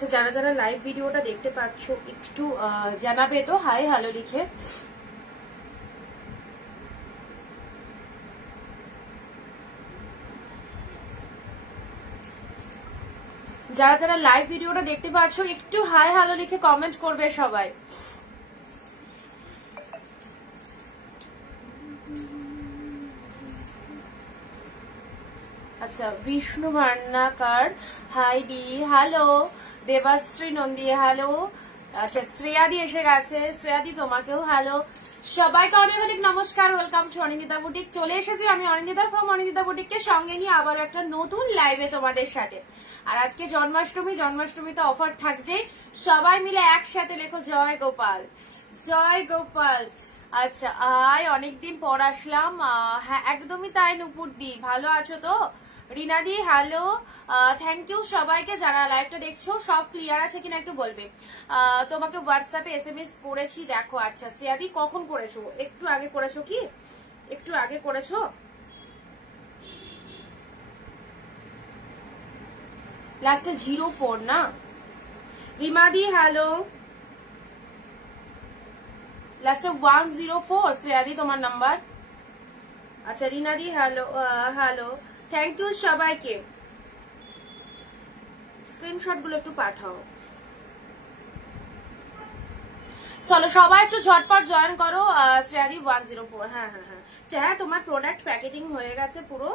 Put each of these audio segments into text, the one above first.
আচ্ছা, যারা যারা লাইভ ভিডিওটা দেখতে পাচ্ছ একটু জানাবে তো হাই হ্যালো লিখে। যারা যারা লাইভ ভিডিওটা দেখতে পাচ্ছ একটু হাই হ্যালো লিখে কমেন্ট করবে সবাই। আচ্ছা, বিষ্ণু ভান্নাকার হাই দি, হ্যালো। দেবাশ্রী নন্দী হ্যালো। আচ্ছা, শ্রেয়াদি এসে গেছে, শ্রেয়াদি তোমাকেও হ্যালো। সবাইকে অনেক অনেক নমস্কার, ওয়েলকাম টু অনিন্দিতা বুটিক। চলে এসেছি আমি অনিন্দিতা ফ্রম অনিন্দিতা বুটিককে সঙ্গে নিয়ে আবার একটা নতুন লাইভে তোমাদের সাথে। আর আজকে জন্মাষ্টমী, জন্মাষ্টমীতে অফার থাকছে। সবাই মিলে একসাথে লেখো জয় গোপাল, জয় গোপাল। আচ্ছা, অনেকদিন পর আসলাম। হ্যাঁ একদমই তাই নুপুর দি, ভালো আছো তো? রিনাদি হ্যালো, থ্যাংক ইউ সবাইকে যারা লাইভটা দেখছো। সব ক্লিয়ার আছে কিনা একটু বলবে। তোমাকে হোয়াটসঅ্যাপে SMS করেছি দেখো। আচ্ছা শ্রেয়াদি কখন করেছো? একটু আগে করেছো কি? একটু আগে করেছো? লাস্টে 04 না? রিমাদি হ্যালো, লাস্টে 104 শ্রেয়াদি তোমার নাম্বার। আচ্ছা রিনাদি হ্যালো, হ্যালো, থ্যাংক ইউ সবাইকে। স্ক্রিনশট গুলো একটু পাঠাও। চলো সবাই একটু ঝটপট জয়েন করো। শ্রেয়াদি 104। হ্যাঁ হ্যাঁ হ্যাঁ হ্যাঁ, তোমার প্রোডাক্ট প্যাকেটিং হয়ে গেছে পুরো।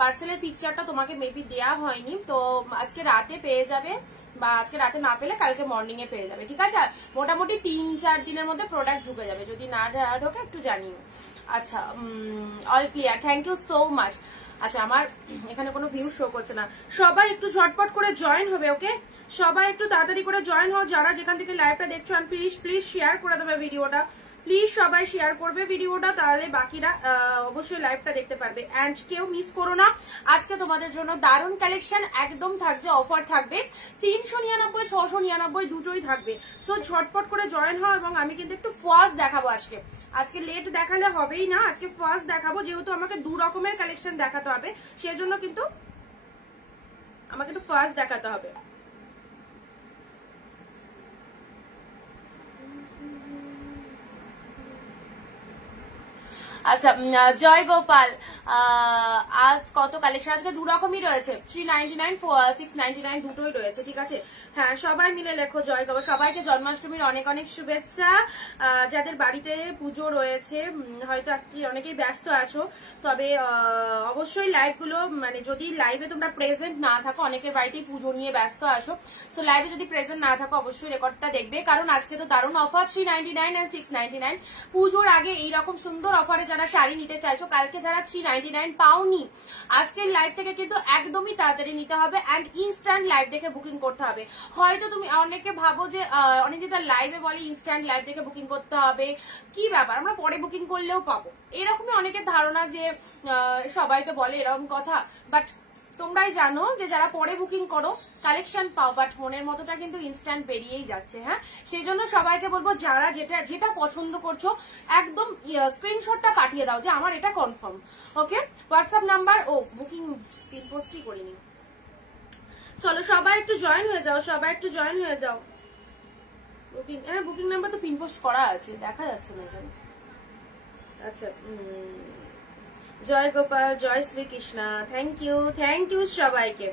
পার্সেলের পিকচারটা তোমাকে মেবি দেয়া হয়নি, তো আজকে রাতে পেয়ে যাবে, বা আজকে রাতে না পেলে কালকে মর্নিং এ পেয়ে যাবে, ঠিক আছে? মোটামুটি 3-4 দিনের মধ্যে প্রোডাক্ট ঢুকে যাবে, যদি না ঢোকে একটু জানিও। আচ্ছা, all clear, thank you so much. আচ্ছা, আমার এখানে কোনো ভিউ শো করছে না। সবাই একটু ঝটপট করে জয়েন হবে, ওকে? সবাই একটু তাড়াতাড়ি করে জয়েন হও যারা যেখান থেকে লাইভটা দেখছো। আর প্লিজ প্লিজ শেয়ার করে দেবে ভিডিওটা, প্লিজ সবাই শেয়ার করবে ভিডিওটা, তাহলে বাকিরা অবশ্যই লাইভটা দেখতে পারবে। এন্ড কেউ মিস করো না, আজকে তোমাদের জন্য দারুণ কালেকশন একদম থাকছে, অফার থাকবে। 399, 699 দুটোই থাকবে। সো ঝটপট করে জয়েন হও। এবং আমি কিন্তু একটু ফার্স্ট দেখাবো আজকে। আজকে লেট দেখালে হবেই না, আজকে ফার্স্ট দেখাবো, যেহেতু আমাকে 2 রকমের কালেকশন দেখাতে হবে, সেজন্য কিন্তু আমাকে একটু ফার্স্ট দেখাতে হবে। আচ্ছা, জয় গোপাল। আজ কত কালেকশন? আজকে 2 রকমই রয়েছে, 399, 699 দুটোই রয়েছে, ঠিক আছে? হ্যাঁ সবাই মিলে লেখো জয় গোপাল। সবাইকে জন্মাষ্টমীর অনেক অনেক শুভেচ্ছা। যাদের বাড়িতে পুজো রয়েছে, হয়তো আজকে অনেকেই ব্যস্ত আছো, তবে অবশ্যই লাইভগুলো, মানে যদি লাইভে তোমরা প্রেজেন্ট না থাকো, অনেকের বাড়িতেই পুজো নিয়ে ব্যস্ত আছো, সো লাইভে যদি প্রেজেন্ট না থাকো অবশ্যই রেকর্ডটা দেখবে, কারণ আজকে তো দারুণ অফার, 399 and 699। পুজোর আগে এইরকম সুন্দর অফারে যারা শাড়ি নিতে চাইছো, কালকে যারা 399 পাওনি, আজকের লাইভ থেকে কিন্তু একদমই তাড়াতাড়ি নিতে হবে এন্ড ইনস্ট্যান্ট লাইভ দেখে বুকিং করতে হবে। হয়তো তুমি অনেকে ভাবো যে অনেকে তার লাইভে বলে ইনস্ট্যান্ট লাইভ দেখে বুকিং করতে হবে, কি ব্যাপার, আমরা পরে বুকিং করলেও পাবো, এরকমই অনেকের ধারণা, যে সবাই তো বলে এরকম কথা, বাট তোমরাই জানো যে যারা পরে বুকিং করো কালেকশন পাও, বাট মনের মতোটা কিন্তু ইনস্ট্যান্ট বেরিয়েই যাচ্ছে। হ্যাঁ, সেই জন্য সবাইকে বলবো যারা যেটা পছন্দ করছো একদম স্ক্রিনশটটা পাঠিয়ে দাও যে আমার এটা কনফার্ম, ওকে? হোয়াটসঅ্যাপ নাম্বার, বুকিং পিন পোস্টই করিনি। চলো সবাই একটু জয়েন হয়ে যাও, সবাই একটু জয়েন হয়ে যাও। বুকিং, হ্যাঁ বুকিং নাম্বার তো পিন পোস্ট করা আছে, দেখা যাচ্ছে না এখানে। আচ্ছা, জয় গোপাল, জয় শ্রীকৃষ্ণ, থ্যাংক ইউ সবাইকে।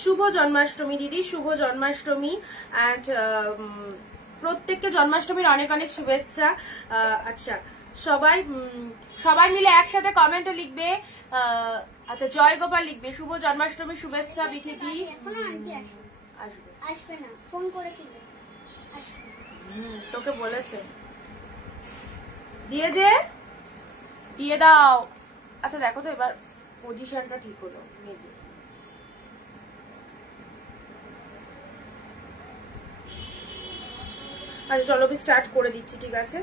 শুভ জন্মাষ্টমী দিদি, শুভ জন্মাষ্টমী। অ্যান্ড প্রত্যেককে জন্মাষ্টমীর অনেক অনেক শুভেচ্ছা। আচ্ছা, সবাই মিলে একসাথে কমেন্টে লিখবে। আচ্ছা, জয় গোপাল লিখবে, শুভ জন্মাষ্টমীর শুভেচ্ছা বিথিদি। আসবে না, ফোন করেছিল, তোকে বলেছে দিয়ে দাও। আচ্ছা দেখো তো এবার পজিশনটা ঠিক হলো মেবি। আচ্ছা চলো আমি স্টার্ট করে দিচ্ছি, ঠিক আছে?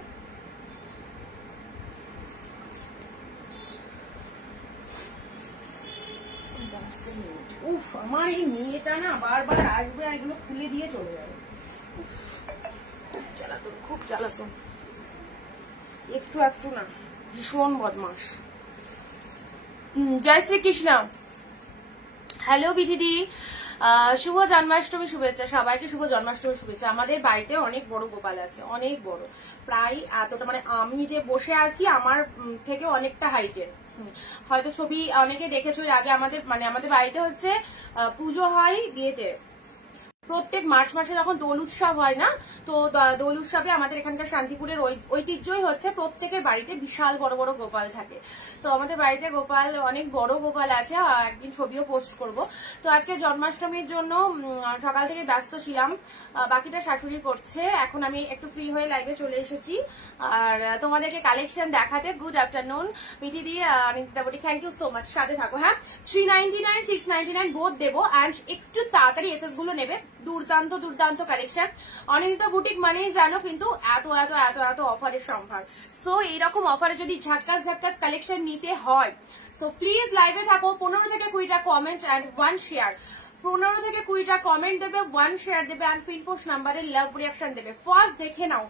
উফ, আমার এই মেয়েটা না বারবার আসবে, এগুলো খুলে দিয়ে চলে যাবে, খুব জ্বালাতন, একটু না, ভীষণ বদমাস। জয় শ্রীকৃষ্ণ। হ্যালো বিদিদি, শুভ জন্মাষ্টমী শুভেচ্ছা। সবাইকে শুভ জন্মাষ্টমী শুভেচ্ছা। আমাদের বাড়িতে অনেক বড় গোপাল আছে, অনেক বড়, প্রায় এতটা, মানে আমি যে বসে আছি আমার থেকে অনেকটা হাইটের। হয়তো ছবি অনেকে দেখেছো আগে। আমাদের বাড়িতে হচ্ছে পুজো হয় বিয়েতে। প্রত্যেক মার্চ মাসে যখন দোল উৎসব হয় না, তো দোল উৎসবে আমাদের এখানকার শান্তিপুরের ঐতিহ্যই হচ্ছে প্রত্যেকের বাড়িতে বিশাল বড় বড় গোপাল থাকে। তো আমাদের বাড়িতে গোপাল, অনেক বড় গোপাল আছে। একদিন ছবিও পোস্ট করব। তো আজকে জন্মাষ্টমীর জন্য সকাল থেকে ব্যস্ত ছিলাম, বাকিটা শাশুড়ি করছে। এখন আমি একটু ফ্রি হয়ে লাইভে চলে এসেছি আর তোমাদেরকে কালেকশন দেখাতে। গুড আফটারনুন মিথিদি, অনিন্দিতা বডি, থ্যাংক ইউ সো মাচ। সাথে থাকো। হ্যাঁ, 399 699 বোধ দেবো, অ্যান্ড একটু তাড়াতাড়ি এসএস গুলো নেবে। দুর্দান্ত দুর্দান্ত কালেকশন। অনিন্দিতা বুটিক মানেই জানো কিন্তু এত এত এত এত অফারের সম্ভার। সো এইরকম অফারে যদি ঝাক্কাস ঝাক্কাস কালেকশন নিতে হয়, সো প্লিজ লাইভে থাকো। 15 থেকে 20টা কমেন্ট অ্যান্ড 1 শেয়ার। 15 থেকে 20টা কমেন্ট দেবে, 1 শেয়ার দেবে, অ্যান্ড পিন পোস্ট নাম্বারে লাভ রিঅ্যাকশন দেবে। ফার্স্ট দেখে নাও,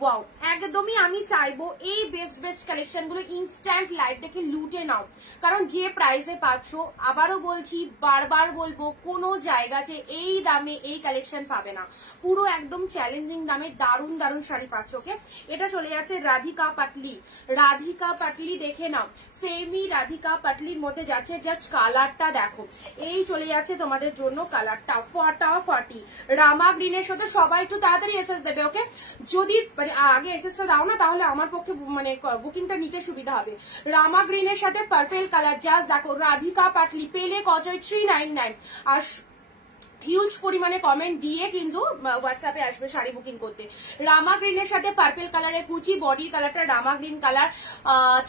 ওয়াও, একদমই আমি চাইবো এই বেস্ট বেস্ট কালেকশন গুলো ইনস্ট্যান্ট লাইভ দেখে লুটে নাও। কারণ যে প্রাইসে পাচ্ছ, আবারও বলছি, বারবার বলবো, কোনো জায়গাতে এই দামে এই কালেকশন পাবে না। পুরো একদম চ্যালেঞ্জিং দামে দারুণ দারুণ শাড়ি পাচ্ছ। ওকে, এটা চলে যাচ্ছে রাধিকা পাটলি। রাধিকা পাটলি দেখে নাও, সেমি রাধিকা পাটলির মধ্যে যাচ্ছে। জাস্ট কালারটা দেখো, এই চলে যাচ্ছে তোমাদের জন্য কালারটা ফাটাফাটি রামা গ্রিনের সাথে। সবাই একটু তাড়াতাড়ি এসএস দেবে। ওকে, যদি মানে আগে এসএসটা দাও না, তাহলে আমার পক্ষে মানে বুকিংটা নিতে সুবিধা হবে। রামা গ্রিনের সাথে পার্পেল কালার, জাস্ট দেখো রাধিকা পাটলি পেলে কতই 399। আর হিউজ পরিমাণে কমেন্ট দিয়ে কিন্তু হোয়াটসঅ্যাপে আসবে শাড়ি বুকিং করতে। রামা গ্রিনের সাথে পার্পেল কালারের কুচি, বডির কালারটা রামা গ্রিন কালার,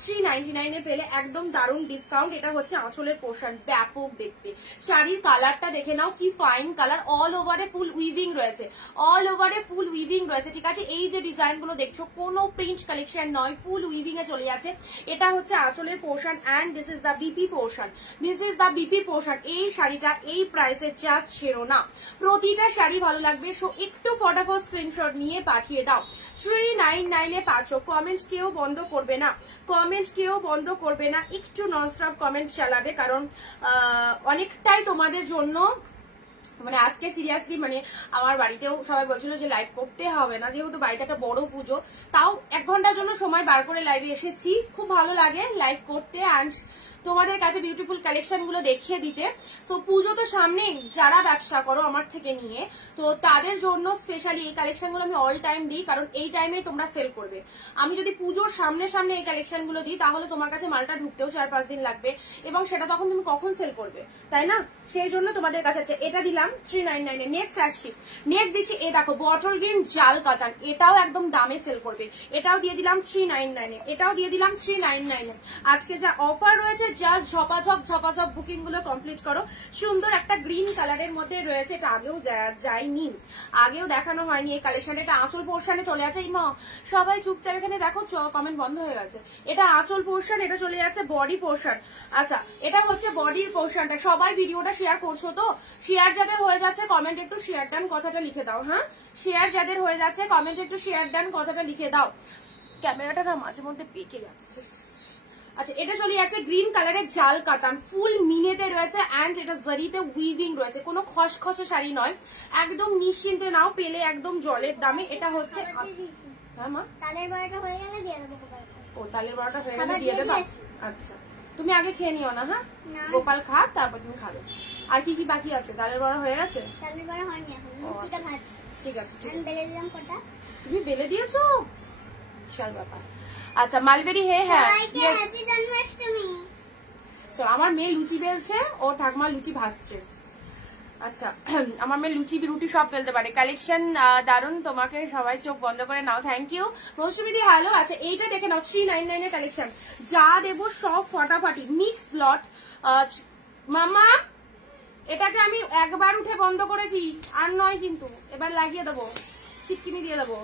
399 এ পেলে একদম দারুণ ডিসকাউন্ট। এটা হচ্ছে আঁচলের পোর্শন, ব্যাপক দেখতে। শাড়ির কালারটা দেখে নাও, কি ফাইন কালার। অল ওভারে ফুল উইভিং রয়েছে, অল ওভারে ফুল উইভিং রয়েছে, ঠিক আছে। এই যে ডিজাইন গুলো দেখছো, কোনো প্রিন্ট কালেকশন নয়, ফুল উইভিং এ চলে যাচ্ছে। এটা হচ্ছে আঁচলের portion and this is the BP portion, this is the BP portion. এই শাড়িটা এই প্রাইসে জাস্ট সেরো না, প্রতিটা শাড়ি ভালো লাগবে। সো একটু ফটাফট স্ক্রিনশট নিয়ে পাঠিয়ে দাও। 399 এ পাচ্ছ। কমেন্ট কেউ বন্ধ করবে না, কমেন্ট কেউ বন্ধ করবে না, একটু ননস্টপ কমেন্ট চালাবে। কারণ অনেকটাই তোমাদের জন্য, মানে আজকে সিরিয়াসলি মানে আমার বাড়িতেও সবাই বলছিল যে লাইভ করতে হবে না, যেহেতু বাড়িতে একটা বড় পুজো। তাও 1 ঘন্টার জন্য সময় বার করে লাইভে এসেছি। খুব ভালো লাগে লাইভ করতে অ্যান্ড তোমাদের কাছে বিউটিফুল কালেকশন গুলো দেখিয়ে দিতে। তো পুজো তো সামনে, যারা ব্যবসা করো আমার থেকে নিয়ে, তো তাদের জন্য স্পেশালি এই কালেকশন গুলো আমি অল টাইম দিই। কারণ এই টাইমে তোমরা সেল করবে। আমি যদি পুজোর সামনে সামনে এই কালেকশন গুলো দিই, তাহলে তোমার কাছে মালটা ঢুকতেও 4-5 দিন লাগবে, এবং সেটা তখন তুমি কখন সেল করবে, তাই না? সেই জন্য তোমাদের কাছে আছে। এটা দিলাম 399 এ। নেক্সট আসছি, নেক্সট দিচ্ছি এ দেখো বটল গ্রিন জাল কাতান, এটাও একদম দামে সেল করবে। এটাও দিয়ে দিলাম 399 এ, এটাও দিয়ে দিলাম 399 এ। আজকে যা অফার রয়েছে, জাস্ট ঝপাঝপ ঝপাঝপ বুকিং গুলো কমপ্লিট করো। সুন্দর একটা গ্রিন কালারের মধ্যে রয়েছে, এটা আগেও যায়নি, আগেও দেখানো হয়নি এই কালেকশন। এটা আঁচল পোর্শনে চলে আছে। মা সবাই চুপচাপ এখানে দেখো, কমেন্ট বন্ধ হয়ে গেছে। এটা আঁচল পোর্শন, এটা চলে যাচ্ছে বডি পোর্শন। আচ্ছা, এটা হচ্ছে বডির পোর্শনটা। সবাই ভিডিওটা শেয়ার করছো তো? শেয়ার যাদের হয়ে যাচ্ছে কমেন্ট একটু শেয়ার ডান কথাটা লিখে দাও। হ্যাঁ, শেয়ার যাদের হয়ে যাচ্ছে কমেন্ট একটু শেয়ার ডান কথাটা লিখে দাও। ক্যামেরাটা না মাঝে মধ্যে পেকে যাচ্ছে। আচ্ছা, এটা চলে যাচ্ছে গ্রিন কালারের জাল কাতান, ফুল মিনেতে রয়েছে অ্যান্ড এটা জারিতে উইভিং রয়েছে। কোনো খসখসে শাড়ি নয়, একদম নিশ্চিন্তে নাও, পেলে একদম জলের দামে। এটা হচ্ছে, হ্যাঁ মা, তালের বড়াটা হয়ে গেলে দিয়ে দেবো। ও, তালের বড়াটা হয়ে গেলে দিয়ে দেবো। আচ্ছা, তুমি আগে খেয়ে নিও না। হ্যাঁ, গোপাল খা, তারপর তুমি খাবে। আর কি কি বাকি আছে? তালের বড়া হয়ে গেছে? তালের বড়া হয়নি এখন, ঠিক আছে। বেলে দিলাম কটা, তুমি বেলে দিয়েছো, বিশাল ব্যাপার। আচ্ছা, মালবেরি হ্যাঁ, আমার মেয়ে লুচি বেলছে, ও ঠাকমা লুচি ভাজছে। আচ্ছা, আমার মেয়ে লুচি রুটি সব ফেলতে পারে। কালেকশন দারুন, তোমাকে সবাই চোখ বন্ধ করে নাও। থ্যাংক ইউ মৌসুমিদি, হ্যালো। আচ্ছা, এইটা দেখে নাও, 399 এর কালেকশন। যা দেবো সব ফটাফাটি মিক্স লট। মামা, এটাকে আমি একবার উঠে বন্ধ করেছি, আর নয় কিন্তু, এবার লাগিয়ে দেবো, ছিটকিনি দিয়ে দেবো।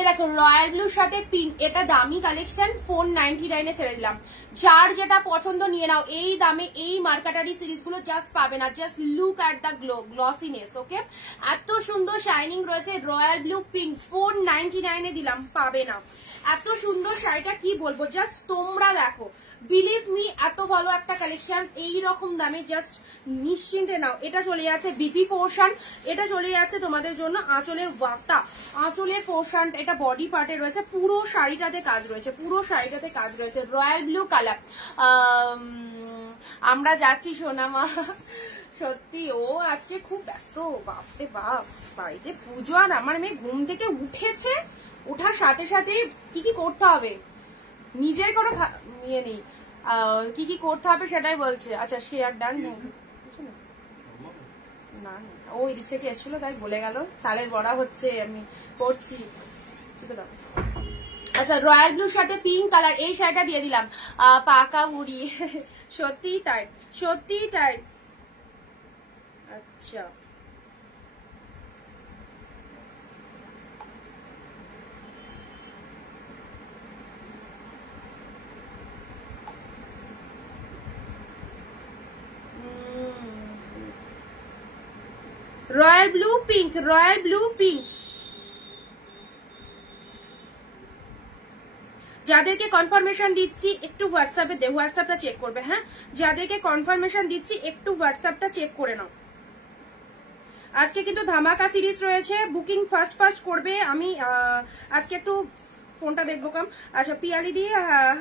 এ দেখো রয়্যাল ব্লুর সাথে পিঙ্ক, এটা দামি কালেকশন, 499 এ ছেড়ে দিলাম। যার যেটা পছন্দ নিয়ে নাও। এই দামে এই মার্কাটারি সিরিজ গুলো জাস্ট পাবে না। Just look at the glossiness. Okay, এত সুন্দর শাইনিং রয়েছে। রয়্যাল ব্লু পিঙ্ক 499 এ দিলাম, পাবে না। এত সুন্দর শাড়িটা কি বলবো, জাস্ট তোমরা দেখো। বিলিভ মি, এত ভালো একটা কালেকশন এই রকম দামে জাস্ট নিশ্চিন্তে নাও। এটা চলে যাচ্ছে বিপি পোর্শন, এটা চলে যাচ্ছে তোমাদের জন্য আঁচলের ওয়ার্কটা, আঁচলের পোর্শন, এটা বডি পার্টে রয়েছে, পুরো শাড়িটাতে কাজ রয়েছে, পুরো শাড়িটাতে কাজ রয়েছে, রয়্যাল ব্লু কালার। আমরা যাচ্ছি সোনামা, সত্যি ও আজকে খুব ব্যস্ত, বাপরে বাপ, বাড়িতে পুজো আর আমার মেয়ে ঘুম থেকে উঠেছে, ওঠার সাথে সাথে কি কি করতে হবে, নিজের কোনো ইয়ে নেই, কি কি করতে হবে সেটাই বলছে। আচ্ছা শেয়ার ডান, না ও এদিক থেকে এসেছিল তাই বলে গেল, তালের বড়া হচ্ছে আমি করছি। আচ্ছা রয়্যাল ব্লুর সাথে পিঙ্ক কালার, এই শাড়িটা দিয়ে দিলাম, পাকা বুড়ি, সত্যিই তাই, সত্যিই তাই। আচ্ছা royal blue pink, royal blue pink. যাদেরকে কনফার্মেশন দিচ্ছি একটু হোয়াটসঅ্যাপটা চেক করবে, হ্যাঁ যাদেরকে কনফার্মেশন দিচ্ছি একটু হোয়াটসঅ্যাপটা চেক করে নাও। আজকে কিন্তু ধামাকা সিরিজ রয়েছে, বুকিং ফার্স্ট করবে। আমি আজকে একটু ফোনটা দেখবো কম। আচ্ছা পিয়ালি দি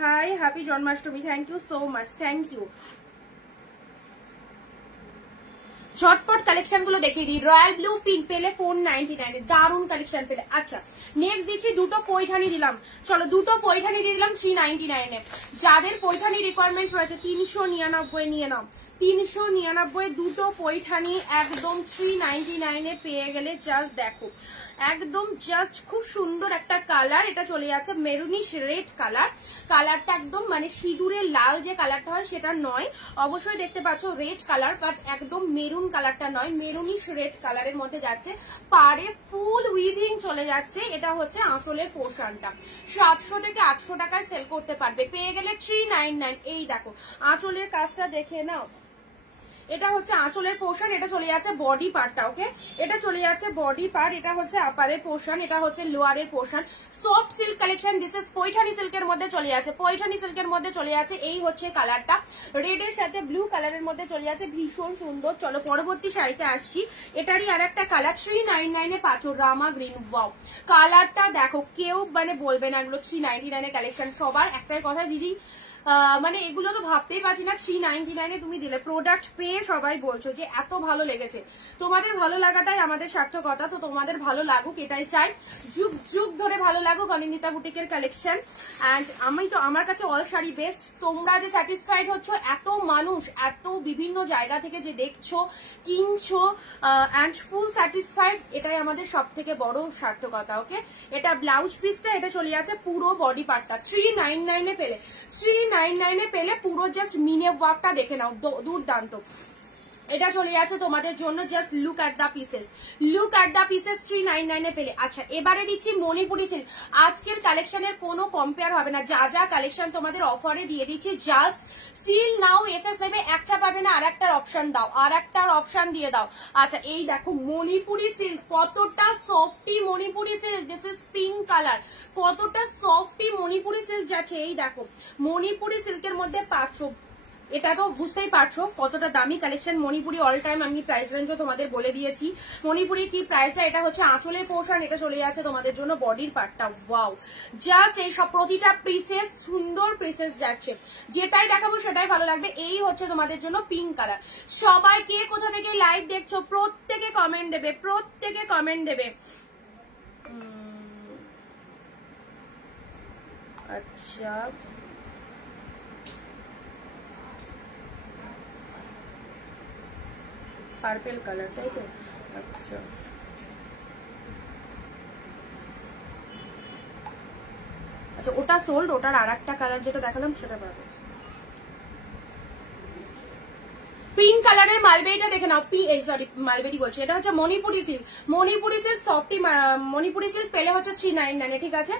hi, happy Janmashtami, thank you so much, thank you. ঝটপট কালেকশন গুলো দেখিয়ে দিই। রয়্যাল ব্লু পিঙ্ক পেলে 499, দারুন কালেকশন পেলে। আচ্ছা নেক্সট দিচ্ছি দুটো পৈঠানি দিলাম, চলো দুটো পৈঠানি দিয়ে দিলাম 399। যাদের পৈঠানি রিকোয়ারমেন্ট রয়েছে 399 নিয়ে নাও, 399 দুটো পৈঠানি একদম 399 পেয়ে গেলে। জাস্ট দেখো একদম জাস্ট খুব সুন্দর একটা কালার, এটা চলে যাচ্ছে মেরুনিশ রেড কালার, কালারটা একদম মানে সিঁদুরের লাল যে কালারটা হয় সেটা নয়, অবশ্যই দেখতে পাচ্ছ রেড কালার, বাট একদম মেরুন কালারটা নয়, মেরুনিশ রেড কালারের মধ্যে যাচ্ছে, পাড়ে ফুল উইভিং চলে যাচ্ছে। এটা হচ্ছে আঁচলের পোর্শনটা, 700 থেকে 800 টাকায় সেল করতে পারবে, পেয়ে গেলে 399। এই দেখো আঁচলের কাজটা দেখে নাও, এটা হচ্ছে আঁচলের পোর্শন, এটা চলে যাচ্ছে বডি পার্টটা, ওকে এটা চলে যাচ্ছে বডি পার্ট, এটা হচ্ছে আপারের পোর্শন, এটা হচ্ছে লোয়ারের portion. Soft silk collection, this is Paithani সিল্কের মধ্যে চলে যাচ্ছে, পৈঠানি সিল্কের মধ্যে চলে যাচ্ছে। এই হচ্ছে কালারটা, রেডের সাথে ব্লু কালারের মধ্যে চলে যাচ্ছে, ভীষণ সুন্দর। চলো পরবর্তী শাড়িতে আসছি, এটারই আর একটা কালার 399 পাচ্ছ, রামা গ্রিন। ওয়াও কালারটা দেখো, কেউ মানে বলবে না এগুলো 399 কালেকশন। সবার একটাই কথা দিদি, মানে এগুলো তো ভাবতেই পারছি না 399 তুমি দিলে। প্রোডাক্ট পেয়ে সবাই বলছো যে এত ভালো লেগেছে, তোমাদের ভালো লাগাটাই আমাদের সার্থকতা, তো তোমাদের ভালো লাগুক এটাই চাই, যুগ যুগ ধরে ভালো লাগুক অনিন্দিতা বুটিকের কালেকশন। অ্যান্ড আমার কাছে অল শাড়ি বেস্ট, তোমরা যে স্যাটিসফাইড হচ্ছ, এত মানুষ এত বিভিন্ন জায়গা থেকে যে দেখছো কিনছো অ্যান্ড ফুল স্যাটিসফাইড, এটাই আমাদের সব থেকে বড় সার্থকতা। ওকে এটা ব্লাউজ পিসটা, এটা চলে যাচ্ছে পুরো বডি পার্টটা 399 পেলে, 399 পেলে পুরো জাস্ট মিনে ওয়ার্কটা দেখে নাও, দুর্দান্ত। এটা চলে যাচ্ছে তোমাদের জন্য, just look at the pieces, look at the pieces 399 পেলে। আচ্ছা এবারে দিচ্ছি মণিপুরি সিল্ক, আজকের কালেকশনের কোনো কম্পেয়ার হবে না, যা যা কালেকশন তোমাদের অফারে দিয়ে দিচ্ছি, জাস্ট স্টিল নাও এসএস নেবে, একটা পাবে না আর একটার অপশন দাও, আর একটার অপশন দিয়ে দাও। আচ্ছা এই দেখো মণিপুরি সিল্ক, কতটা softy Manipuri silk, this is pink colour, কতটা সফটি মণিপুরি সিল্ক যাচ্ছে। এই দেখো মণিপুরি সিল্কের মধ্যে পাচ্ছ, এটা তো বুঝতেই পারছো কতটা দামি কালেকশন। মণিপুরি অল টাইম আমি প্রাইস রেঞ্জও তোমাদের বলে দিয়েছি, মণিপুরি কি প্রাইস। এটা হচ্ছে আঁচলের পোর্শন, এটা চলে যাচ্ছে তোমাদের জন্য বডির পার্টটা। ওয়াও জাস্ট এই সব প্রতিটা পিসেস সুন্দর পিসেস যাচ্ছে, যেটাই দেখাবো সেটাই ভালো লাগবে। এই হচ্ছে তোমাদের জন্য পিঙ্ক কালার। সবাই কে কোথা থেকে লাইভ দেখছো প্রত্যেকে কমেন্ট দেবে, প্রত্যেকে কমেন্ট দেবে। আচ্ছা পার্পেল কালার তাই তো, আচ্ছা আচ্ছা ওটা সোল্ড, ওটার আর একটা কালার যেটা দেখালাম সেটা পাবে। পিঙ্ক কালারের মালবেরিটা দেখে নাও, সরি মালবেরি বলছি, এটা হচ্ছে Manipuri silk. Manipuri silk softy Manipuri silk পেলে হচ্ছে 399, ঠিক আছে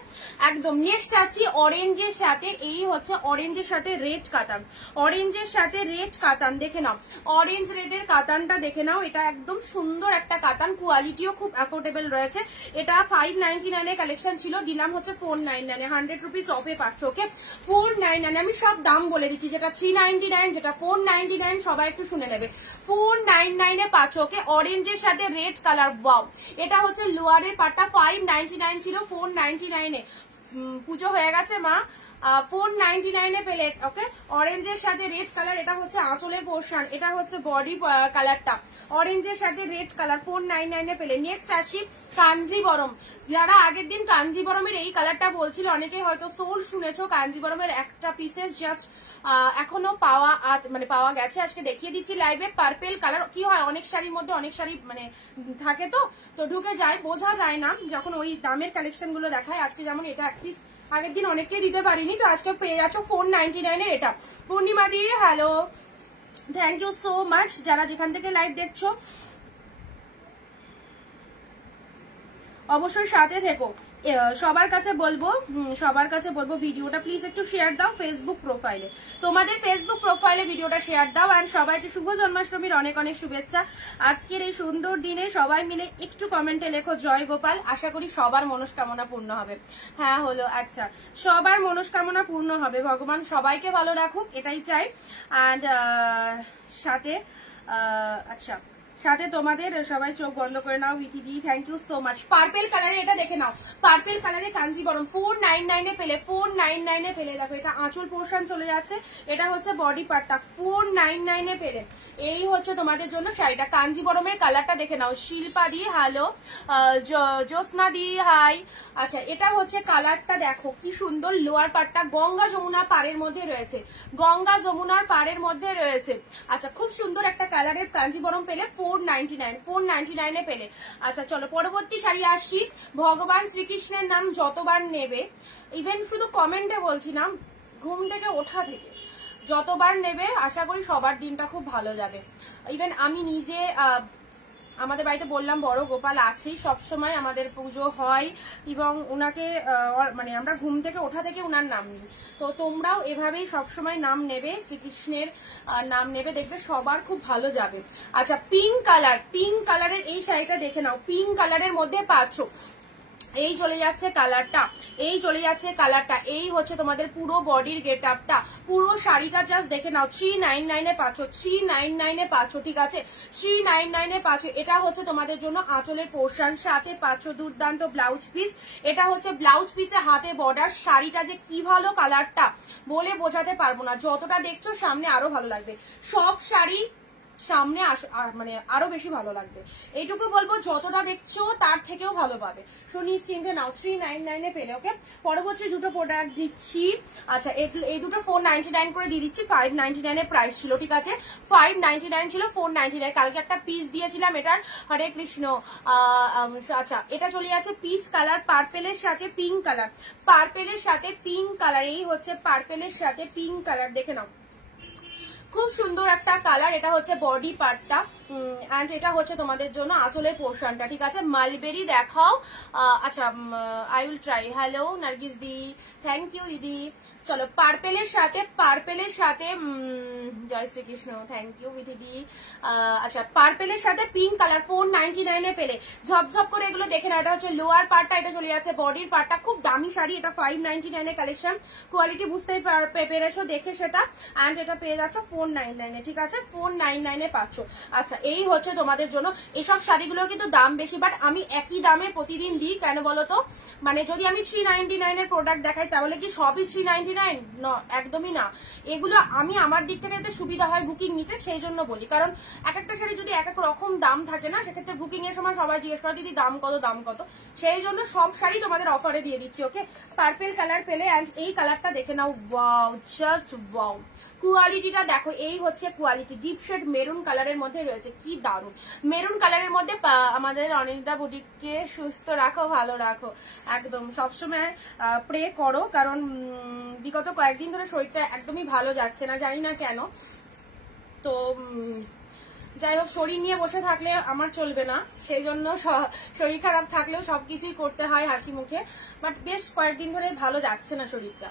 একদম। নেক্সট আসছি অরেঞ্জের সাথে, এই হচ্ছে অরেঞ্জের সাথে রেড কাতান, অরেঞ্জের সাথে রেড কাতান দেখে নাও, অরেঞ্জ রেডের কাতানটা দেখে নাও। এটা একদম সুন্দর একটা কাতান, কোয়ালিটিও খুব অ্যাফোর্ডেবল রয়েছে। এটা 599 এর কালেকশন ছিল, দিলাম হচ্ছে 499, 100 রুপিস অফে পাচ্ছ, ওকে 499। আমি সব দাম বলে দিচ্ছি, যেটা 399, যেটা 499, সবাই একটু শুনে নেবে। 499 এ পাচ্ছ, ওকে অরেঞ্জের সাথে রেড কালার। ওয়াও, এটা হচ্ছে লোয়ারের পাটটা, 599 ছিল, 499 এ। পুজো হয়ে গেছে মা, 499 এ পেলে, ওকে অরেঞ্জের সাথে রেড কালার। এটা হচ্ছে আঁচলের পোর্শন, এটা হচ্ছে বডি কালারটা, অরেঞ্জের সাথে রেড কালার 499 এ পেলে। নেক্সট আসি কাঞ্জিবরম। যারা আগের দিন কাঞ্জিবরমের এই কালারটা বলছিল, অনেকেই হয়তো সোল শুনেছো, কাঞ্জিবরমের একটা পিসেস জাস্ট এখনো পাওয়া গেছে, আজকে দেখিয়ে দিচ্ছি লাইভে। পার্পেল কালার, কি হয় অনেক শাড়ির মধ্যে অনেক শাড়ি মানে থাকে, তো ঢুকে যায়, বোঝা যায় না যখন ওই দামের কালেকশন গুলো দেখায়। আজকে যেমন এটা এক পিস আগের দিন অনেককে দিতে পারিনি, তো আজকে পেয়ে যাচ্ছ 499 এর এটা। পূর্ণিমা দি hello, thank you so much. যারা যেখান থেকে লাইভ দেখছো অবশ্যই সাথে থেকো। সবার কাছে বলবো ভিডিওটা প্লিজ একটু শেয়ার দাও ফেসবুক প্রোফাইলে, তোমাদের ফেসবুক প্রোফাইলে ভিডিওটা শেয়ার দাও। আর সবাইকে শুভ জন্মাষ্টমীর অনেক অনেক শুভেচ্ছা। আজকের এই সুন্দর দিনে সবাই মিলে একটু কমেন্টে লেখো জয় গোপাল। আশা করি সবার মনস্কামনা পূর্ণ হবে। হ্যাঁ হলো, আচ্ছা সবার মনস্কামনা পূর্ণ হবে, ভগবান সবাইকে ভালো রাখুক, এটাই চাই। অ্যান্ড সাথে আচ্ছা সাথে তোমাদের সবাই চোখ বন্ধ করে নাও। উইথি দি thank you so much. Purple কালারে এটা দেখে নাও, পার্পেল কালারে কাঞ্জিবরম 499 এ পেলে, 499 এ পেলে। দেখো এটা আঁচল পোর্শন চলে যাচ্ছে, এটা হচ্ছে বডি পার্টটা, 499 এ পেলে। এই হচ্ছে তোমাদের জন্য শাড়িটা। কাঞ্জিবরমের কালারটা দেখে নাও। শিল্পা দি হ্যালো, জ্যোৎস্না দি হাই। আচ্ছা এটা হচ্ছে কালারটা, দেখো কি সুন্দর, লোয়ার পার্টটা গঙ্গা যমুনা পাড়ের মধ্যে রয়েছে, গঙ্গা যমুনার পাড়ের মধ্যে রয়েছে। আচ্ছা খুব সুন্দর একটা কালারের কাঞ্জিবরম পেলে 499 এ পেলে। আচ্ছা চলো পরবর্তী শাড়ি আসছি। ভগবান শ্রীকৃষ্ণের নাম যতবার নেবে, ইভেন শুধু কমেন্টে বলছি না, ঘুম থেকে ওঠা থেকে যতবার নেবে, আশা করি সবার দিনটা খুব ভালো যাবে। ইভেন আমি নিজে আমাদের বাড়িতে বললাম বড় গোপাল আছেই, সবসময় আমাদের পুজো হয় এবং ওনাকে মানে আমরা ঘুম থেকে ওঠা থেকে ওনার নাম নিই। তো তোমরাও এভাবেই সবসময় নাম নেবে, শ্রীকৃষ্ণের নাম নেবে, দেখবে সবার খুব ভালো যাবে। আচ্ছা পিঙ্ক কালার, পিঙ্ক কালারের এই শাড়িটা দেখে নাও, পিঙ্ক কালারের মধ্যে পাচ্ছ, এই চলে যাচ্ছে কালারটা, এই চলে যাচ্ছে কালারটা, এই হচ্ছে তোমাদের পুরো বডির গেট আপটা, পুরো শাড়িটা জাস্ট দেখে নাও। 399 এ পাচ্ছ, 399 এ পাচ্ছ, ঠিক আছে 399 এ পাচ্ছ। এটা হচ্ছে তোমাদের জন্য আঁচলের পোর্শন, সাথে পাচ্ছ দুর্দান্ত ব্লাউজ পিস। এটা হচ্ছে ব্লাউজ পিসে হাতে বর্ডার। শাড়িটা যে কি ভালো কালারটা বলে বোঝাতে পারবো না, যতটা দেখছো সামনে আরো ভালো লাগবে। সব শাড়ি সামনে মানে আরো বেশি ভালো লাগবে, এইটুকু বলবো, যতটা দেখছো তার থেকেও ভালো পাবে। সো নিশ্চিন্তে নাও, 399 এ পেলে, ওকে। পরবর্তী দুটো প্রোডাক্ট দিচ্ছি। আচ্ছা এই দুটো 499 করে দিয়ে দিচ্ছি, 599 এর প্রাইস ছিল, ঠিক আছে 599 ছিল, 499। কালকে একটা পিস দিয়েছিলাম এটার, হরে কৃষ্ণ। আচ্ছা এটা চলে যাচ্ছে পিচ কালার, পার্পেলের সাথে পিঙ্ক কালার, পার্পেলের সাথে পিঙ্ক কালার, এই হচ্ছে পার্পেলের সাথে পিঙ্ক কালার, দেখে নাও খুব সুন্দর একটা কালার। এটা হচ্ছে বডি পার্টটা, এন্ড এটা হচ্ছে তোমাদের জন্য আঁচলের পোর্শনটা, ঠিক আছে। মালবেরি দেখাও। আচ্ছা I will try. Hello Nargis দি, থ্যাংক ইউ দিদি। চলো পার্পেলের সাথে জয় শ্রীকৃষ্ণ, থ্যাংক ইউ বিথিদি। আচ্ছা পার্পেলের সাথে পিঙ্ক কালার 499 এ পেলে। ঝপঝপ করে এগুলো দেখে না, এটা হচ্ছে লোয়ার পার্টটা, এটা চলে যাচ্ছে বডির পার্টটা। খুব দামি শাড়ি, এটা 599 এর কালেকশন, কোয়ালিটি বুঝতেই পেরেছো দেখে সেটা। অ্যান্ড এটা পেয়ে যাচ্ছ 499 এ, ঠিক আছে 499 এ পাচ্ছ। আচ্ছা এই হচ্ছে তোমাদের জন্য। এসব শাড়িগুলোর কিন্তু দাম বেশি, বাট আমি একই দামে প্রতিদিন দিই, কেন বলতো, মানে যদি আমি 399 এর প্রোডাক্ট দেখাই তাহলে কি সবই 399? একদমই না। এগুলো আমি আমার দিক থেকে যাতে সুবিধা হয় বুকিং নিতে, সেই জন্য বলি, কারণ এক একটা শাড়ি যদি এক এক রকম দাম থাকে না, সেক্ষেত্রে বুকিং এর সময় সবাই জিজ্ঞেস করে দিদি দাম কত দাম কত, সেই জন্য সব শাড়ি তোমাদের অফারে দিয়ে দিচ্ছি, ওকে। পার্পেল কালার পেলে, অ্যান্ড এই কালারটা দেখে নাও, ওয়াও জাস্ট ওয়াও, কোয়ালিটিটা দেখো, এই হচ্ছে কোয়ালিটি। ডিপ শেড মেরুন কালারের মধ্যে রয়েছে, কি দারুণ মেরুন কালারের মধ্যে। আমাদের অনিন্দা বুটিককে সুস্থ রাখো, ভালো রাখো, একদম সবসময় প্রে করো, কারণ বিগত কয়েকদিন ধরে শরীরটা একদমই ভালো যাচ্ছে না, জানি না কেন। তো যাই হোক, শরীর নিয়ে বসে থাকলে আমার চলবে না, সেই জন্য শরীর খারাপ থাকলেও সবকিছুই করতে হয় হাসি মুখে। বাট বেশ কয়েকদিন ধরে ভালো যাচ্ছে না শরীরটা।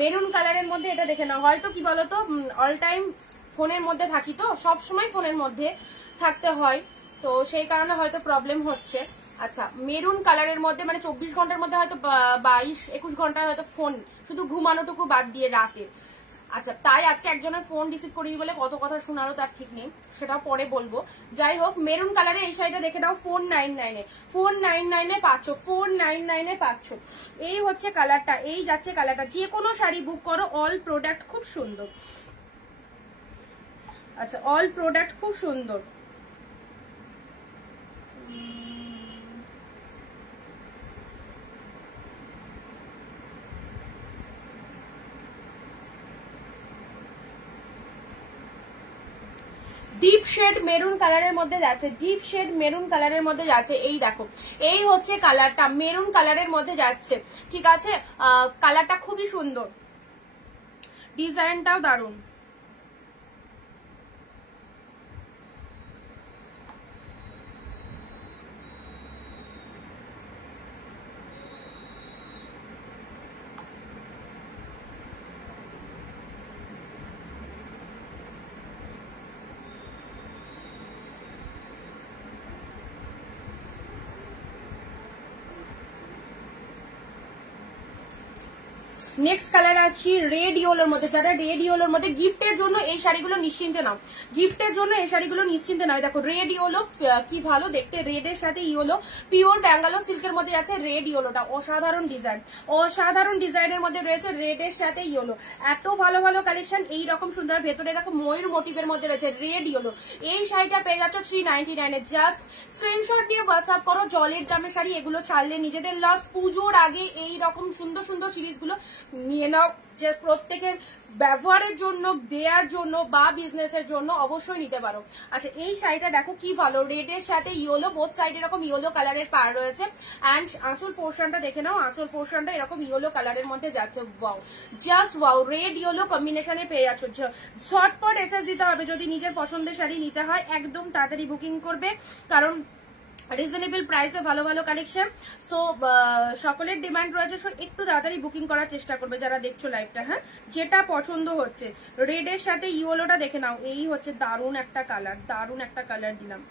মেরুন কালারের মধ্যে এটা দেখে নাও। হয়তো কি বলতো, অল টাইম ফোনের মধ্যে থাকি, তো সব সময় ফোনের মধ্যে থাকতে হয়, তো সেই কারণে হয়তো প্রবলেম হচ্ছে। আচ্ছা, মেরুন কালারের মধ্যে মানে 24 ঘন্টার মধ্যে হয়তো 22-21 ঘন্টায় হয়তো ফোন, শুধু ঘুমানোটুকু বাদ দিয়ে রাতে। আচ্ছা, তাই আজকে একজনের ফোন রিসিভ করি বলে কত কথা শোনারও তার ঠিক নেই, সেটা পরে বলবো। যাই হোক, মেরুন কালারের এই শাড়িটা দেখে নাও 499-এ, 499-এ পাচ্ছ, 499-এ পাচ্ছ। এই হচ্ছে কালারটা, এই যাচ্ছে কালারটা। যে কোনো শাড়ি বুক করো, অল প্রোডাক্ট খুব সুন্দর। আচ্ছা, অল প্রোডাক্ট খুব সুন্দর। ডিপ শেড মেরুন কালারের মধ্যে যাচ্ছে, ডিপ শেড মেরুন কালারের মধ্যে যাচ্ছে। এই দেখো, এই হচ্ছে কালারটা, মেরুন কালারের মধ্যে যাচ্ছে, ঠিক আছে। কালারটা খুবই সুন্দর, ডিজাইনটাও দারুণ। নেক্সট কালার আসছি রেড ইয়েলোর মধ্যে। যারা রেড ইয়েলোর মধ্যে গিফটের জন্য এই শাড়িগুলো নিশ্চিন্তে নাও, গিফটের জন্য এই শাড়িগুলো নিশ্চিন্তে নাও। দেখো রেড ইয়েলো কি ভালো দেখতে, রেডের সাথে ইয়েলো, পিওর ব্যাঙ্গালোর সিল্কের মধ্যে আছে রেড ইয়েলোটা। অসাধারণ ডিজাইন, অসাধারণ ডিজাইনের মধ্যে রয়েছে রেডের সাথে ইয়েলো। এত ভালো ভালো কালেকশন, এই রকম সুন্দর, ভেতরে এরকম ময়ূর মোটিভের মধ্যে রয়েছে রেড ইয়েলো। এই শাড়িটা পেয়ে যাচ্ছ 399-এ। জাস্ট স্ক্রিনশট নিয়ে হোয়াটসঅ্যাপ করো। জলের দামের শাড়ি এগুলো ছাড়লে নিজেদের লস। পুজোর আগে এই রকম সুন্দর সুন্দর সিরিজগুলো নিয়ে নাও, যে প্রত্যেকের ব্যবহারের জন্য, দেওয়ার জন্য বা বিজনেসের জন্য অবশ্যই নিতে পারো। আচ্ছা, এই শাড়িটা দেখো কি ভালো, রেডের সাথে ইয়েলো, বোথ সাইড এরকম ইয়েলো কালারের পাড় রয়েছে। অ্যান্ড আঁচল পোর্শনটা দেখে নাও, আঁচল পোর্শনটা এরকম ইয়েলো কালারের মধ্যে যাচ্ছে। Wow, just wow, red yellow কম্বিনেশনে পেয়ে যাচ্ছ। ঝটপট এসএস দিতে হবে যদি নিজের পছন্দের শাড়ি নিতে হয়, একদম তাড়াতাড়ি বুকিং করবে, কারণ রিজনেবল প্রাইসে ভালো ভালো কালেকশন। সো সকলের ডিমান্ড রয়েছে, সো একটু তাড়াতাড়ি বুকিং করার চেষ্টা করবে যারা দেখছো লাইভটা। হ্যাঁ, যেটা পছন্দ হচ্ছে। রেডের সাথে ইয়েলোটা দেখে নাও, এই হচ্ছে দারুণ একটা কালার, দারুণ একটা কালার দিলাম।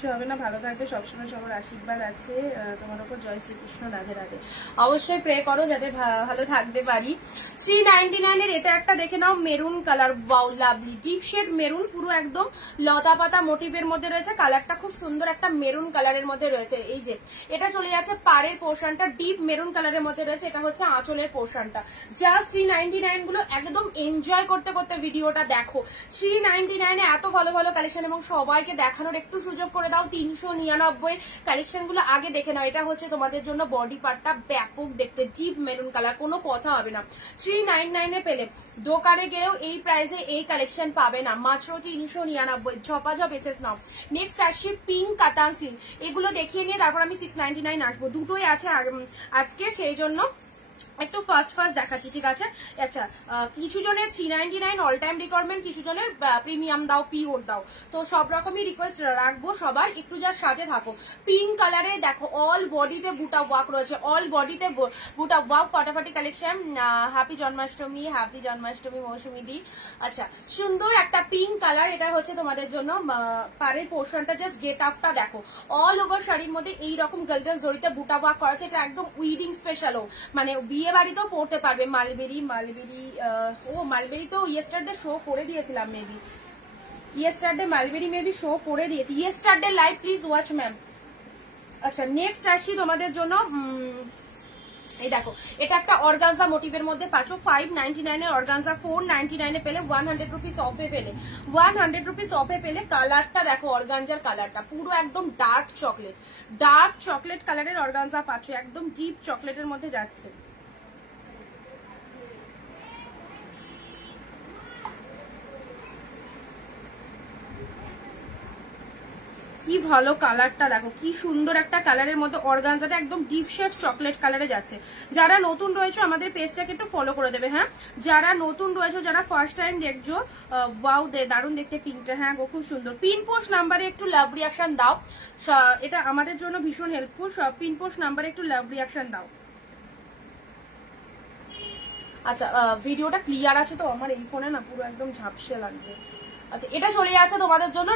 কিছু হবে না, ভালো থাকবে, সবসময় সবার আশীর্বাদ আছে তোমার উপর। জয় শ্রীকৃষ্ণ, রাধে রাধে। অবশ্যই প্রে করো যাতে ভালো থাকতে পারি। 399-এর এটা একটা দেখে নাও, maroon colour. Wow, lovely deep shade maroon, পুরো একদম লতা পাতা মোটিভের মধ্যে রয়েছে। কালারটা খুব সুন্দর একটা মেরুন কালারের মধ্যে রয়েছে। এই যে এটা চলে যাচ্ছে পাড়ের পোর্শনটা, ডিপ মেরুন কালারের মধ্যে রয়েছে। এটা হচ্ছে আঁচলের পোর্শনটা। জাস্ট 399 গুলো একদম এনজয় করতে করতে ভিডিওটা দেখো। 399-এ এত ভালো ভালো কালেকশন, এবং সবাইকে দেখানোর একটু সুযোগ করে দাও। 399 কালেকশন গুলো আগে দেখে নাও। এটা হচ্ছে তোমাদের জন্য বডি পার্টটা, ব্যাপক দেখতে, ডিপ মেরুন কালার, কোনো কথা হবে না। 399-এ পেলে দোকানে গেলেও এই প্রাইসে এই কালেকশন পাবে না, মাত্র 399। ঝপাঝপ এসেস নাও। নেক্সট আসছে পিঙ্ক কাতান সিল্ক। এগুলো দেখিয়ে নিয়ে তারপর আমি 699 আসবো। দুটোই আছে আজকে, সেই জন্য একটু ফার্স্ট দেখাচ্ছি, ঠিক আছে। আচ্ছা, কিছু জনের 399 অল টাইম রিকোয়ারমেন্ট, কিছু জনের প্রিমিয়াম দাও, পিওর দাও, তো সব রকমই রিকোয়েস্ট রাখবো সবার, একটু যার সাথে থাকো। পিঙ্ক কালারে দেখো, অল বডিতে বুটা ওয়ার্ক রয়েছে, অল বডিতে বুটা ওয়ার্ক, ফাটাফাটি collection. Happy Janmashtami, happy Janmashtami Mousumi দি। আচ্ছা, সুন্দর একটা পিঙ্ক কালার, এটা হচ্ছে তোমাদের জন্য পাড়ের পোর্শনটা। জাস্ট গেট আপটা দেখো, অল ওভার শাড়ির মধ্যে এইরকম গোল্ডেন জরিতে বুটা ওয়ার্ক করা আছে। এটা একদম উইডিং স্পেশালও, মানে বিয়ে বাড়িতেও পড়তে পারবে। মালবেরি মালবেরি তো ইয়েস্টারডে শো করে দিয়েছিলাম, maybe yesterday mulberry maybe show করে দিয়েছি। Yesterday live please watch ma'am. আচ্ছা, নেক্সট আসি তোমাদের জন্য। এই দেখো, এটা একটা অর্গানজা মোটিভের মধ্যে পাচ্ছ। 599-এর অর্গানজা 499-এ পেলে, 100 রুপিস অফে পেলে, 100 রুপিস অফে পেলে। কালারটা দেখো, অর্গানজার কালারটা পুরো একদম ডার্ক চকলেট কালারের অর্গানজা পাচ্ছ, একদম ডিপ চকলেটের মধ্যে যাচ্ছে। কি ভালো কালারটা দেখো, কি সুন্দর একটা কালারের মধ্যে অর্গানজাটা একদম ডিপ শেড চকলেট কালারে যাচ্ছে। যারা নতুন রয়েছে আমাদের পেজটাকে একটু ফলো করে দেবে। হ্যাঁ, যারা নতুন রয়েছে, যারা ফার্স্ট টাইম দেখছো, ওয়াও দারুণ দেখতে পিঙ্কটা। হ্যাঁ গো, খুব সুন্দর। পিন পোস্ট নাম্বারে একটু লাভ রিয়াকশন দাও, এটা আমাদের জন্য ভীষণ হেল্পফুল। সব পিন পোস্ট নাম্বারে একটু লাভ রিয়াকশন দাও। আচ্ছা, ভিডিওটা ক্লিয়ার আছে তো? আমার এই ফোনে না পুরো একদম ঝাপসে লাগছে। আচ্ছা, এটা চলে যাচ্ছে তোমাদের জন্য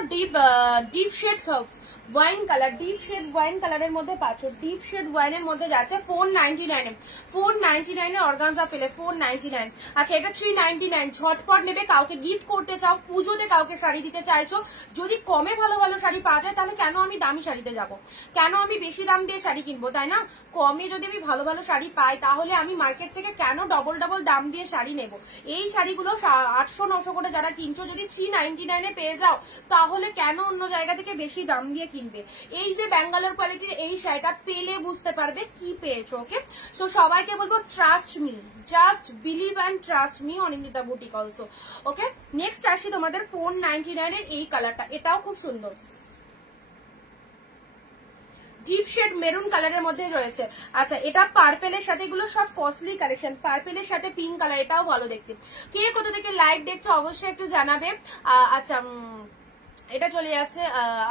deep shade wine colour, deep shade wine কালারের মধ্যে পাচ্ছ। ডিপ শেড ওয়াইনের মধ্যে যাচ্ছে 499 499 অর্গানজা পেলে 499। আচ্ছা, এটা 399। ঝটপট নেবে, কাউকে গিফট করতে চাও, পুজোতে কাউকে শাড়ি দিতে চাইছো, যদি কমে ভালো ভালো শাড়ি পাওয়া যায় তাহলে কেন আমি দামি শাড়িতে যাব, কেন আমি বেশি দাম দিয়ে শাড়ি কিনবো, তাই না? কমে যদি আমি ভালো ভালো শাড়ি পাই তাহলে আমি মার্কেট থেকে কেন ডবল ডবল দাম দিয়ে শাড়ি নেব? এই শাড়িগুলো 800-900 করে যারা কিনছো, যদি 399 এ পেয়ে যাও তাহলে কেন অন্য জায়গা থেকে বেশি দাম দিয়ে কিনবে? এই যে ব্যাঙ্গালোর কোয়ালিটির এই শাড়িটা পেলে বুঝতে পারবে কি পেয়েছো। ওকে, সো সবাইকে বলবো trust me, just believe and trust me Anindita boutique also. Okay, next আসি তোমাদের 499 এর এই কালারটা, এটাও খুব সুন্দর, ডিপ শেড মেরুন কালারের মধ্যে রয়েছে। আচ্ছা, এটা পার্পেলের সাথে, এগুলো সব কস্টলি কালেকশন। পার্পেলের সাথে পিঙ্ক কালার, এটাও ভালো দেখতে। কে কোথা থেকে লাইভ দেখছো অবশ্যই একটু জানাবে। আচ্ছা, এটা চলে যাচ্ছে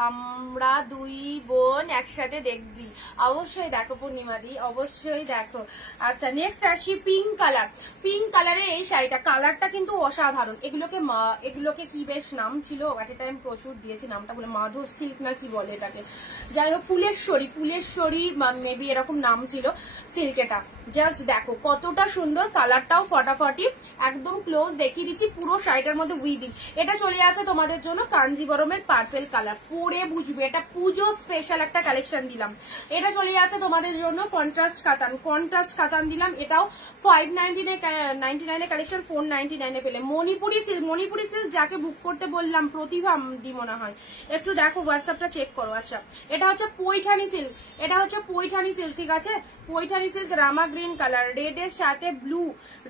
আমরা দুই বোন একসাথে দেখছি, অবশ্যই দেখো পূর্ণিমাদি, অবশ্যই দেখো। আচ্ছা, নেক্সট আসি পিঙ্ক কালার। পিঙ্ক কালারের এই শাড়িটা, কালারটা কিন্তু অসাধারণ। এগুলোকে কি বেশ নাম ছিল, এট এ টাইম প্রচুর দিয়েছি, নামটা বলে মাধব সিল্ক না কি বলে এটাকে, যাই হোক ফুলেশ্বরী মেবি এরকম নাম ছিল সিল্কেটা। জাস্ট দেখো কতটা সুন্দর, কালারটাও ফটাফটি, একদম ক্লোজ দেখিয়ে দিচ্ছি পুরো শাড়িটার মধ্যে উইভিং। এটা চলে আসে তোমাদের জন্য কাঞ্জিবরমের পার্পেল কালার, পরে বুঝবে এটা পুজো স্পেশাল একটা কালেকশন দিলাম। এটা চলে আসে তোমাদের জন্য কন্ট্রাস্ট কাতান দিলাম, এটাও 599 কালেকশন 499 পেলে। মণিপুরি সিল্ক যাকে বুক করতে বললাম প্রতিভা দি মনে হয়, একটু দেখো হোয়াটসঅ্যাপটা চেক করো। আচ্ছা, এটা হচ্ছে পৈঠানি সিল্ক, ঠিক আছে? পৈঠানি সিল্ক রামা গ্রিন কালার, রেড এর সাথে blue.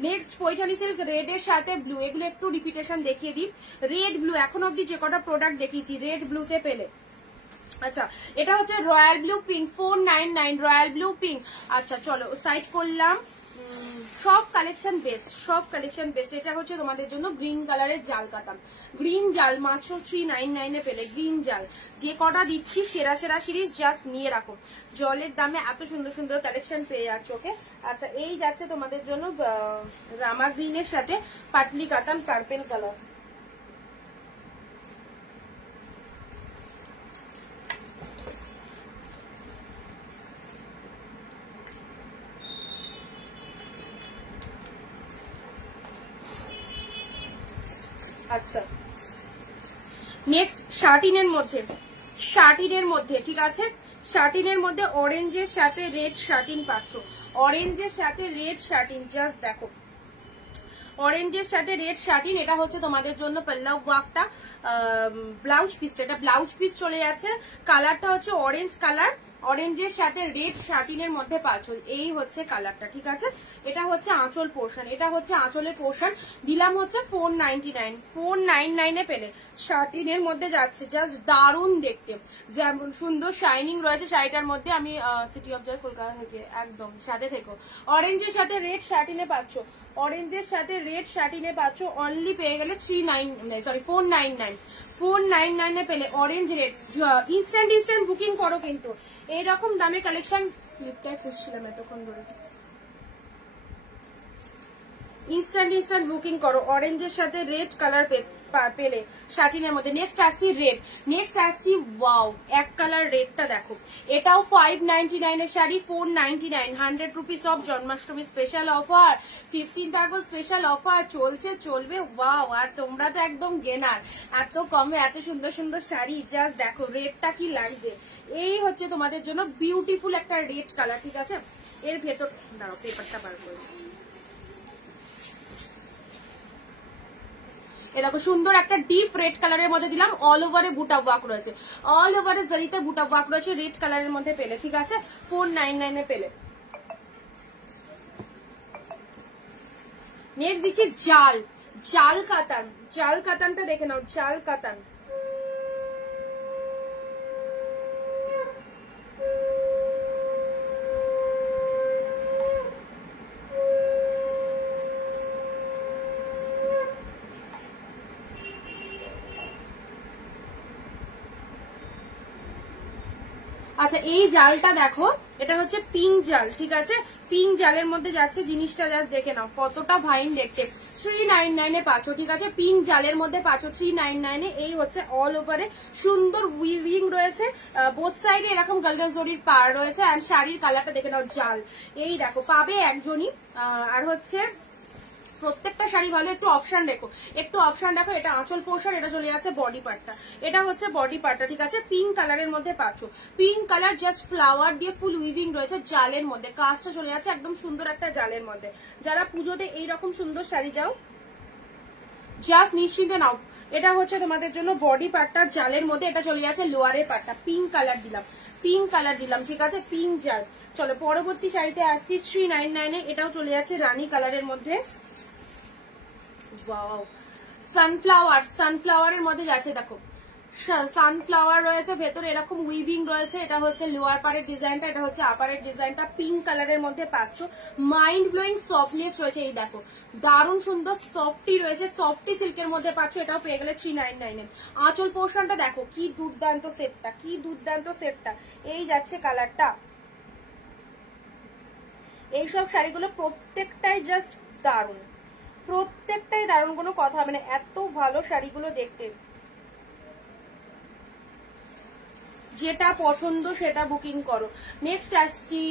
Next Paithani silk red এর সাথে ব্লু, এগুলো একটু রিপিটেশন দেখিয়ে দিই। রেড ব্লু, এখন অব্দি যে কটা প্রোডাক্ট দেখিয়েছি রেড ব্লুতে পেলে। আচ্ছা, এটা হচ্ছে royal blue pink 499, royal blue pink. আচ্ছা চলো সাইড করলাম, সব কালেকশন বেস্ট। এটা হচ্ছে তোমাদের জন্য গ্রিন কালারের জাল কাতান, গ্রিন জাল মাত্র 399 এ পেলে। গ্রিন জাল যে কটা দিচ্ছি সেরা সিরিজ, জাস্ট নিয়ে রাখো, জলের দামে এত সুন্দর সুন্দর কালেকশন পেয়ে যাচ্ছ। ওকে, আচ্ছা এই যাচ্ছে তোমাদের জন্য রামা গ্রিনের সাথে পাটলি কাতান পার্পেল কালার। আচ্ছা, নেক্সট শার্টিনের মধ্যে ঠিক আছে, শার্টিনের মধ্যে অরেঞ্জের সাথে রেড শার্টিন পাচ্ছ, অরেঞ্জের সাথে রেড শার্টিন, জাস্ট দেখো অরেঞ্জের সাথে রেড শার্টিন। এটা হচ্ছে তোমাদের জন্য পাল্লাও ওয়ার্কটা, ব্লাউজ পিসটা, এটা ব্লাউজ পিস চলে যাচ্ছে। কালারটা হচ্ছে অরেঞ্জ কালার, অরেঞ্জের সাথে রেড শার্টিনের মধ্যে পাচ্ছ, এই হচ্ছে কালারটা, ঠিক আছে? এটা হচ্ছে আঁচল পোর্শন, এটা হচ্ছে আঁচলের পোর্শন, দিলাম হচ্ছে 499 এ পেলে। শার্টিনের মধ্যে যাচ্ছে, জাস্ট দারুণ দেখতে, যেমন সুন্দর শাইনিং রয়েছে শাড়িটার মধ্যে। আমি সিটি অফ জয় কলকাতা থেকে, একদম সাথে থেকো। অরেঞ্জের সাথে রেড শার্টিনে পাচ্ছ, অরেঞ্জের সাথে রেড শার্টিনে পাচ্ছ, অনলি পেয়ে গেলে 499 এ পেলে। অরেঞ্জ রেড, ইনস্ট্যান্ট বুকিং করো কিন্তু, এইরকম দামে কালেকশন ফ্লিপটাই খুঁজছিলাম এতক্ষণ ধরে, ইনস্ট্যান্ট বুকিং করো। অরেঞ্জের সাথে রেড কালার পেলে শার্টিনের মধ্যে। নেক্সট আসছি ওয়াও, এক কালার রেডটা দেখো, এটাও 599 এর sari 499, 100 rupees of Janmashtami special offer, 15th August special offer চলবে। ওয়াও, আর তোমরা তো একদম গেনার, এত কমে এত সুন্দর সুন্দর শাড়ি, জাস্ট দেখো রেডটা কি লাগছে। এই হচ্ছে তোমাদের জন্য বিউটিফুল একটা রেড কালার, ঠিক আছে? এর ভেতর দাঁড়াও পেপারটা বার করে, এরকম সুন্দর একটা ডিপ রেড কালারের মধ্যে দিলাম, অল ওভারে বুটা ওয়ার্ক রয়েছে, অল ওভারে জরিতে বুটা ওয়ার্ক রয়েছে, রেড কালারের মধ্যে পেলে, ঠিক আছে? 499 এ পেলে। নেক্সট দিচ্ছি জাল কাতানটা দেখে নাও, জাল কাতান, আচ্ছা এই জালটা দেখো, এটা হচ্ছে পিঙ্ক জাল, ঠিক আছে, পিঙ্ক জালের মধ্যে যাচ্ছে জিনিসটা, জাস্ট দেখে নাও কতটা ফাইন দেখতে। 399 এ পাচ্ছ, ঠিক আছে, পিঙ্ক জালের মধ্যে পাচ্ছ 399 এ। এই হচ্ছে অল ওভারে সুন্দর উইভিং রয়েছে, বোথ সাইডে এরকম গোল্ডেন জরির পার রয়েছে। আর শাড়ির কালারটা দেখে নাও, জাল, এই দেখো পাবে একজনই। আর হচ্ছে প্রত্যেকটা শাড়ি ভালো, একটু অপশন দেখো, একটু অপশন দেখো। এটা আঁচল পোর্শন, এটা চলে যাচ্ছে বডি পার্টটা, এটা হচ্ছে বডি পার্টটা, ঠিক আছে, পিঙ্ক কালারের মধ্যে পাচ্ছ। পিঙ্ক কালার জাস্ট ফ্লাওয়ার দিয়ে ফুল উইভিং রয়েছে জালের মধ্যে, কাজটা চলে যাচ্ছে একদম সুন্দর একটা জালের মধ্যে। যারা পুজোতে এইরকম সুন্দর শাড়ি যাও জাস্ট নিশ্চিন্তে নাও। এটা হচ্ছে তোমাদের জন্য বডি পার্টটা জালের মধ্যে, এটা চলে যাচ্ছে লোয়ারের পার্টটা, পিঙ্ক কালার দিলাম, পিঙ্ক কালার দিলাম, ঠিক আছে, পিঙ্ক জাল। চলো পরবর্তী শাড়িতে আসছি 399 এ, এটাও চলে যাচ্ছে রানী কালারের মধ্যে। সানফ্লাওয়ার, সানফ্লাওয়ারের মধ্যে যাচ্ছে, দেখো সানফ্লাওয়ার রয়েছে ভেতরে, এরকম উইভিং রয়েছে। এটা হচ্ছে লোয়ার পারের ডিজাইনটা, এটা হচ্ছে আপারের ডিজাইনটা, পিঙ্ক কালারের মধ্যে পাচ্ছ। মাইন্ড ব্লোয়িং সফটনেস রয়েছে, এই দেখো দারুণ সুন্দর সফটি রয়েছে, সফটি সিল্কের মধ্যে পাচ্ছ। এটাও পেয়ে গেলে 399 এ। আঁচল পোর্শনটা দেখো কি দুর্দান্ত সেটটা, কি দুর্দান্ত সেটটা, এই যাচ্ছে কালারটা। এইসব শাড়িগুলো প্রত্যেকটাই জাস্ট দারুণ, প্রত্যেকটাই দারুণ, কোনো কথা হবে না, এত ভালো শাড়িগুলো দেখতে। যেটা পছন্দ সেটা বুকিং করো। নেক্সট আসছি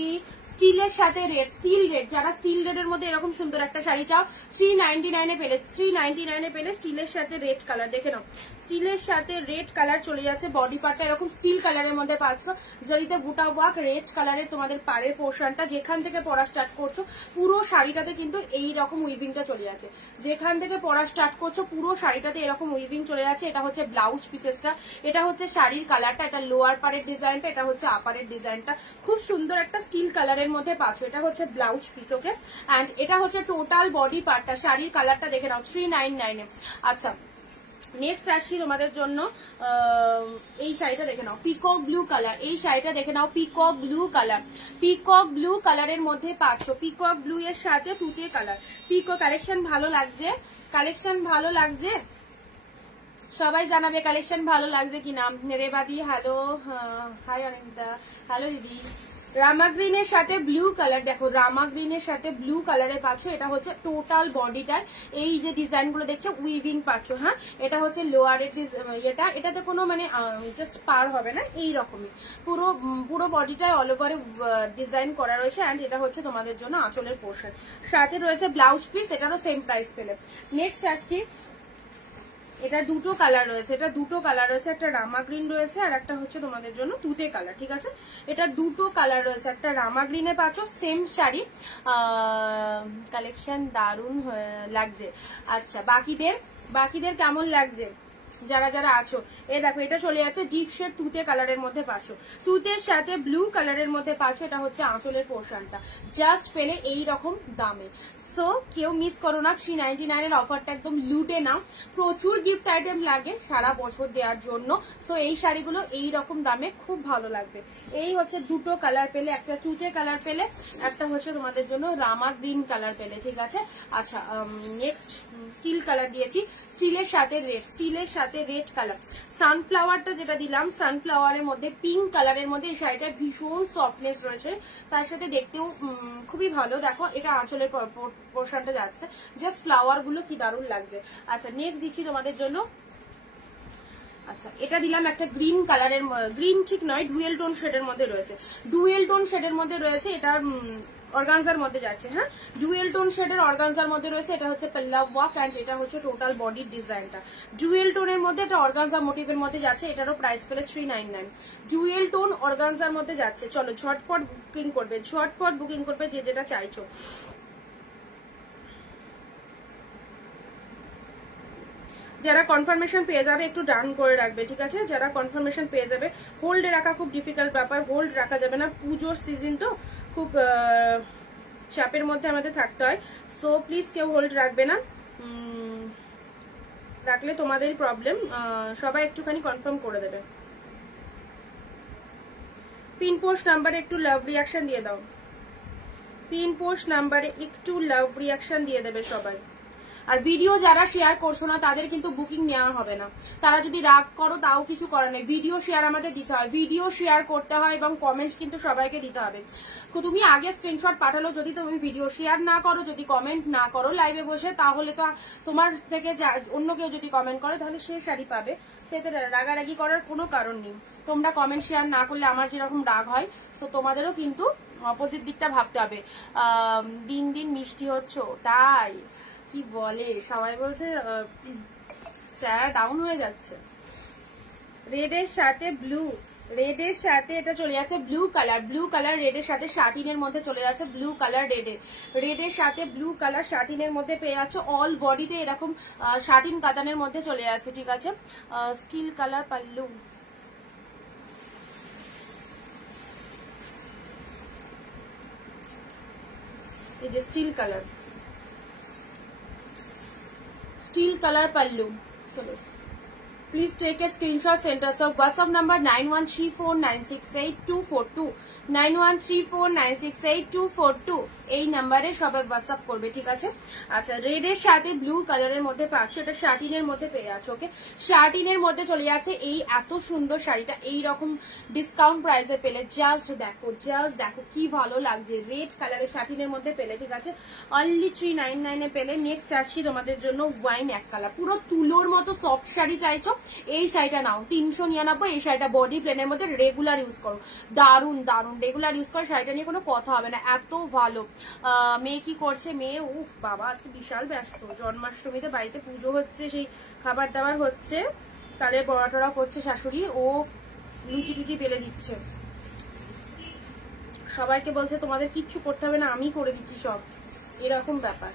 স্টিলের সাথে রেড, স্টিল রেড, যারা স্টিল রেডের মধ্যে এরকম সুন্দর একটা শাড়ি চাও 399 এ পেলে, 399 এ পেলে স্টিলের সাথে রেড কালার, দেখে নাও স্টিলের সাথে রেড কালার চলে যাচ্ছে। বডি পার্টটা এরকম স্টিল কালারের মধ্যে পাচ্ছ, জরিতে বুটা ওয়ার্ক, রেড কালারের তোমাদের পাড়ের পোর্শনটা। যেখান থেকে পরা স্টার্ট করছো পুরো শাড়িটাতে কিন্তু এই রকম উইভিংটা চলে যাচ্ছে, যেখান থেকে পরা স্টার্ট করছো পুরো শাড়িটাতে এরকম উইভিং চলে যাচ্ছে। এটা হচ্ছে ব্লাউজ পিসেসটা, এটা হচ্ছে শাড়ির কালারটা, এটা লোয়ার পাড়ের ডিজাইনটা, এটা হচ্ছে আপারের ডিজাইনটা। খুব সুন্দর একটা স্টিল কালারের মধ্যে পাচ্ছ, এটা হচ্ছে ব্লাউজ পিস, ওকে। অ্যান্ড এটা হচ্ছে টোটাল বডি পার্টটা, শাড়ির কালারটা দেখে নাও 399 এ। আচ্ছা নেক্সট আসছি তোমাদের জন্য, এই শাড়িটা দেখে নাও, পিকক ব্লু কালার, এই শাড়িটা দেখে নাও, peacock blue colour, peacock blue কালারের মধ্যে পাচ্ছ, পিকক ব্লু এর সাথে তুতে কালার। পিকক কালেকশন ভালো লাগছে, কালেকশন ভালো লাগছে, সবাই জানাবে কালেকশন ভালো লাগছে কিনা। রেবাদি হ্যালো, হাই অনিন্দিতা, হ্যালো দিদি। রামা গ্রিনের সাথে ব্লু কালার, দেখো রামা গ্রিনের সাথে ব্লু কালারে পাচ্ছ। এটা হচ্ছে টোটাল বডিটায় এই যে ডিজাইন গুলো দেখছো উইভিং পাচ্ছ, হ্যাঁ। এটা হচ্ছে লোয়ারের এটা, এটাতে কোনো মানে জাস্ট পার হবে না, এই রকমই পুরো পুরো বডিটায় অল ওভার ডিজাইন করা রয়েছে। অ্যান্ড এটা হচ্ছে তোমাদের জন্য আঁচলের পোর্শন, সাথে রয়েছে ব্লাউজ পিস, এটারও সেম প্রাইস পেলে। নেক্সট আসছি, এটা দুটো কালার রয়েছে, এটা দুটো কালার রয়েছে, একটা রামা গ্রিন রয়েছে আর একটা হচ্ছে তোমাদের জন্য তুতে কালার, ঠিক আছে। এটা দুটো কালার রয়েছে, একটা রামা গ্রিনে পাচ্ছ, সেম শাড়ি। কালেকশন দারুণ লাগছে। আচ্ছা বাকিদের কেমন লাগছে যারা যারা আছো, এ দেখো এটা চলে যাচ্ছে ডিপ শেড তুতে কালারের মধ্যে পাচ্ছো, তুতের সাথে ব্লু কালারের মধ্যে পাচ্ছো। এটা হচ্ছে আঁচলের পোর্শনটা, জাস্ট পেলে এই রকম দামে। সো কেউ মিস করো না, 399 এর অফারটা একদম লুটে নাও। প্রচুর গিফট আইটেম লাগে সারা বছর দেওয়ার জন্য। সো এই শাড়িগুলো এই রকম দামে খুব ভালো লাগবে। এই হচ্ছে দুটো কালার পেলে, একটা তুতে কালার পেলে, একটা হচ্ছে তোমাদের জন্য রামা গ্রিন কালার পেলে, ঠিক আছে। আচ্ছা নেক্সট স্টিল কালার দিয়েছি, স্টিলের সাথে রেড, স্টিলের সাথে রেড কালার। সানফ্লাওয়ারটা যেটা দিলাম, সানফ্লাওয়ারের মধ্যে পিঙ্ক কালারের মধ্যে এই শাড়িটা ভীষণ সফটনেস রয়েছে, তার সাথে দেখতেও খুবই ভালো। দেখো এটা আঁচলের পোর্শনটা যাচ্ছে, জাস্ট ফ্লাওয়ার গুলো কি দারুণ লাগছে। আচ্ছা নেক্সট দিচ্ছি তোমাদের জন্য, আচ্ছা এটা দিলাম একটা গ্রিন কালারের, গ্রিন ঠিক নয়, ডুয়েল টোন শেডের মধ্যে রয়েছে, ডুয়েল টোন শেডের মধ্যে রয়েছে। এটা অর্গানজার মধ্যে যাচ্ছে, হ্যাঁ ডুয়েল টোন শেডের অর্গানজার মধ্যে রয়েছে। এটা হচ্ছে পেল্লা ওয়ার্ক অ্যান্ড এটা হচ্ছে টোটাল বডির ডিজাইনটা ডুয়েল টোনের মধ্যে, এটা অর্গানজা মোটিভের মধ্যে যাচ্ছে। এটারও প্রাইস পেলে 399, ডুয়েল টোন অর্গানজার মধ্যে যাচ্ছে। চলো ঝটপট বুকিং করবে, ঝটপট বুকিং করবে যে যেটা চাইছো। যারা কনফার্মেশন পেয়ে যাবে একটু ডান করে রাখবে, ঠিক আছে। যারা কনফার্মেশন পেয়ে যাবে, হোল্ডে রাখা খুব ডিফিকাল্ট ব্যাপার, হোল্ড রাখা যাবে না, পুজোর সিজন তো খুব চাপের মধ্যে আমাদের থাকতে হয়। সো প্লিজ কেউ হোল্ড রাখবে না, রাখলে তোমাদেরই প্রবলেম। সবাই একটুখানি কনফার্ম করে দেবে। পিন পোস্ট নাম্বারে একটু লাভ রিয়াকশন দিয়ে দাও, পিন পোস্ট নাম্বারে একটু লাভ রিয়াকশন দিয়ে দেবে সবাই। আর ভিডিও যারা শেয়ার করছো না তাদের কিন্তু বুকিং নেওয়া হবে না। তারা যদি রাগ করো তাও কিছু করার নেই, ভিডিও শেয়ার আমাদের দিতে হয়, ভিডিও শেয়ার করতে হয় এবং কমেন্টস কিন্তু সবাইকে দিতে হবে। তুমি আগে স্ক্রিনশট পাঠালো, যদি তুমি ভিডিও শেয়ার না করো, যদি কমেন্ট না করো লাইভে বসে, তাহলে তো তোমার থেকে অন্য কেউ যদি কমেন্ট করে তাহলে সে শাড়ি পাবে, সেটা রাগারাগি করার কোনো কারণ নেই। তোমরা কমেন্ট শেয়ার না করলে আমার যেরকম রাগ হয়, সো তোমাদেরও কিন্তু অপোজিট দিকটা ভাবতে হবে। দিন দিন মিষ্টি হচ্ছ, তাই কি বলে সবাই বলছে স্যার ডাউন হয়ে যাচ্ছে। রেডের সাথে ব্লু, রেডের সাথে এটা চলে যাচ্ছে ব্লু কালার, ব্লু কালার রেডের সাথে শার্টিনের মধ্যে চলে যাচ্ছে ব্লু কালার রেডের সাথে ব্লু কালার শার্টিনের মধ্যে পেয়ে যাচ্ছে। অল বডিতে এরকম শার্টিন কাতানের মধ্যে চলে যাচ্ছে, ঠিক আছে। স্টিল কালার পাল্লু, এই যে steel colour pallu. Please take a screenshot, send us our WhatsApp number 9134968242 9134968242 এই নাম্বারে সবাই হোয়াটসঅ্যাপ করবে, ঠিক আছে। আচ্ছা, রেডের সাথে ব্লু কালারের মধ্যে পাচ্ছ, এটা শার্টিনের মধ্যে পেয়ে যাচ্ছে। ওকে, শার্টিনের মধ্যে চলে যাচ্ছে এই এত সুন্দর শাড়িটা এই রকম ডিসকাউন্ট প্রাইসে পেলে জাস্ট দেখো কি ভালো লাগছে। রেড কালারের শার্টিনের মধ্যে পেলে, ঠিক আছে, অনলি 399 এ পেলে। নেক্সট আসছি তোমাদের জন্য ওয়াইন এক কালার, পুরো তুলোর মতো সফট শাড়ি চাইছো, এই শাড়িটা নাও 399। এই শাড়িটা বডি প্লেনের মধ্যে রেগুলার ইউজ করো, দারুন রেগুলার ইউজ করো, শাড়িটা নিয়ে কোনো কথা হবে না, এত ভালো। মেয়ে কি করছে? মেয়ে উফ বাবা আজকে বিশাল ব্যস্ত, জন্মাষ্টমীতে বাড়িতে পুজো হচ্ছে, সেই খাবার দাবার হচ্ছে, তাহলে বড়াটরা করছে শাশুড়ি, ও লুচি টুচি বেলে দিচ্ছে, সবাইকে বলছে তোমাদের কিচ্ছু করতে হবে না, আমি করে দিচ্ছি সব, এরকম ব্যাপার।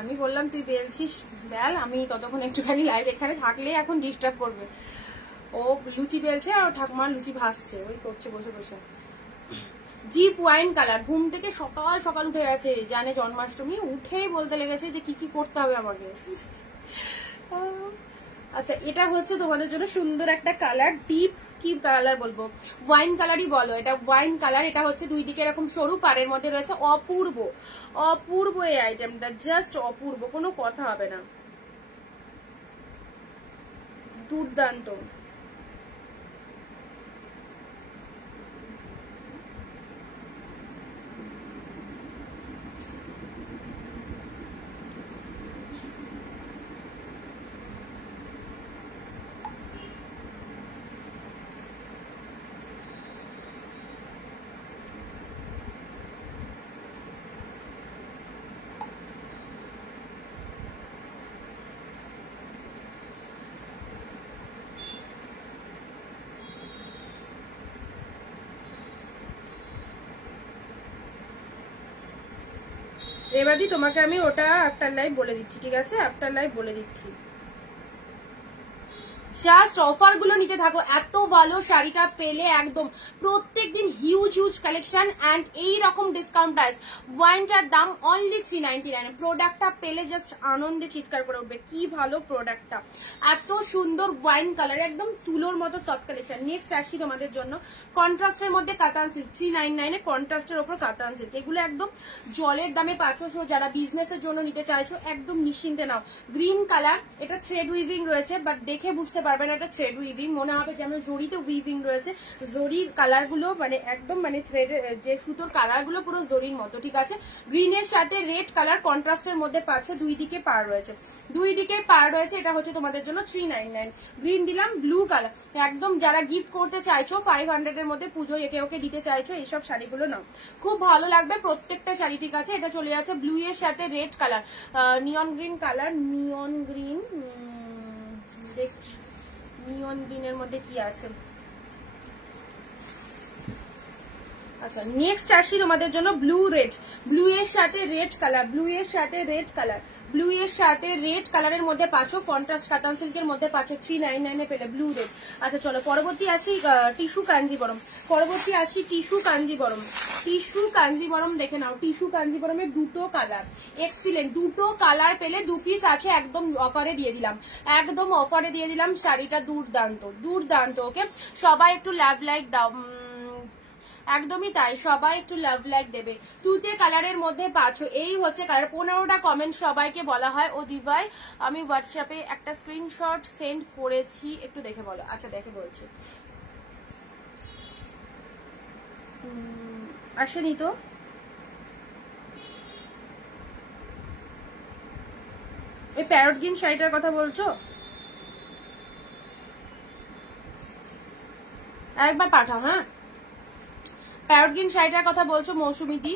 আমি বললাম তুই বেলছিস বেল, আমি ততক্ষণ একটুখানি লাইভ এখানে থাকলে এখন ডিস্টার্ব করবে। ও লুচি বেলছে আর ঠাকুমার লুচি ভাসছে, ওই করছে বসে বসে। জিপ ওয়াইন কালার, ঘুম থেকে সকাল সকাল উঠে গেছে, জানে জন্মাষ্টমী, উঠেই বলতে লেগেছে যে কি কি করতে হবে আমাকে। আচ্ছা, এটা হচ্ছে তোমাদের জন্য সুন্দর একটা কালার, ডিপ কি কালার বলবো, ওয়াইন কালারই বলো, এটা ওয়াইন কালার। এটা হচ্ছে দুই দিকে এরকম সরু, পাড়ের মধ্যে রয়েছে, অপূর্ব এই আইটেমটা, জাস্ট অপূর্ব, কোনো কথা হবে না, দুর্দান্ত। রেবাদি তোমাকে আমি ওটা আফটার লাইভ বলে দিচ্ছি, ঠিক আছে, আফটার লাইভ বলে দিচ্ছি। জাস্ট অফার গুলো নিতে থাকো, এত ভালো শাড়িটা পেলে একদম প্রত্যেকদিন হিউজ কালেকশন এন্ড এই রকম ডিসকাউন্ট প্রাইস। ওয়াইনটার দাম অনলি 399। প্রোডাক্টটা পেলে জাস্ট আনন্দে চিৎকার করে উঠবে, কি ভালো প্রোডাক্টটা, এত সুন্দর ওয়াইন কালার, একদম তুলোর মতো সফট কালেকশন। নেক্সট আসছি তোমাদের জন্য কন্ট্রাস্টের মধ্যে কাতান সিল্ক, 399 এ কন্ট্রাস্টের ওপর কাতান সিল্ক। এগুলো একদম জলের দামে পাচ্ছ, যারা বিজনেসের জন্য নিতে চাইছো একদম নিশ্চিন্তে নাও। গ্রিন কালার, এটা থ্রেড উইভিং রয়েছে, বাট দেখে বুঝতে পারবেন এটা থ্রেড উইভিং, মনে হবে যেন জরিতে উইভিং রয়েছে। জরির কালার গুলো মানে একদম মানে থ্রেডের যে সুতোর কালার গুলো পুরো জরির মতো, ঠিক আছে। গ্রিনের সাথে রেড কালার কন্ট্রাস্টের মধ্যে পাচ্ছে, দুই দিকে পার রয়েছে, এটা হচ্ছে তোমাদের জন্য 399। গ্রিন দিলাম, ব্লু কালার, একদম যারা গিফট করতে চাইছো 500 এর মধ্যে পুজো একে ওকে দিতে চাইছো, এইসব শাড়িগুলো নাও, খুব ভালো লাগবে প্রত্যেকটা শাড়ি, ঠিক আছে। এটা চলে যাচ্ছে ব্লু এর সাথে রেড কালার, নিয়ন গ্রিন কালার, নিয়ন গ্রিন, দেখছি নিয়ন গ্রিনের মধ্যে কি আছে। আচ্ছা, নেক্সট আসি তোমাদের জন্য ব্লু রেড, ব্লু এর সাথে রেড কালার, ব্লু এর সাথে রেড কালারের মধ্যে পাচ্ছ, কন্ট্রাস্ট কাতান সিল্কের মধ্যে পাচ্ছ, 399 এ পেলে ব্লু রেড। আচ্ছা চলো পরবর্তী আসি টিস্যু কাঞ্জিবরম, টিস্যু কাঞ্জিবরম দেখে নাও। টিস্যু কাঞ্জিবরমের দুটো কালার, এক্সিলেন্ট, দুটো কালার পেলে, দু পিস আছে, একদম অফারে দিয়ে দিলাম, শাড়িটা দুর্দান্ত। ওকে, সবাই একটু লাভ লাইক দাও, একদমই তাই, সবাই একটু লাভ লাইক দেবে। তুতে কালারের মধ্যে পাচ্ছ, এই হচ্ছে কালার। 15টা কমেন্ট সবাইকে বলা হয় ও দিভাই আমি হোয়াটসঅ্যাপে একটা স্ক্রিনশট সেন্ড করেছি, একটু দেখে বলো। আচ্ছা দেখে বলছি, আসেনি তো। এই প্যারট গ্রিন শাড়িটার কথা বলছো? একবার পাঠাও। হ্যাঁ, প্যারট গ্রিন শাড়িটার কথা বলছো মৌসুমি দি?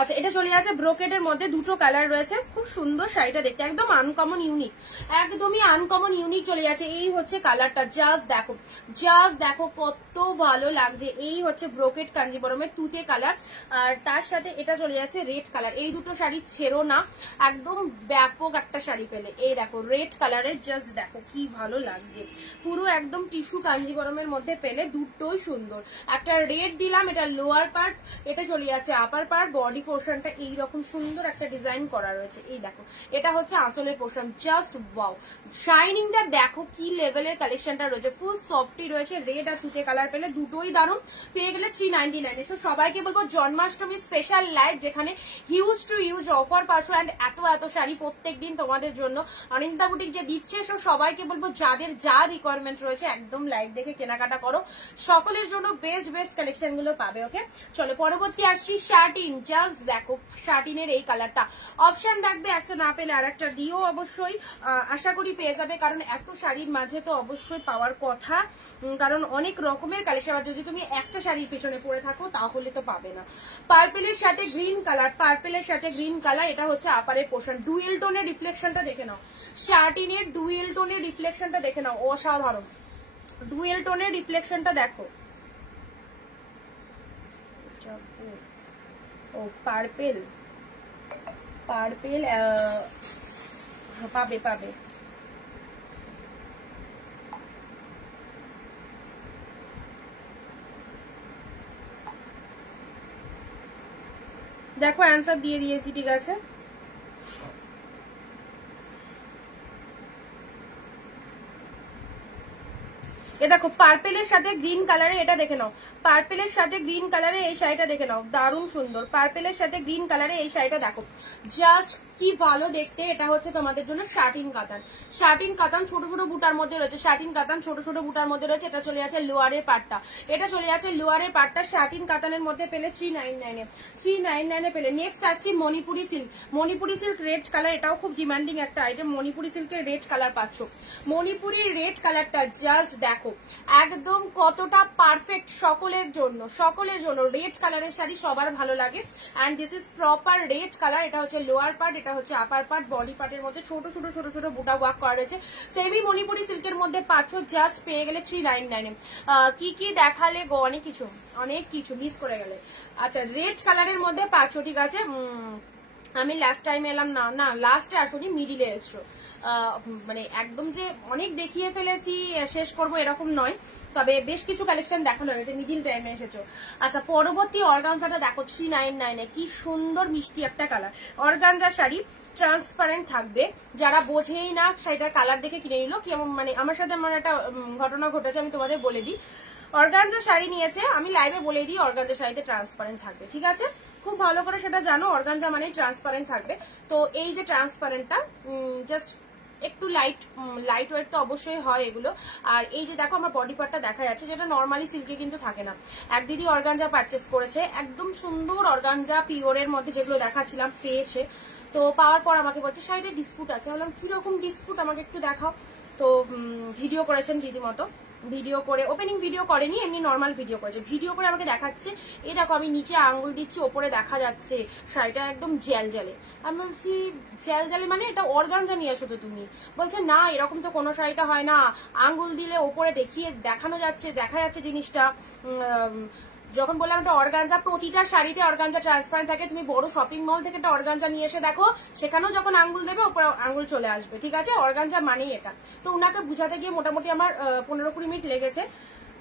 আচ্ছা, এটা চলে যাচ্ছে ব্রোকেটের মধ্যে, দুটো কালার রয়েছে, খুব সুন্দর শাড়িটা দেখতে, একদম আনকমন ইউনিক, একদমই আনকমন ইউনিক চলে যাচ্ছে। এই হচ্ছে কালারটা, জাস্ট দেখো, জাস্ট দেখো কত ভালো লাগছে। এই হচ্ছে ব্রোকেট কাঞ্জিবরমের তুতে কালার, আর তার সাথে এটা চলে যাচ্ছে রেড কালার। এই দুটো শাড়ি ছেড়ো না, একদম ব্যাপক একটা শাড়ি পেলে। এই দেখো রেড কালারের, জাস্ট দেখো কি ভালো লাগছে, পুরো একদম টিস্যু কাঞ্জিবরমের মধ্যে পেলে, দুটোই সুন্দর। একটা রেড দিলাম, এটা লোয়ার পার্ট, এটা চলে যাচ্ছে আপার পার্ট। বডি পোর্শনটা এইরকম সুন্দর একটা ডিজাইন করা রয়েছে। এই দেখো এটা হচ্ছে আঁচলের পোর্শন, জাস্ট ওয়াও, শাইনিংটা দেখো কি লেভেলের কালেকশনটা রয়েছে, ফুল সফটি রয়েছে। রেড আর তুতে কালার পেলে দুটোই দারুণ, পেয়ে গেলে 399। এসো সবাইকে বলবো জন্মাষ্টমী স্পেশাল লাইভ, যেখানে হিউজ টু হিউজ অফার পাচ্ছ, অ্যান্ড এত এত শাড়ি প্রত্যেকদিন তোমাদের জন্য অনিন্দিতা বুটিক যে দিচ্ছে। এসো সবাইকে বলবো যাদের যা রিকোয়ারমেন্ট রয়েছে একদম লাইভ দেখে কেনাকাটা করো, সকলের জন্য বেস্ট বেস্ট কালেকশন গুলো পাবে। ওকে চলো পরবর্তী আসছি শার্টিন। জাস্ট দেখো শার্টিনের এই কালারটা, অপশন থাকবে, একটা না পেলে আর একটা দিও অবশ্যই, আশা করি পেয়ে যাবে, কারণ এত শাড়ির মাঝে তো অবশ্যই পাওয়ার কথা, কারণ অনেক রকমের কালেকশন। যদি তুমি একটা শাড়ির পেছনে পড়ে থাকো তাহলে তো পাবে না। পার্পেলের সাথে গ্রিন কালার, পার্পেলের সাথে গ্রিন কালার, এটা হচ্ছে আপারের পোর্শন। ডুয়েল টোনের রিফ্লেকশনটা দেখে নাও, শার্টিনের ডুয়েল টোনের রিফ্লেকশনটা দেখে নাও, অসাধারণ। ডুয়েল টোনের রিফ্লেকশনটা দেখো, ও পার্পেল, পার্পেল পাবে পাবে। দেখো অ্যান্সার দিয়ে দিয়েছি, ঠিক আছে। এ দেখো পার্পেলের সাথে গ্রিন কালারে, এটা দেখে নাও, পার্পেলের সাথে গ্রিন কালারে এই শাড়িটা দেখে নাও, দারুণ সুন্দর। পার্পেলের সাথে গ্রিন কালারে এই শাড়িটা দেখো, জাস্ট কি ভালো দেখতে। এটা হচ্ছে তোমাদের জন্য শার্টিন কাতান, শার্টিন কাতান ছোট ছোট বুটার মধ্যে রয়েছে, শার্টিন কাতান ছোট ছোট বুটার মধ্যে রয়েছে। এটা চলে যাচ্ছে লোয়ারের পাটটা, এটা চলে যাচ্ছে লোয়ারের পাটটা শার্টিন কাতানের মধ্যে পেলে 399 এ, 399 এ পেলে। নেক্সট আসছি Manipuri silk, Manipuri silk red colour, এটাও খুব ডিমান্ডিং একটা আইটেম। মণিপুরি সিল্কের রেড কালার পাচ্ছ, মণিপুরির রেড কালারটা জাস্ট দেখো একদম কতটা পারফেক্ট সকলের জন্য, সকলের জন্য। রেড কালারের শাড়ি সবার ভালো লাগে, and this is proper red colour. এটা হচ্ছে লোয়ার পার্ট, এটা হচ্ছে আপার পার্ট। বডি পার্টের মধ্যে ছোট ছোট ছোট ছোট বুটা ওয়ার্ক করা রয়েছে। সেমি মণিপুরি সিল্কের মধ্যে পাচ্ছ, জাস্ট পেয়ে গেলে 399 এ। কি কি দেখালে গো, অনেক কিছু অনেক কিছু মিস করে গেলে। আচ্ছা রেড কালারের মধ্যে পাচ্ছ, ঠিক আছে। আমি লাস্ট টাইম এলাম না, না লাস্টে আসনি, মিডিলে এসছো। মানে একদম যে অনেক দেখিয়ে ফেলেছি শেষ করব এরকম নয়, তবে বেশ কিছু কালেকশন দেখানো হয়েছে, মিডিল টাইমে এসেছো। আচ্ছা পরবর্তী অর্গানজাটা দেখো 399 এ, কি সুন্দর মিষ্টি একটা কালার। অর্গানজা শাড়ি ট্রান্সপারেন্ট থাকবে, যারা বোঝেই না শাড়িটার কালার দেখে কিনে নিল। কি মানে আমার সাথে আমার একটা ঘটনা ঘটেছে, আমি তোমাদের বলে দিই। অর্গানজা শাড়ি নিয়েছে, আমি লাইভে বলে দিই অর্গানজা শাড়িতে ট্রান্সপারেন্ট থাকবে, ঠিক আছে। খুব ভালো করে সেটা জানো, অর্গানজা মানে ট্রান্সপারেন্ট থাকবে। তো এই যে ট্রান্সপারেন্টটা জাস্ট একটু লাইট ওয়েট তো অবশ্যই হয় এগুলো। আর এই যে দেখো আমার বডি পার্টটা দেখা যাচ্ছে, যেটা নর্মালি সিল্কে কিন্তু থাকে না। এক দিদি অর্গানজা পারচেস করেছে, একদম সুন্দর অর্গানজা পিওরের মধ্যে যেগুলো দেখাচ্ছিলাম পেয়েছে। তো পাওয়ার পর আমাকে বলছে শাড়িটা ডিসপুট আছে। বললাম কিরকম ডিসপুট, আমাকে একটু দেখাও। তো ভিডিও করেছেন রীতিমতো, ভিডিও করে, ওপেনিং ভিডিও করেনি, এমনি নর্মাল ভিডিও করেছে। ভিডিও করে আমাকে দেখাচ্ছে, এই দেখো আমি নিচে আঙ্গুল দিচ্ছি, ওপরে দেখা যাচ্ছে শাড়িটা একদম জ্যাল জ্যালে। আমি বলছি জ্যাল জ্যালে মানে এটা অর্গানজা নিয়ে আসো তো তুমি? বলছে না এরকম তো কোনো শাড়িটা হয় না, আঙ্গুল দিলে ওপরে দেখা যাচ্ছে জিনিসটা। যখন বললাম এটা অর্গানজা, প্রতিটা শাড়িতে অর্গানজা ট্রান্সপারেন্ট থাকে। তুমি বড় শপিং মল থেকে একটা অর্গানজা নিয়ে এসে দেখো, সেখানেও যখন আঙ্গুল দেবে ওপরে আঙ্গুল চলে আসবে, ঠিক আছে। অর্গানজা মানেই এটা। তো উনাকে বুঝাতে গিয়ে মোটামুটি আমার 15-20 মিনিট লেগেছে।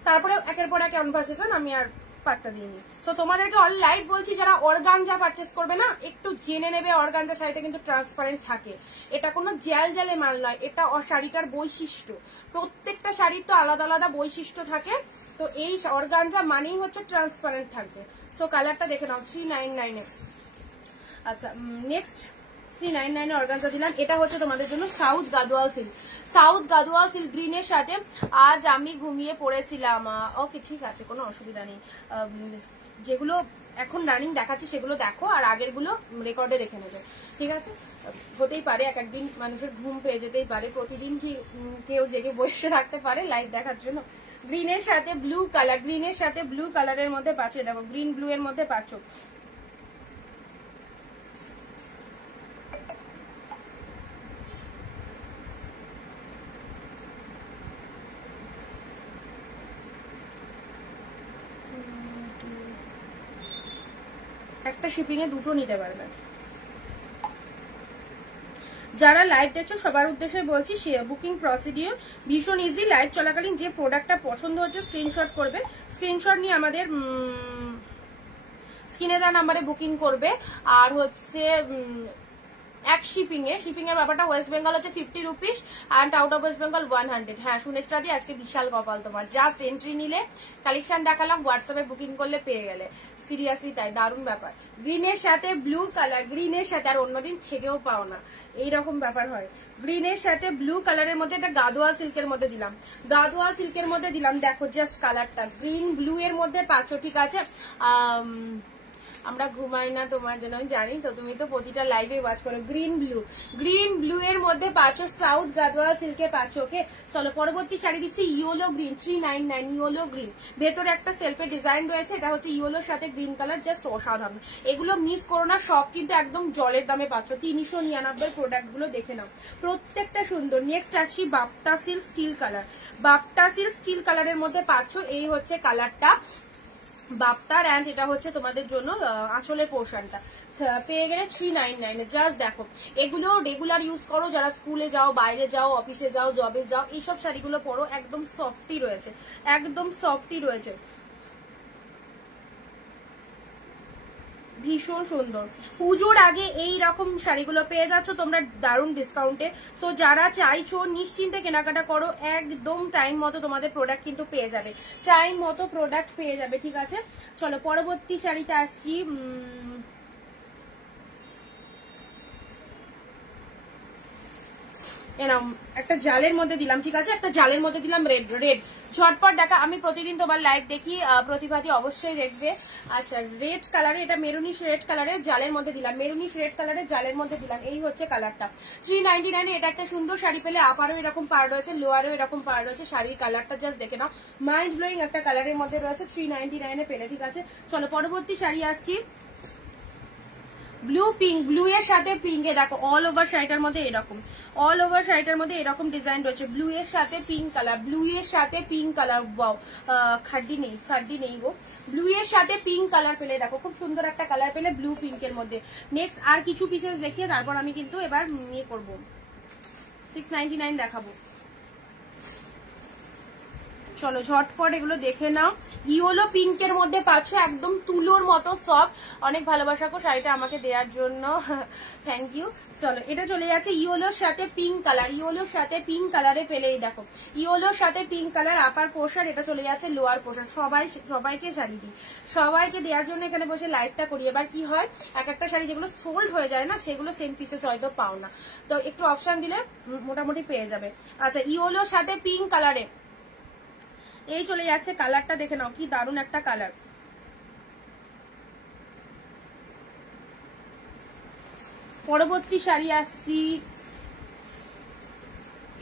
তারপরে একের পর এক কনভারসেশন, আমি আর পাত্তা দিইনি। সো তোমাদেরকে অল লাইভ বলছি, যারা অর্গানজা পারচেস করবে না একটু জেনে নেবে, অর্গানজা শাড়িতে কিন্তু ট্রান্সপারেন্ট থাকে। এটা কোনো জ্যাল জ্যালে মাল নয়, এটা শাড়িটার বৈশিষ্ট্য। প্রত্যেকটা শাড়ির তো আলাদা আলাদা বৈশিষ্ট্য থাকে। তো এই অর্গানজা মানেই হচ্ছে ট্রান্সপারেন্ট থাকবে। সো কালারটা দেখে নাও 399 এ। আচ্ছা নেক্সট 399 এ অর্গানজা দিলাম। এটা হচ্ছে তোমাদের জন্য south Gadwal silk. South Gadwal silk গ্রিনের সাথে আজ আমি ঘুমিয়ে পড়েছিলাম। ওকে ঠিক আছে, কোনো অসুবিধা নেই। যেগুলো এখন রানিং দেখাচ্ছি সেগুলো দেখো, আর আগের গুলো রেকর্ডে রেখে নেবে, ঠিক আছে? হতেই পারে এক একদিন মানুষের ঘুম পেয়ে যেতেই পারে, প্রতিদিন কি কেউ জেগে বসে থাকতে পারে লাইভ দেখার জন্য? গ্রিনের সাথে ব্লু কালার, গ্রিনের সাথে ব্লু কালারের মধ্যে পাচ্ছ, দেখো গ্রিন ব্লু এর মধ্যে পাচ্ছ। একটা শিপিং এ দুটো নিতে পারবে। যারা লাইভ দেখছো সবার উদ্দেশ্যে বলছি, বুকিং প্রসিডিওর ভীষণ ইজি। লাইভ চলাকালীন যে প্রোডাক্টটা পছন্দ হচ্ছে স্ক্রিনশট করবে, স্ক্রিনশট নিয়ে আমাদের স্ক্রিনে দেওয়া নাম্বারে বুকিং করবে। আর হচ্ছে এক শিপিং এর ব্যাপারটা ওয়েস্ট বেঙ্গল হচ্ছে 50 rupees and out of West Bengal 100। হ্যাঁ সুনেক্সটা দিয়ে আজকে বিশাল কপাল তোমার, জাস্ট এন্ট্রি নিলে কালেকশন দেখালাম, হোয়াটসঅ্যাপে বুকিং করলে পেয়ে গেলে। সিরিয়াসলি তাই, দারুণ ব্যাপার। গ্রিনের সাথে ব্লু কালার, গ্রিনের সাথে, আর অন্যদিন থেকেও পাও না এইরকম ব্যাপার হয়। গ্রিনের সাথে ব্লু কালারের মধ্যে একটা গাদোয়া সিল্কের মধ্যে দিলাম, গাদোয়া সিল্কের মধ্যে দিলাম। দেখো জাস্ট কালারটা গ্রিন ব্লু এর মধ্যে পাচ্ছ, ঠিক আছে? আমরা ঘুমাই না তোমার জন্য আমি জানি, তো তুমি তো প্রতিটা লাইভে ওয়াচ করো। গ্রিন ব্লু এর মধ্যে পাচ্ছ, সাউথ গাদোয়া সিল্কে পাচ্ছ। ওকে চলো পরবর্তী শাড়ি দিচ্ছি ইয়েলো গ্রিন 399 ইয়েলো গ্রিন। ভেতরে একটা সেলফে ডিজাইন রয়েছে, এটা হচ্ছে ইয়েলোর সাথে গ্রিন কালার, জাস্ট অসাধারণ। এগুলো মিস করো না, সব কিন্তু একদম জলের দামে পাচ্ছ। 399 প্রোডাক্ট গুলো দেখে নাও, প্রত্যেকটা সুন্দর। নেক্সট আসছি বাপ্তা সিল্ক স্টিল কালার, বাপ্তা সিল্ক স্টিল কালারের মধ্যে পাচ্ছ। এই হচ্ছে কালারটা বাপ্তার, অ্যান্ড এটা হচ্ছে তোমাদের জন্য আঁচলের পোর্শনটা পেয়ে গেলে 399 জাস্ট দেখো। এগুলো রেগুলার ইউজ করো, যারা স্কুলে যাও, বাইরে যাও, অফিসে যাও, জবে যাও, এইসব শাড়িগুলো পরো, একদম সফটি রয়েছে, একদম সফটি রয়েছে, ভীষণ সুন্দর। পুজোর আগে এই রকম শাড়িগুলো পেয়ে যাচ্ছ তোমরা দারুণ ডিসকাউন্টে। তো যারা চাইছো নিশ্চিন্তে কেনাকাটা করো, একদম টাইম মতো তোমাদের প্রোডাক্ট কিন্তু পেয়ে যাবে, টাইম মতো প্রোডাক্ট পেয়ে যাবে, ঠিক আছে? চলো পরবর্তী শাড়িতে আসছি। একটা জালের মধ্যে দিলাম, ঠিক আছে? একটা জালের মধ্যে দিলাম রেড, ঝটপট দেখা। আমি প্রতিদিন তোমার লাইভ দেখি, প্রতিভাতি অবশ্যই দেখবে। আচ্ছা রেড কালারে, এটা মেরুনিশ রেড কালারের জালের মধ্যে দিলাম, মেরুনিশ রেড কালারের জালের মধ্যে দিলাম। এই হচ্ছে কালারটা 399 এটা একটা সুন্দর শাড়ি পেলে। আপারও এরকম পার রয়েছে, লোয়ারও এরকম পার রয়েছে। শাড়ির কালারটা জাস্ট দেখে নাও, মাইন্ড ব্লোয়িং একটা কালারের মধ্যে রয়েছে, 399 পেলে, ঠিক আছে? চলো পরবর্তী শাড়ি আসছি ব্লু পিঙ্ক, ব্লু এর সাথে পিঙ্ক এ দেখো অল ওভার শাড়িটার মধ্যে এরকম, অল ওভার শাড়িটার মধ্যে এরকম ডিজাইন রয়েছে। ব্লু এর সাথে পিঙ্ক কালার, ব্লু এর সাথে পিঙ্ক কালার, ওয়াও খাড্ডি নেই গো। ব্লু এর সাথে পিঙ্ক কালার পেলে, দেখো খুব সুন্দর একটা কালার পেলে ব্লু পিঙ্ক এর মধ্যে। নেক্সট আর কিছু পিসেস দেখিয়ে তারপর আমি কিন্তু এবার ইয়ে করবো, 699 দেখাবো। চলো ঝটপট এগুলো দেখে নাও। ইয়েলো পিঙ্কের মধ্যে পাচ্ছ, একদম তুলোর মতো সফট। অনেক ভালোবাসা গো শাড়িটা আমাকে দেওয়ার জন্য, থ্যাংক ইউ। চলো এটা চলে যাচ্ছে ইয়েলোর সাথে পিঙ্ক কালার, ইয়েলোর সাথে পিঙ্ক কালারে পেলেই দেখো, ইয়েলোর সাথে পিঙ্ক কালার আপার পোর্শন, এটা চলে যাচ্ছে লোয়ার পোর্শন। সবাইকে শাড়ি দিই, সবাইকে দেওয়ার জন্য এখানে বসে লাইভটা করি। এবার কি হয়, এক একটা শাড়ি যেগুলো সোল্ড হয়ে যায় না, সেগুলো সেম পিসেস হয়তো পাও না, তো একটু অপশন দিলে মোটামুটি পেয়ে যাবে। আচ্ছা ইয়েলোর সাথে পিঙ্ক কালারে এই চলে যাচ্ছে কালারটা, দেখে নাও কি দারুণ একটা কালার। পরবর্তী শাড়ি আসছি,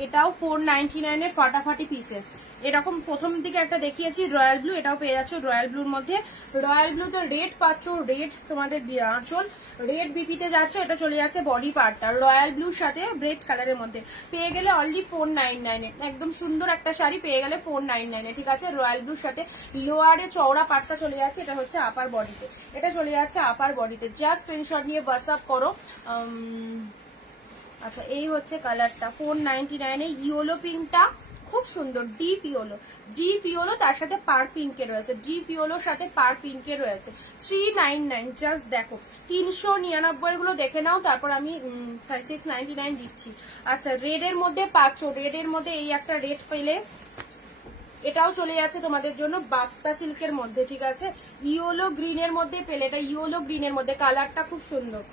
এটাও 499 এর ফাটাফাটি পিসেস। এরকম প্রথম দিকে একটা দেখিয়েছি রয়্যাল ব্লু, এটাও পেয়ে যাচ্ছ রয়্যাল ব্লুর মধ্যে। রয়্যাল ব্লুতে রেড পাচ্ছ, রেড তোমাদের আঁচল, রেড বিপিতে যাচ্ছে, এটা চলে যাচ্ছে বডি পার্টটা রয়্যাল ব্লুর সাথে রেড কালারের মধ্যে পেয়ে গেলে অনলি 499 এ। একদম সুন্দর একটা শাড়ি পেয়ে গেলে 499 এ, ঠিক আছে? রয়্যাল ব্লুর সাথে লোয়ারে চওড়া পাটটা চলে যাচ্ছে, এটা হচ্ছে আপার বডিতে, এটা চলে যাচ্ছে আপার বডিতে। জাস্ট স্ক্রিনশট নিয়ে হোয়াটসঅ্যাপ করো। আচ্ছা এই হচ্ছে কালারটা 499 এ, ইয়েলো পিঙ্কটা খুব সুন্দর, ডিপ ইয়েলো তার সাথে পার পিঙ্কে রয়েছে, ডিপ ইয়েলোর সাথে পার পিঙ্কে রয়েছে। 399 জাস্ট দেখো, 399 গুলো দেখে নাও, তারপর আমি 699 দিচ্ছি। আচ্ছা রেড এর মধ্যে পাচ্ছ, রেড এর মধ্যে এই একটা রেড পেলে, এটাও চলে যাচ্ছে তোমাদের জন্য বাপ্তা সিল্কের মধ্যে, ঠিক আছে, ইয়েলো গ্রিনের মধ্যে পেলে, এটা ইয়েলো গ্রিনের মধ্যে, কালারটা খুব সুন্দর,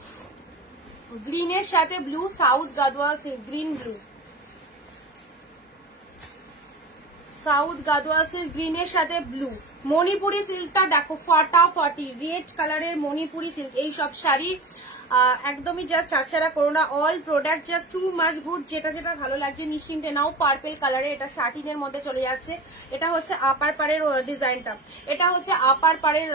গ্রিনের সাথে blue, south Gadwal silk, green blue, south Gadwal silk গ্রিনের সাথে ব্লু। মণিপুরি সিল্কটা দেখো ফাটাফাটি, রেড কালারের মণিপুরি সিল্ক। এই সব শাড়ি একদমই জাস্ট ছাড়ছাড়া করো না, all product just too much good, যেটা যেটা ভালো লাগছে নিশ্চিন্তে নাও। পার্পেল কালারে, এটা শাটিনের মধ্যে চলে যাচ্ছে, এটা হচ্ছে আপার পাড়ের ডিজাইনটা, এটা হচ্ছে আপার পাড়ের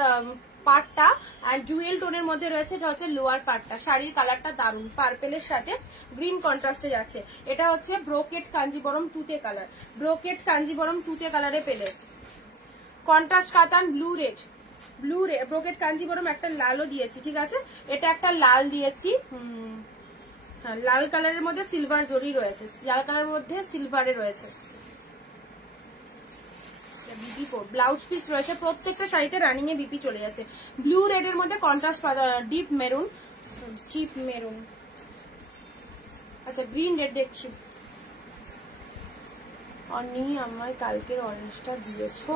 পার্টটা, আর জুয়েল টোনের মধ্যে রয়েছে, এটা হচ্ছে লোয়ার পার্টটা। শাড়ির কালারটা দারুন, পার্পেলের সাথে গ্রিন কন্ট্রাস্টে যাচ্ছে। এটা হচ্ছে ব্রোকেট কাঞ্জিবরম তুতে কালার, ব্রোকেট কাঞ্জিবরম তুতে কালারে পেলে, কন্ট্রাস্ট কাতান blue red, blue red brocade Kanjeevaram, একটা লালও দিয়েছি, ঠিক আছে, এটা একটা লাল দিয়েছি, হ্যাঁ লাল কালারের মধ্যে সিলভার জরি রয়েছে, লাল কালারের মধ্যে সিলভারে রয়েছে, বিপি ব্লাউজ পিস রয়েছে, প্রত্যেকটা শাড়িতে রানিং এ বিপি চলে যাচ্ছে। ব্লু রেড এর মধ্যে contrast deep maroon, deep maroon, আচ্ছা গ্রিন রেড দেখছি। অনি আমায় কালকের অরেঞ্জটা দিয়েছো,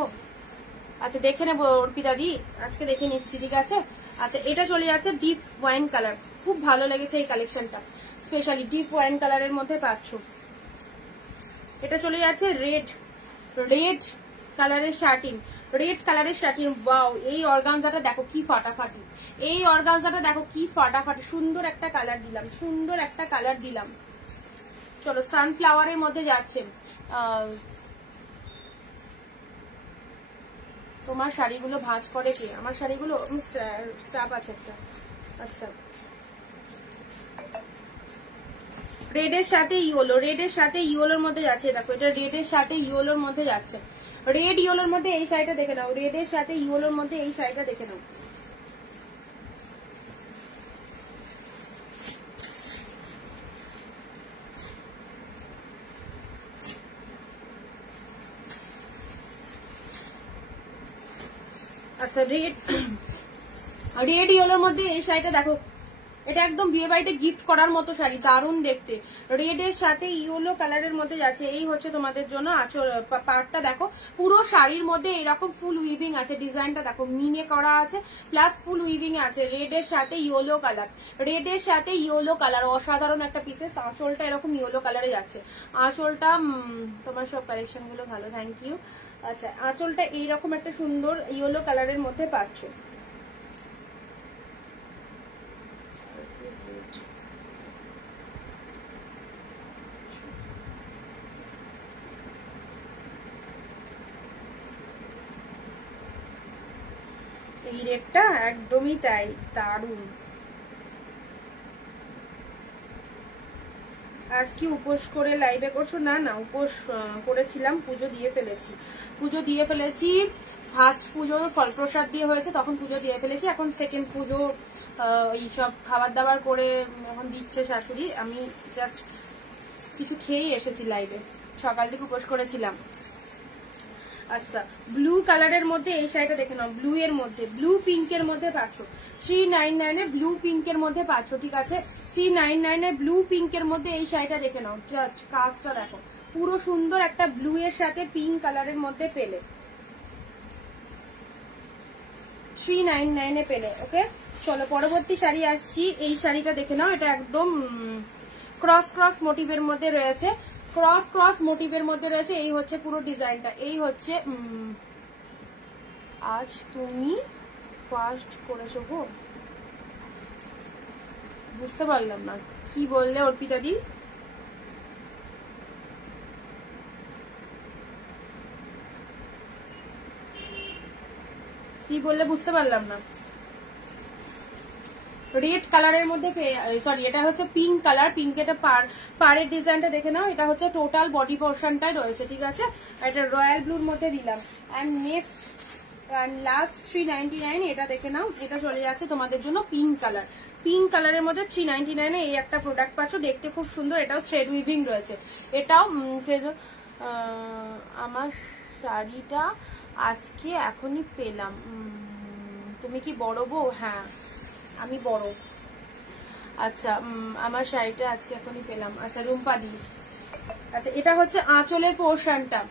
আচ্ছা দেখে নেবো অর্পিতা দি, আজকে দেখে নিচ্ছি, ঠিক আছে। আচ্ছা এটা চলে যাচ্ছে ডিপ ওয়াইন কালার, খুব ভালো লেগেছে এই কালেকশনটা, স্পেশালি ডিপ ওয়াইন কালারের মধ্যে পাচ্ছ। এটা চলে যাচ্ছে রেড, রেড কালারের শার্টিং, রেড কালারের শার্টিং। ওয়াও, এই অর্গানজাটা দেখো কি ফাটাফাটি, এই অর্গানজাটা দেখো কি ফাটাফাটি, সুন্দর একটা কালার দিলাম, সুন্দর একটা কালার দিলাম। চলো সানফ্লাওয়ারের মধ্যে যাচ্ছে। তোমার শাড়িগুলো ভাঁজ করে কে? আমার শাড়িগুলো স্টাফ আছে একটা। আচ্ছা রেডের সাথে ইয়েলো, রেডের সাথে ইয়েলোর মধ্যে যাচ্ছে, দেখো এটা রেডের সাথে ইয়েলোর মধ্যে যাচ্ছে, রেড ইয়েলোর মধ্যে এই শাড়িটা দেখে নাও, রেডের সাথে ইয়েলোর মধ্যে এই শাড়িটা দেখে নাও। আচ্ছা রেড, রেড ইয়েলোর মধ্যে এই শাড়িটা দেখো, এটা একদম বিয়ে বাড়িতে গিফট করার মতো শাড়ি, দারুণ দেখতে, রেড এর সাথে ইয়েলো কালারের মধ্যে যাচ্ছে। এই হচ্ছে তোমাদের জন্য আঁচল, পার্টটা দেখো, পুরো শাড়ির মধ্যে এরকম ফুল উইভিং আছে, ডিজাইনটা দেখো মিনে করা আছে, প্লাস ফুল উইভিং আছে, রেড এর সাথে ইয়েলো কালার, রেড এর সাথে ইয়েলো কালার, অসাধারণ একটা পিসেস। আঁচলটা এরকম ইয়েলো কালারে যাচ্ছে, আঁচলটা তোমার সব কালেকশন গুলো ভালো, থ্যাংক ইউ। আচ্ছা আঁচলটা এইরকম একটা সুন্দর ইয়েলো কালারের মধ্যে পাচ্ছ। এই রেডটা একদমই তাই, দারুণ। আজ কি উপোস করে লাইভে করছো? না না, উপোস করেছিলাম, পুজো দিয়ে ফেলেছি, পুজো দিয়ে ফেলেছি, ফার্স্ট পুজো ফল প্রসাদ দিয়ে হয়েছে, তখন পুজো দিয়ে ফেলেছি, এখন সেকেন্ড পুজো এইসব খাবার দাবার করে এখন দিচ্ছে শাশুড়ি, আমি জাস্ট কিছু খেয়েই এসেছি লাইভে, সকাল থেকে উপোস করেছিলাম। আচ্ছা ব্লু কালারের মধ্যে এই শাড়িটা দেখে নাও, ব্লু এর মধ্যে, ব্লু পিঙ্কের মধ্যে পাচ্ছ, 399 এ ব্লু পিঙ্কের মধ্যে পাচ্ছ, ঠিক আছে, 399 এ ব্লু পিঙ্কের মধ্যে এই শাড়িটা দেখে নাও, জাস্ট কাজটা দেখো, পুরো সুন্দর একটা ব্লু এর সাথে পিঙ্ক কালারের মধ্যে পেলে, 399 এ পেলে। ওকে চলো পরবর্তী শাড়ি আসছি, এই শাড়িটা দেখে নাও, এটা একদম ক্রস ক্রস মোটিভের মধ্যে রয়েছে, ক্রস ক্রস মোটিভের মধ্যে রয়েছে, এই হচ্ছে পুরো ডিজাইনটা, এই হচ্ছে আজ তুমি ফার্স্ট করেছো গো, বুঝতে পারলাম না কি বললে অর্পিতা দি, কি বললে বুঝতে পারলাম না। রেড কালারের মধ্যে, সরি এটা হচ্ছে পিঙ্ক কালার, পিঙ্ক, এটা পাড়ের ডিজাইনটা দেখে নাও, এটা হচ্ছে টোটাল বডি পোর্শনটাই রয়েছে, ঠিক আছে, এটা রয়্যাল ব্লুর মধ্যে দিলাম। অ্যান্ড নেক্সট অ্যান্ড লাস্ট 399, এটা দেখে নাও, এটা চলে যাচ্ছে তোমাদের জন্য পিঙ্ক কালার, পিঙ্ক কালারের মধ্যে 399 এই একটা প্রোডাক্ট পাচ্ছ, দেখতে খুব সুন্দর, এটাও থ্রেড উইভিং রয়েছে, এটাও আমার শাড়িটা আজকে এখনই পেলাম, তুমি কি বড় বউ? হ্যাঁ আমি বড়। আচ্ছা আমার শাড়িটা আজকে এখনই পেলাম। আচ্ছা রুম্পা দি, আচ্ছা এটা হচ্ছে আঁচলের পোর্শনটা,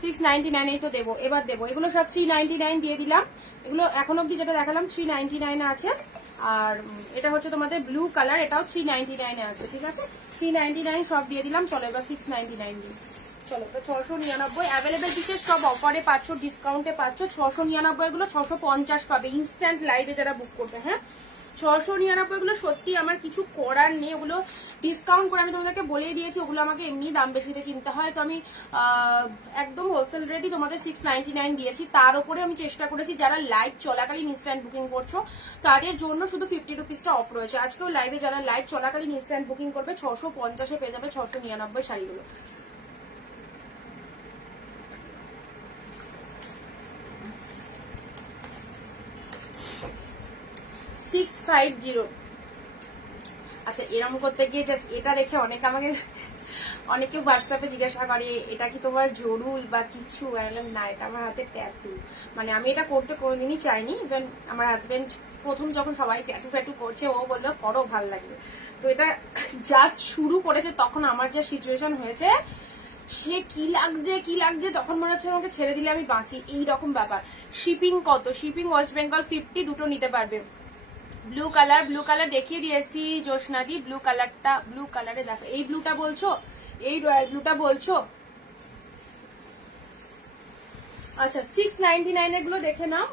699 তো দেবো, এবার দেবো। এগুলো সব 399 দিয়ে দিলাম। এগুলো এখন অব্দি যেটা দেখালাম 399 আছে। আর এটা হচ্ছে তোমাদের ব্লু কালার, এটাও 399 আছে, ঠিক আছে। 399 সব দিয়ে দিলাম। চলো এবার 699 দিই। চলো 699 অ্যাভেলেবেল পিসের সব অফারে পাচ্ছ, ডিসকাউন্টে পাচ্ছ। 699 গুলো 650 পাবে ইনস্ট্যান্ট লাইভে যারা বুক করবে। হ্যাঁ 699 গুলো সত্যি আমার কিছু করার নেই, ওগুলো ডিসকাউন্ট করে আমি তোমাদেরকে বলেই দিয়েছি, ওগুলো আমাকে এমনি দাম বেশিতে কিনতে হয়। তো আমি একদম হোলসেল রেটই তোমাদের 699 দিয়েছি। তার উপরে আমি চেষ্টা করেছি যারা লাইভ চলাকালীন ইনস্ট্যান্ট বুকিং করছো তাদের জন্য শুধু 50 রুপিসটা অফ রয়েছে। আজকেও লাইভে যারা লাইভ চলাকালীন ইনস্ট্যান্ট বুকিং করবে 650-এ পেয়ে যাবে 699 শাড়িগুলো। আচ্ছা এরকম করতে গিয়ে জাস্ট এটা দেখে অনেকে হোয়াটসঅ্যাপে জিজ্ঞাসা করে এটা কি তোমার জরুল বা কিছু, না এটা আমার হাতে ট্যাটু। মানে আমি এটা করতে কোনোদিনই চাইনি। ইভেন আমার হাজবেন্ড প্রথম যখন সবাই ট্যাটু ফ্যাটু করছে ও বললো করো ভাল লাগবে। তো এটা জাস্ট শুরু করেছে তখন আমার যা সিচুয়েশন হয়েছে, সে কি লাগছে তখন মনে হচ্ছে আমাকে ছেড়ে দিলে আমি বাঁচি, এইরকম ব্যাপার। শিপিং কত? শিপিং ওয়েস্ট বেঙ্গল 50, দুটো নিতে পারবে। ব্লু কালার দেখিয়ে দিয়েছি জোসনাদি। ব্লু কালারে দেখো, এই ব্লুটা বলছো, এই রয়্যাল ব্লুটা বলছো। আচ্ছা 699 এগুলো দেখে নাও।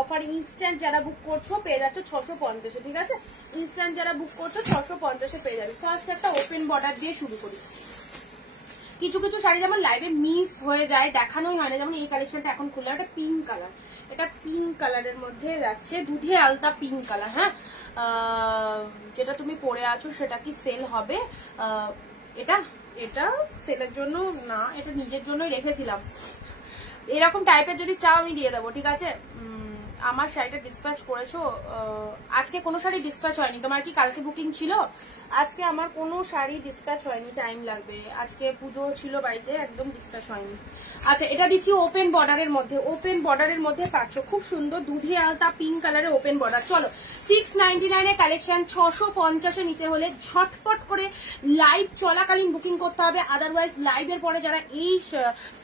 অফার ইনস্ট্যান্ট যারা বুক করছো পেয়ে যাচ্ছ 650, ঠিক আছে। ইনস্ট্যান্ট যারা বুক করছো 650 পেয়ে যাবে। ফার্স্ট একটা ওপেন বর্ডার দিয়ে শুরু করি। কিছু কিছু শাড়ি যেমন লাইভে মিস হয়ে যায়, দেখানোই হয় না। যেমন এই কালেকশনটা এখন খুললাম, এটা পিঙ্ক কালার, এটা পিঙ্ক কালারের মধ্যে যাচ্ছে, দুধে আলতা পিঙ্ক কালার। হ্যাঁ যেটা তুমি পরে আছো সেটা কি সেল হবে? এটা সেলের জন্য না, এটা নিজের জন্যই রেখেছিলাম। এরকম টাইপের যদি চাও আমি দিয়ে দেবো, ঠিক আছে। আমার শাড়িটা ডিসপ্যাচ করেছো? আজকে কোনো শাড়ি ডিসপ্যাচ হয়নি। তোমার কি কালকে বুকিং ছিল? আজকে আমার কোনো শাড়ি ডিসপ্যাচ হয়নি, টাইম লাগবে। আজকে পুজো ছিল বাড়িতে, একদম ডিসপ্যাচ হয়নি। আচ্ছা এটা দিচ্ছি ওপেন বর্ডারের মধ্যে। ওপেন বর্ডারের মধ্যে পাচ্ছ খুব সুন্দর দুধে আলতা পিঙ্ক কালারের ওপেন বর্ডার। চলো 699 এর কালেকশন 650-এ নিতে হলে ঝটপট করে লাইভ চলাকালীন বুকিং করতে হবে। আদারওয়াইজ লাইভের পরে যারা এই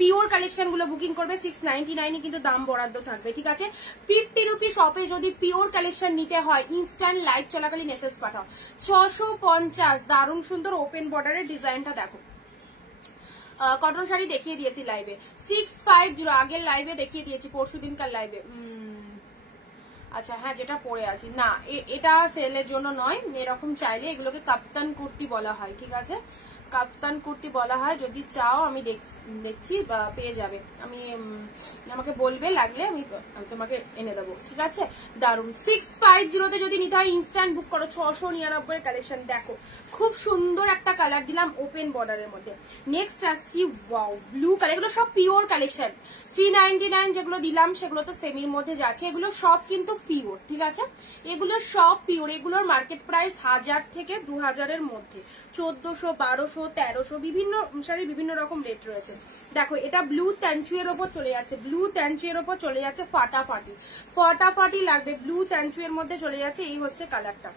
পিওর কালেকশন গুলো বুকিং করবে 699 কিন্তু দাম বরাদ্দ থাকবে, ঠিক আছে। 50 রুপি শপে যদি পিওর কালেকশন নিতে হয় ইনস্ট্যান্ট লাইভ চলাকালীন এসএস পাঠাও। 650 দারুণ সুন্দর ওপেন বর্ডারের ডিজাইনটা দেখো। কটন শাড়ি দেখিয়ে দিয়েছি লাইভে। 650 আগের লাইভে দেখিয়ে দিয়েছি, পরশু দিনকার লাইভে। আচ্ছা হ্যাঁ যেটা পরে আছি না, এটা সেলের জন্য নয়। এরকম চাইলে এগুলোকে কাপ্তান কুর্তি বলা হয়, ঠিক আছে। কাপ্তান কুর্তি বলা হয়। যদি চাও আমি দেখছি পেয়ে যাবে। আমাকে বলবে, লাগলে আমি তোমাকে এনে দেবো, ঠিক আছে। দারুন 650-তে যদি নিতে হয় ইনস্ট্যান্ট বুক করো। 699 এর কালেকশন দেখো, খুব সুন্দর একটা কালার দিলাম ওপেন বর্ডারের মধ্যে। নেক্সট আসছি ওয়াও ব্লু কালার। এগুলো সব পিওর কালেকশন। 399 যেগুলো দিলাম সেগুলো তো সেমির মধ্যে যাচ্ছে, এগুলো সব কিন্তু পিওর, ঠিক আছে। এগুলো সব পিওর। এগুলোর মার্কেট প্রাইস 1000 থেকে 2000-এর মধ্যে, 1400, 1200, 1300, বিভিন্ন শাড়ি বিভিন্ন রকম রেট রয়েছে। দেখো এটা ব্লু ট্যাঞ্চুয়ের ওপর চলে যাচ্ছে, ব্লু ট্যাঞ্চুয়ের ওপর চলে যাচ্ছে ফাটাফাটি লাগবে। ব্লু ট্যাঞ্চুয়ের মধ্যে চলে যাচ্ছে, এই হচ্ছে কালারটা,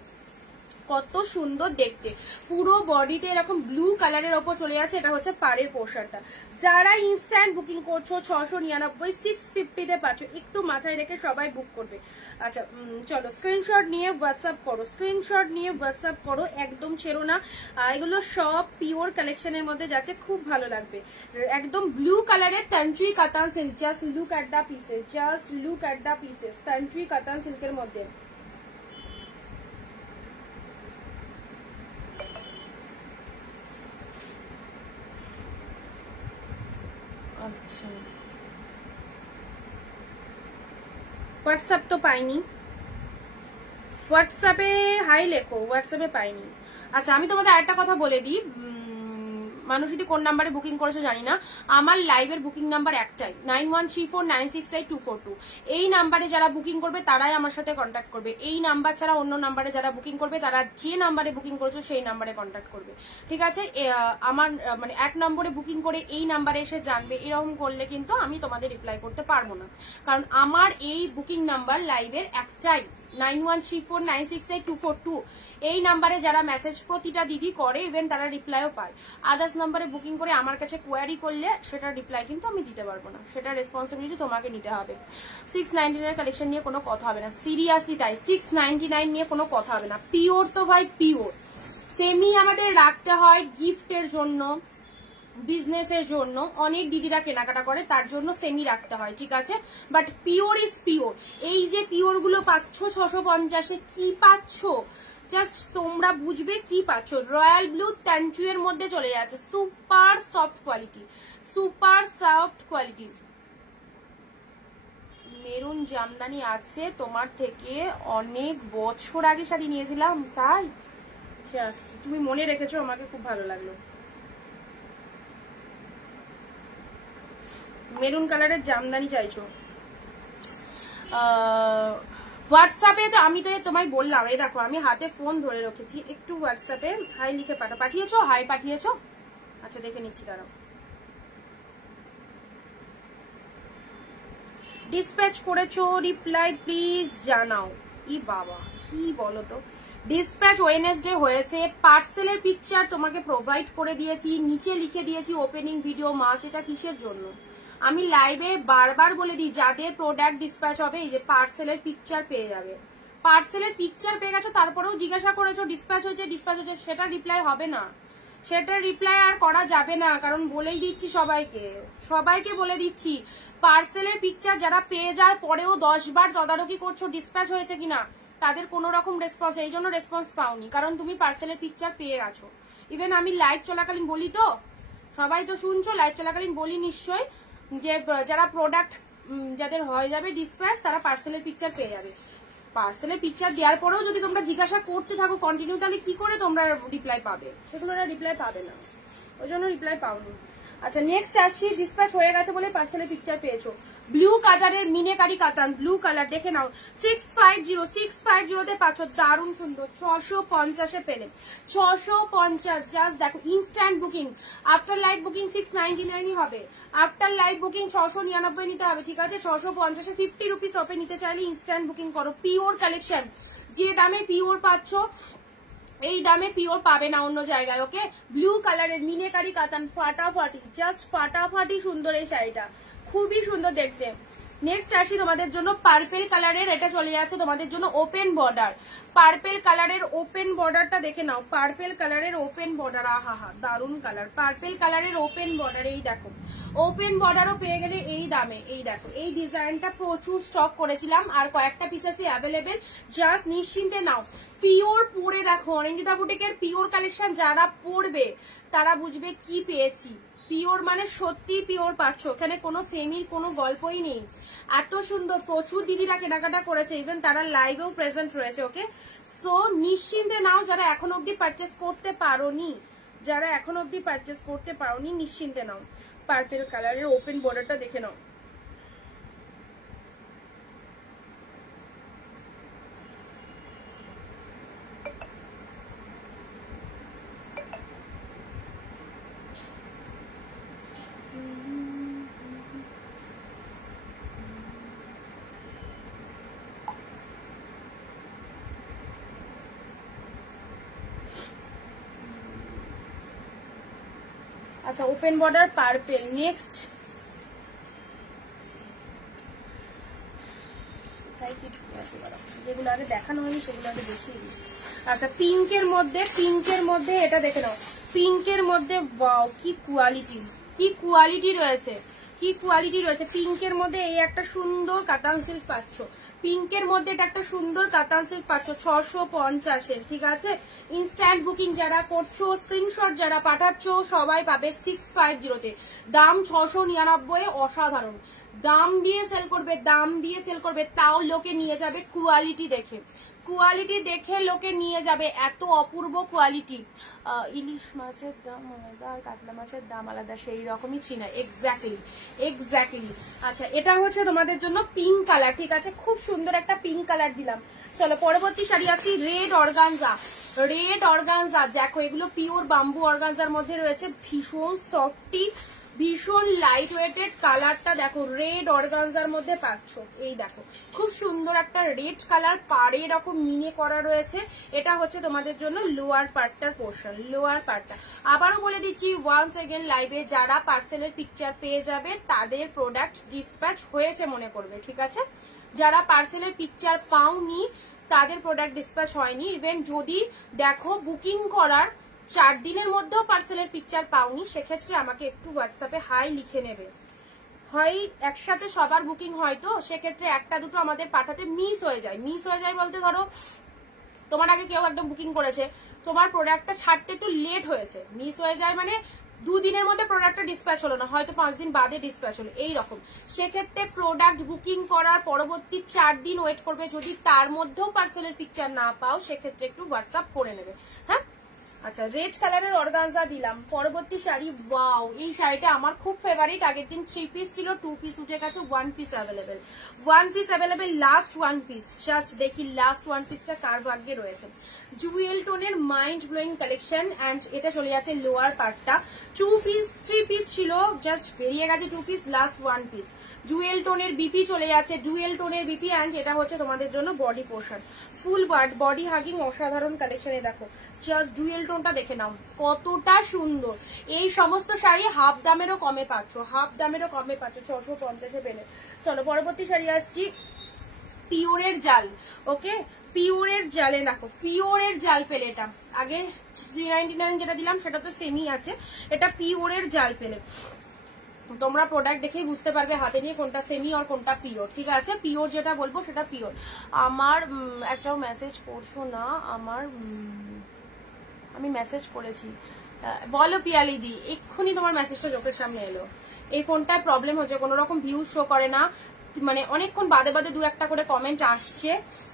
কত সুন্দর দেখতে। পুরো বডিতে এরকম ব্লু কালারের ওপর চলে যাচ্ছে, এটা হচ্ছে পাড়ের পোর্শনটা। যারা ইনস্ট্যান্ট বুকিং করছো 699, 650-তে পাচ্ছ। একটু মাথায় রেখে সবাই বুক করবে। আচ্ছা চলো স্ক্রিনশট নিয়ে হোয়াটসঅ্যাপ করো, একদম ছেড়ো না। এগুলো সব পিওর কালেকশনের মধ্যে যাচ্ছে, খুব ভালো লাগবে। একদম ব্লু কালারের তানচুই কাতান silk. Just look at the pieces, তানচুই কাতান সিল্কের মধ্যে। আচ্ছা হোয়াটসঅ্যাপ তো পাইনি, হোয়াটসঅ্যাপে হাই লেখো, হোয়াটসঅ্যাপে পাইনি। আচ্ছা আমি তোমাদের আরেকটা কথা বলে দিই, মানুষ যদি কোন নাম্বারে বুকিং করেছো জানি না, আমার লাইভের বুকিং নাম্বার একটাই 9134968242। এই নাম্বারে যারা বুকিং করবে তারাই আমার সাথে কন্ট্যাক্ট করবে। এই নাম্বার ছাড়া অন্য নাম্বারে যারা বুকিং করবে তারা যে নাম্বারে বুকিং করেছো সেই নাম্বারে কন্ট্যাক্ট করবে, ঠিক আছে। আমার মানে এক নম্বরে বুকিং করে এই নাম্বারে এসে জানবে, এরকম করলে কিন্তু আমি তোমাদের রিপ্লাই করতে পারবো না, কারণ আমার এই বুকিং নাম্বার লাইভের একটাই। 9134968242 এই নাম্বারে যারা মেসেজ প্রতিটা দিদি করে ইভেন তারা রিপ্লাইও পায়। আদার্স নাম্বারে বুকিং করে আমার কাছে কোয়ারি করলে সেটা রিপ্লাই কিন্তু আমি দিতে পারবো না, সেটা রেসপন্সিবিলিটি তোমাকে নিতে হবে। 699 কালেকশন নিয়ে কোনো কথা হবে না, সিরিয়াসলি তাই। 699 নিয়ে কোনো কথা হবে না। পিওর তো ভাই পিওর। সেমি আমাদের রাখতে হয় গিফটের জন্য, বিজনেসের জন্য, অনেক দিদিরা কেনাকাটা করে তার জন্য সেমি রাখতে হয়, ঠিক আছে। But pure is pure. এই যে পিওর গুলো পাচ্ছ 650-এ, কি পাচ্ছ জাস্ট তোমরা বুঝবে কি পাচ্ছ। রয়্যাল ব্লু ট্যান্টু এর মধ্যে চলে যাচ্ছে, super soft quality, super soft quality. Maroon Jamdani আছে তোমার থেকে অনেক বছর আগে শাড়ি নিয়েছিলাম, তাই জাস্ট তুমি মনে রেখেছো, আমাকে খুব ভালো লাগলো। মেরুন কালারের জামদানি চাইছো। হোয়াটসঅ্যাপে তো আমি তো তোমায় বললাম, এই দেখো আমি হাতে ফোন ধরে রেখেছি, একটু হোয়াটসঅ্যাপে হাই লিখে পাঠিয়েছো, হাই পাঠিয়েছো? আচ্ছা দেখে নিচ্ছি, দাঁড়াও। ডিসপ্যাচ করেছো, রিপ্লাই প্লিজ জানাও। ই বাবা কি বলো তো, ডিসপ্যাচ ওয়েডনেসডে হয়েছে, পার্সেলের পিকচার তোমাকে প্রোভাইড করে দিয়েছি, নিচে লিখে দিয়েছি ওপেনিং ভিডিও মার্চ। এটা কিসের জন্য? আমি লাইভে বারবার বলে দিই যাদের প্রোডাক্ট ডিসপ্যাচ হবে এই যে পার্সেলের পিকচার পেয়ে যাবে। পার্সেলের পিকচার পেয়ে গেছো, তারপরেও জিজ্ঞাসা করেছো ডিসপ্যাচ হয়েছে, সেটা রিপ্লাই হবে না, সেটা রিপ্লাই আর করা যাবে না। কারণ বলেই দিচ্ছি সবাইকে বলে দিচ্ছি, পার্সেলের পিকচার যারা পেয়ে যাওয়ার পরেও 10 বার তদারকি করছো ডিসপ্যাচ হয়েছে কিনা, তাদের কোনো রকম রেসপন্স, এই জন্য রেসপন্স পাওনি, কারণ তুমি পার্সেলের পিকচার পেয়ে গেছো। ইভেন আমি লাইভ চলাকালীন বলি, তো সবাই তো শুনছো, লাইভ চলাকালীন বলি নিশ্চয়ই যে যারা প্রোডাক্ট যাদের হয়ে যাবে ডিসপ্যাচ তারা পার্সেলের পিকচার পেয়ে যাবে। পার্সেলের পিকচার দেওয়ার পরেও যদি তোমরা জিজ্ঞাসা করতে থাকো কন্টিনিউ, তাহলে কি করে তোমরা রিপ্লাই পাবে? সেগুলো রিপ্লাই পাবে না, ওই জন্য রিপ্লাই পাওনি। আচ্ছা নেক্সট আসছি, ডিসপ্যাচ হয়ে গেছে বলে পার্সেলের পিকচার পেয়েছো। ব্লু কালারের মিনেকারি কাতান, ব্লু কালার দেখে নাও, 650 পাচ্ছ, দারুণ সুন্দর। 650-এ পেলে, 650 জাস্ট দেখো। Instant booking, after live booking 699 হবে, আফটার লাইভ বুকিং 699 নিতে হবে, ঠিক আছে। 650-এ 50 রুপিস অফে নিতে চাইলে ইনস্ট্যান্ট বুকিং করো। পিওর কালেকশন, যে দামে পিওর পাচ্ছ এই দামে পিওর পাবে না অন্য জায়গায়, ওকে। ব্লু কালারের মিনেকারি কাতান, ফাটাফাটি, জাস্ট ফাটাফাটি সুন্দর এই শাড়িটা, খুবই সুন্দর দেখতে। নেক্সট আসি তোমাদের জন্য পার্পেল কালারের, এটা চলে যাচ্ছে তোমাদের জন্য ওপেন বর্ডার। পার্পেল কালারের ওপেন বর্ডারটা দেখে নাও, পার্পেল কালারের ওপেন বর্ডার, আহা হা দারুন কালার। পার্পেল কালারের ওপেন বর্ডার, এই দেখো ওপেন বর্ডারও পেয়ে গেলে এই দামে। এই দেখো এই ডিজাইনটা প্রচুর স্টক করেছিলাম, আর কয়েকটা পিসেসই অ্যাভেলেবেল, জাস্ট নিশ্চিন্তে নাও। পিওর পরে দেখো, অনিন্দিতা বুটিকের পিওর কালেকশন যারা পরবে তারা বুঝবে কি পেয়েছি। পিওর মানে সত্যি পিওর পাচ্ছ, এখানে কোনো সেমির কোনো গল্পই নেই। এত সুন্দর, প্রচুর দিদিরা কেনাকাটা করেছে, ইভেন তারা লাইভেও প্রেজেন্ট রয়েছে, ওকে। সো নিশ্চিন্তে নাও, যারা এখন অব্দি পারচেস করতে পারোনি, নিশ্চিন্তে নাও। পার্পেল কালারের ওপেন বর্ডারটা দেখে নাও। আচ্ছা ওপেন বর্ডার পার্পেল। নেক্সট যেগুলো আগে দেখানো হয়নি সেগুলো আগে দেখিয়ে দিই। আচ্ছা পিঙ্কের মধ্যে এটা দেখে নাও, পিঙ্কের মধ্যে ওয়াও কি কোয়ালিটি রয়েছে, পিঙ্কের মধ্যে এই একটা সুন্দর কাতান সিল্ক পাচ্ছ, পিঙ্কের মধ্যে এটা একটা সুন্দর কাতান সিল্ক পাচ্ছ 650-এর, ঠিক আছে। ইনস্ট্যান্ট বুকিং যারা করছো, স্ক্রিনশট যারা পাঠাচ্ছ সবাই পাবে 650-তে, দাম 699, অসাধারণ। দাম দিয়ে সেল করবে, তাও লোকে নিয়ে যাবে কোয়ালিটি দেখে লোকে নিয়ে যাবে, এত অপূর্ব কোয়ালিটি। ইলিশ মাছের দাম আলাদা আর কাতলা মাছের দাম আলাদা, সেই রকমই ছিল। এক্স্যাক্টলি। আচ্ছা এটা হচ্ছে তোমাদের জন্য পিঙ্ক কালার, ঠিক আছে, খুব সুন্দর একটা পিঙ্ক কালার দিলাম। চলো পরবর্তী শাড়ি আসছি, রেড অর্গানজা। দেখো এগুলো পিওর বাম্বু অর্গানজার মধ্যে রয়েছে, ভীষণ সফটি, ভীষণ লাইট ওয়েটেড, কালারটা দেখো রেড অর্গানজার মধ্যে পাচ্ছ। এই দেখো খুব সুন্দর একটা রেড কালার, পাড়ে এরকম মিনে করা রয়েছে। এটা হচ্ছে তোমাদের জন্য লোয়ার পার্টটার পোর্শন, লোয়ার পার্টটা। আবারও বলে দিচ্ছি ওয়ান্স এগেন লাইভে যারা পার্সেলের পিকচার পেয়ে যাবে তাদের প্রোডাক্ট ডিসপ্যাচ হয়েছে মনে করবে, ঠিক আছে? যারা পার্সেলের পিকচার পাওনি তাদের প্রোডাক্ট ডিসপ্যাচ হয়নি। ইভেন যদি দেখো বুকিং করার 4 দিনের মধ্যেও পার্সেলের পিকচার পাওনি, সেক্ষেত্রে আমাকে একটু হোয়াটসঅ্যাপে হাই লিখে নেবে। হয় একসাথে সবার বুকিং হয় তো, সেক্ষেত্রে একটা দুটো আমাদের পাঠাতে মিস হয়ে যায়। মিস হয়ে যায় বলতে ধরো তোমার আগে কেউ একদম বুকিং করেছে, তোমার প্রোডাক্টটা ছাড়তে একটু লেট হয়েছে, মিস হয়ে যায় মানে 2 দিনের মধ্যে প্রোডাক্টটা ডিসপ্যাচ হলো না, হয়তো 5 দিন বাদে ডিসপ্যাচ হলো, এইরকম। সেক্ষেত্রে প্রোডাক্ট বুকিং করার পরবর্তী 4 দিন ওয়েট করবে। যদি তার মধ্যেও পার্সেলের পিকচার না পাও সেক্ষেত্রে একটু হোয়াটসঅ্যাপ করে নেবে, হ্যাঁ? আচ্ছা, রেড কালারের অর্গানজা দিলাম। পরবর্তী শাড়ি, ওয়াও এই শাড়িটা আমার খুব ফেভারিট। আগের দিন 3 পিস ছিল, 2 পিস উঠে গেছে, 1 piece available. 1 piece available, last 1 piece. Just দেখি লাস্ট 1 পিসটা কার ভাগ্যে রয়েছে। জুয়েল টোনের মাইন্ড ব্লোয়িং কালেকশন, এন্ড এটা চলে যাচ্ছে লোয়ার পার্টটা। 2 পিস 3 পিস ছিল, জাস্ট বেরিয়ে গেছে 2 পিস, লাস্ট 1 পিস। জুয়েল টোনের বিপি চলে যাচ্ছে, জুয়েল টোনের বিপি, এন্ড এটা হচ্ছে তোমাদের জন্য body portion. Full body hugging অসাধারণ কালেকশনে। দেখো জাস্ট ডুয়েল টোনটা দেখে নাও কতটা সুন্দর। এই সমস্ত শাড়ি হাফ দামেরও কমে পাচ্ছ, হাফ দামেরও কমে পাচ্ছ, 650-এ পেলে। চলো পরবর্তী শাড়ি আসছি, পিওরের জাল। ওকে, পিওরের জালে দেখো, পিওরের জাল পেলে। এটা আগে 399 যেটা দিলাম সেটা তো সেমই আছে, এটা পিওরের জাল পেলে। তোমরা প্রোডাক্ট দেখেই বুঝতে পারবে হাতে নিয়ে কোনটা সেমি আর কোনটা পিওর, ঠিক আছে? পিওর যেটা বলবো সেটা পিওর। আমার একটাও মেসেজ করছো না, আমি মেসেজ করেছি, বলো পিয়ালিদি, এক্ষুনি তোমার মেসেজটা চোখের সামনে এলো। এই ফোনটায় প্রবলেম হচ্ছে, কোনো রকম ভিউজ শো করে না, মানে অনেকক্ষণ বাদে বাদে 2-1টা করে কমেন্ট আসছে,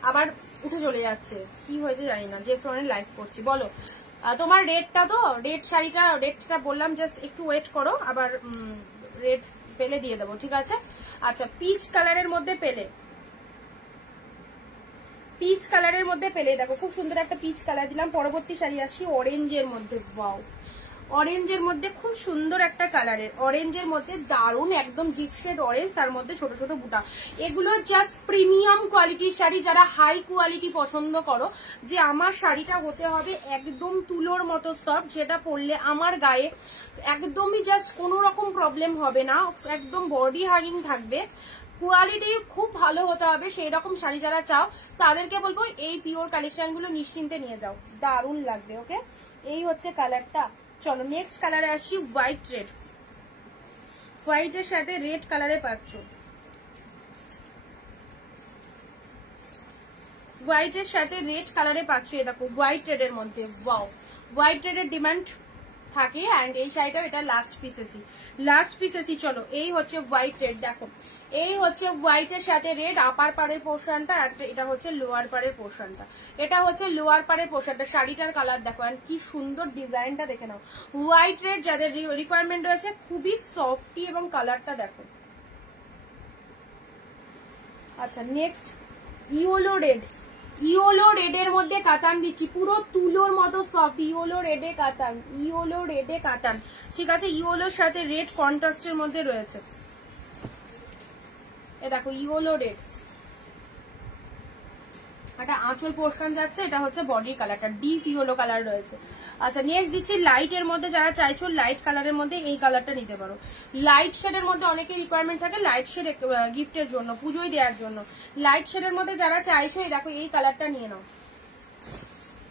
আবার উঠে চলে যাচ্ছে, কি হয়েছে জানি না। যে ফোনে লাইভ করছি, বলো তোমার রেডটা তো, রেড শাড়িটা, রেডটা বললাম, জাস্ট একটু ওয়েট করো, আবার রেড পেলে দিয়ে দেবো, ঠিক আছে? আচ্ছা, পিচ কালারের মধ্যে পেলে, পিচ কালারের মধ্যে পেলে, দেখো খুব সুন্দর একটা পিচ কালার দিলাম। পরবর্তী শাড়ি আসছি অরেঞ্জের মধ্যে। ওয়াও, অরেঞ্জের মধ্যে খুব সুন্দর একটা কালারের, অরেঞ্জের মধ্যে দারুণ একদম জিপসেড অরেঞ্জ, তার মধ্যে ছোট ছোট বুটা। এগুলো জাস্ট প্রিমিয়াম কোয়ালিটির শাড়ি। যারা হাই কোয়ালিটি পছন্দ করো, যে আমার শাড়িটা হতে হবে একদম তুলোর মতো সফট, যেটা পরলে আমার গায়ে একদমই জাস্ট কোনো রকম প্রবলেম হবে না, একদম বডি হাগিং থাকবে, কোয়ালিটি খুব ভালো হতে হবে, সেই রকম শাড়ি যারা চাও তাদেরকে বলবো এই পিওর কালেকশন গুলো নিশ্চিন্তে নিয়ে যাও, দারুণ লাগবে। ওকে, এই হচ্ছে কালারটা। চলো নেক্সট কালারে আসছি, হোয়াইট রেড। হোয়াইটের সাথে রেড কালারে পাচ্ছ, হোয়াইটের সাথে রেড কালারে পাচ্ছ। এই দেখো হোয়াইট রেড এর মধ্যে, ওয়াও, হোয়াইট রেডের ডিমান্ড থাকে, এন্ড এই শাড়িটা এটা লাস্ট পিসেসি। চলো এই হচ্ছে হোয়াইট রেড, দেখো এই হচ্ছে হোয়াইটের সাথে রেড, আপার পাড়ের পোর্শনটা, আর এটা হচ্ছে লোয়ার পাড়ের পোর্শনটা। এটা হচ্ছে লোয়ার পাড়ের পোর্শনটা। শাড়িটার কালার দেখো, আর কি সুন্দর ডিজাইনটা দেখে নাও। হোয়াইট রেড যাদের রিকোয়ারমেন্ট রয়েছে, খুবই সফটি, এবং কালারটা দেখো। আচ্ছা নেক্সট ইয়েলো রেড। ইয়েলো রেডের মধ্যে কাতান দিচ্ছি, পুরো তুলোর মতো সফট, ইয়েলো রেডে কাতান, ইয়েলো রেডে কাতান, ঠিক আছে? ইয়েলোর সাথে রেড কন্ট্রাস্টের মধ্যে রয়েছে। এ দেখো ইয়েলো রেড, একটা আঁচল পোর্শন যাচ্ছে, এটা হচ্ছে বডির কালারটা, ডিপ ইয়েলো কালার রয়েছে। আচ্ছা নেক্সট দিচ্ছি লাইটের মধ্যে, যারা চাইছো লাইট কালারের মধ্যে এই কালারটা নিতে পারো। লাইট শেডের মধ্যে অনেকের রিকোয়ারমেন্ট থাকে, লাইট শেড গিফটের জন্য, পুজোয় দেওয়ার জন্য। লাইট শেডের মধ্যে যারা চাইছো, এই দেখো এই কালারটা নিয়ে নাও,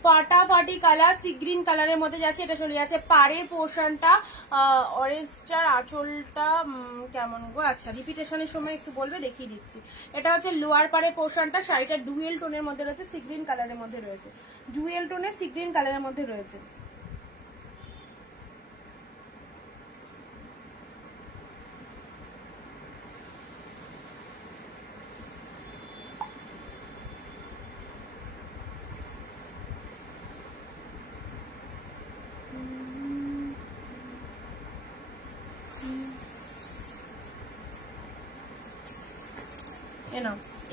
ফাটাফাটি কালার, সি গ্রিন কালারের মধ্যে যাচ্ছে। এটা চলে যাচ্ছে পাড়ের পোর্শনটা, অরেঞ্জটার আঁচলটা কেমন গো, আচ্ছা রিপিটেশনের সময় একটু বলবে, দেখিয়ে দিচ্ছি। এটা হচ্ছে লোয়ার পাড়ের পোর্শনটা, শাড়িটা ডুয়েল টোনের মধ্যে রয়েছে, সি গ্রিন কালারের মধ্যে রয়েছে, ডুয়েল টোনের সি গ্রিন কালারের মধ্যে রয়েছে।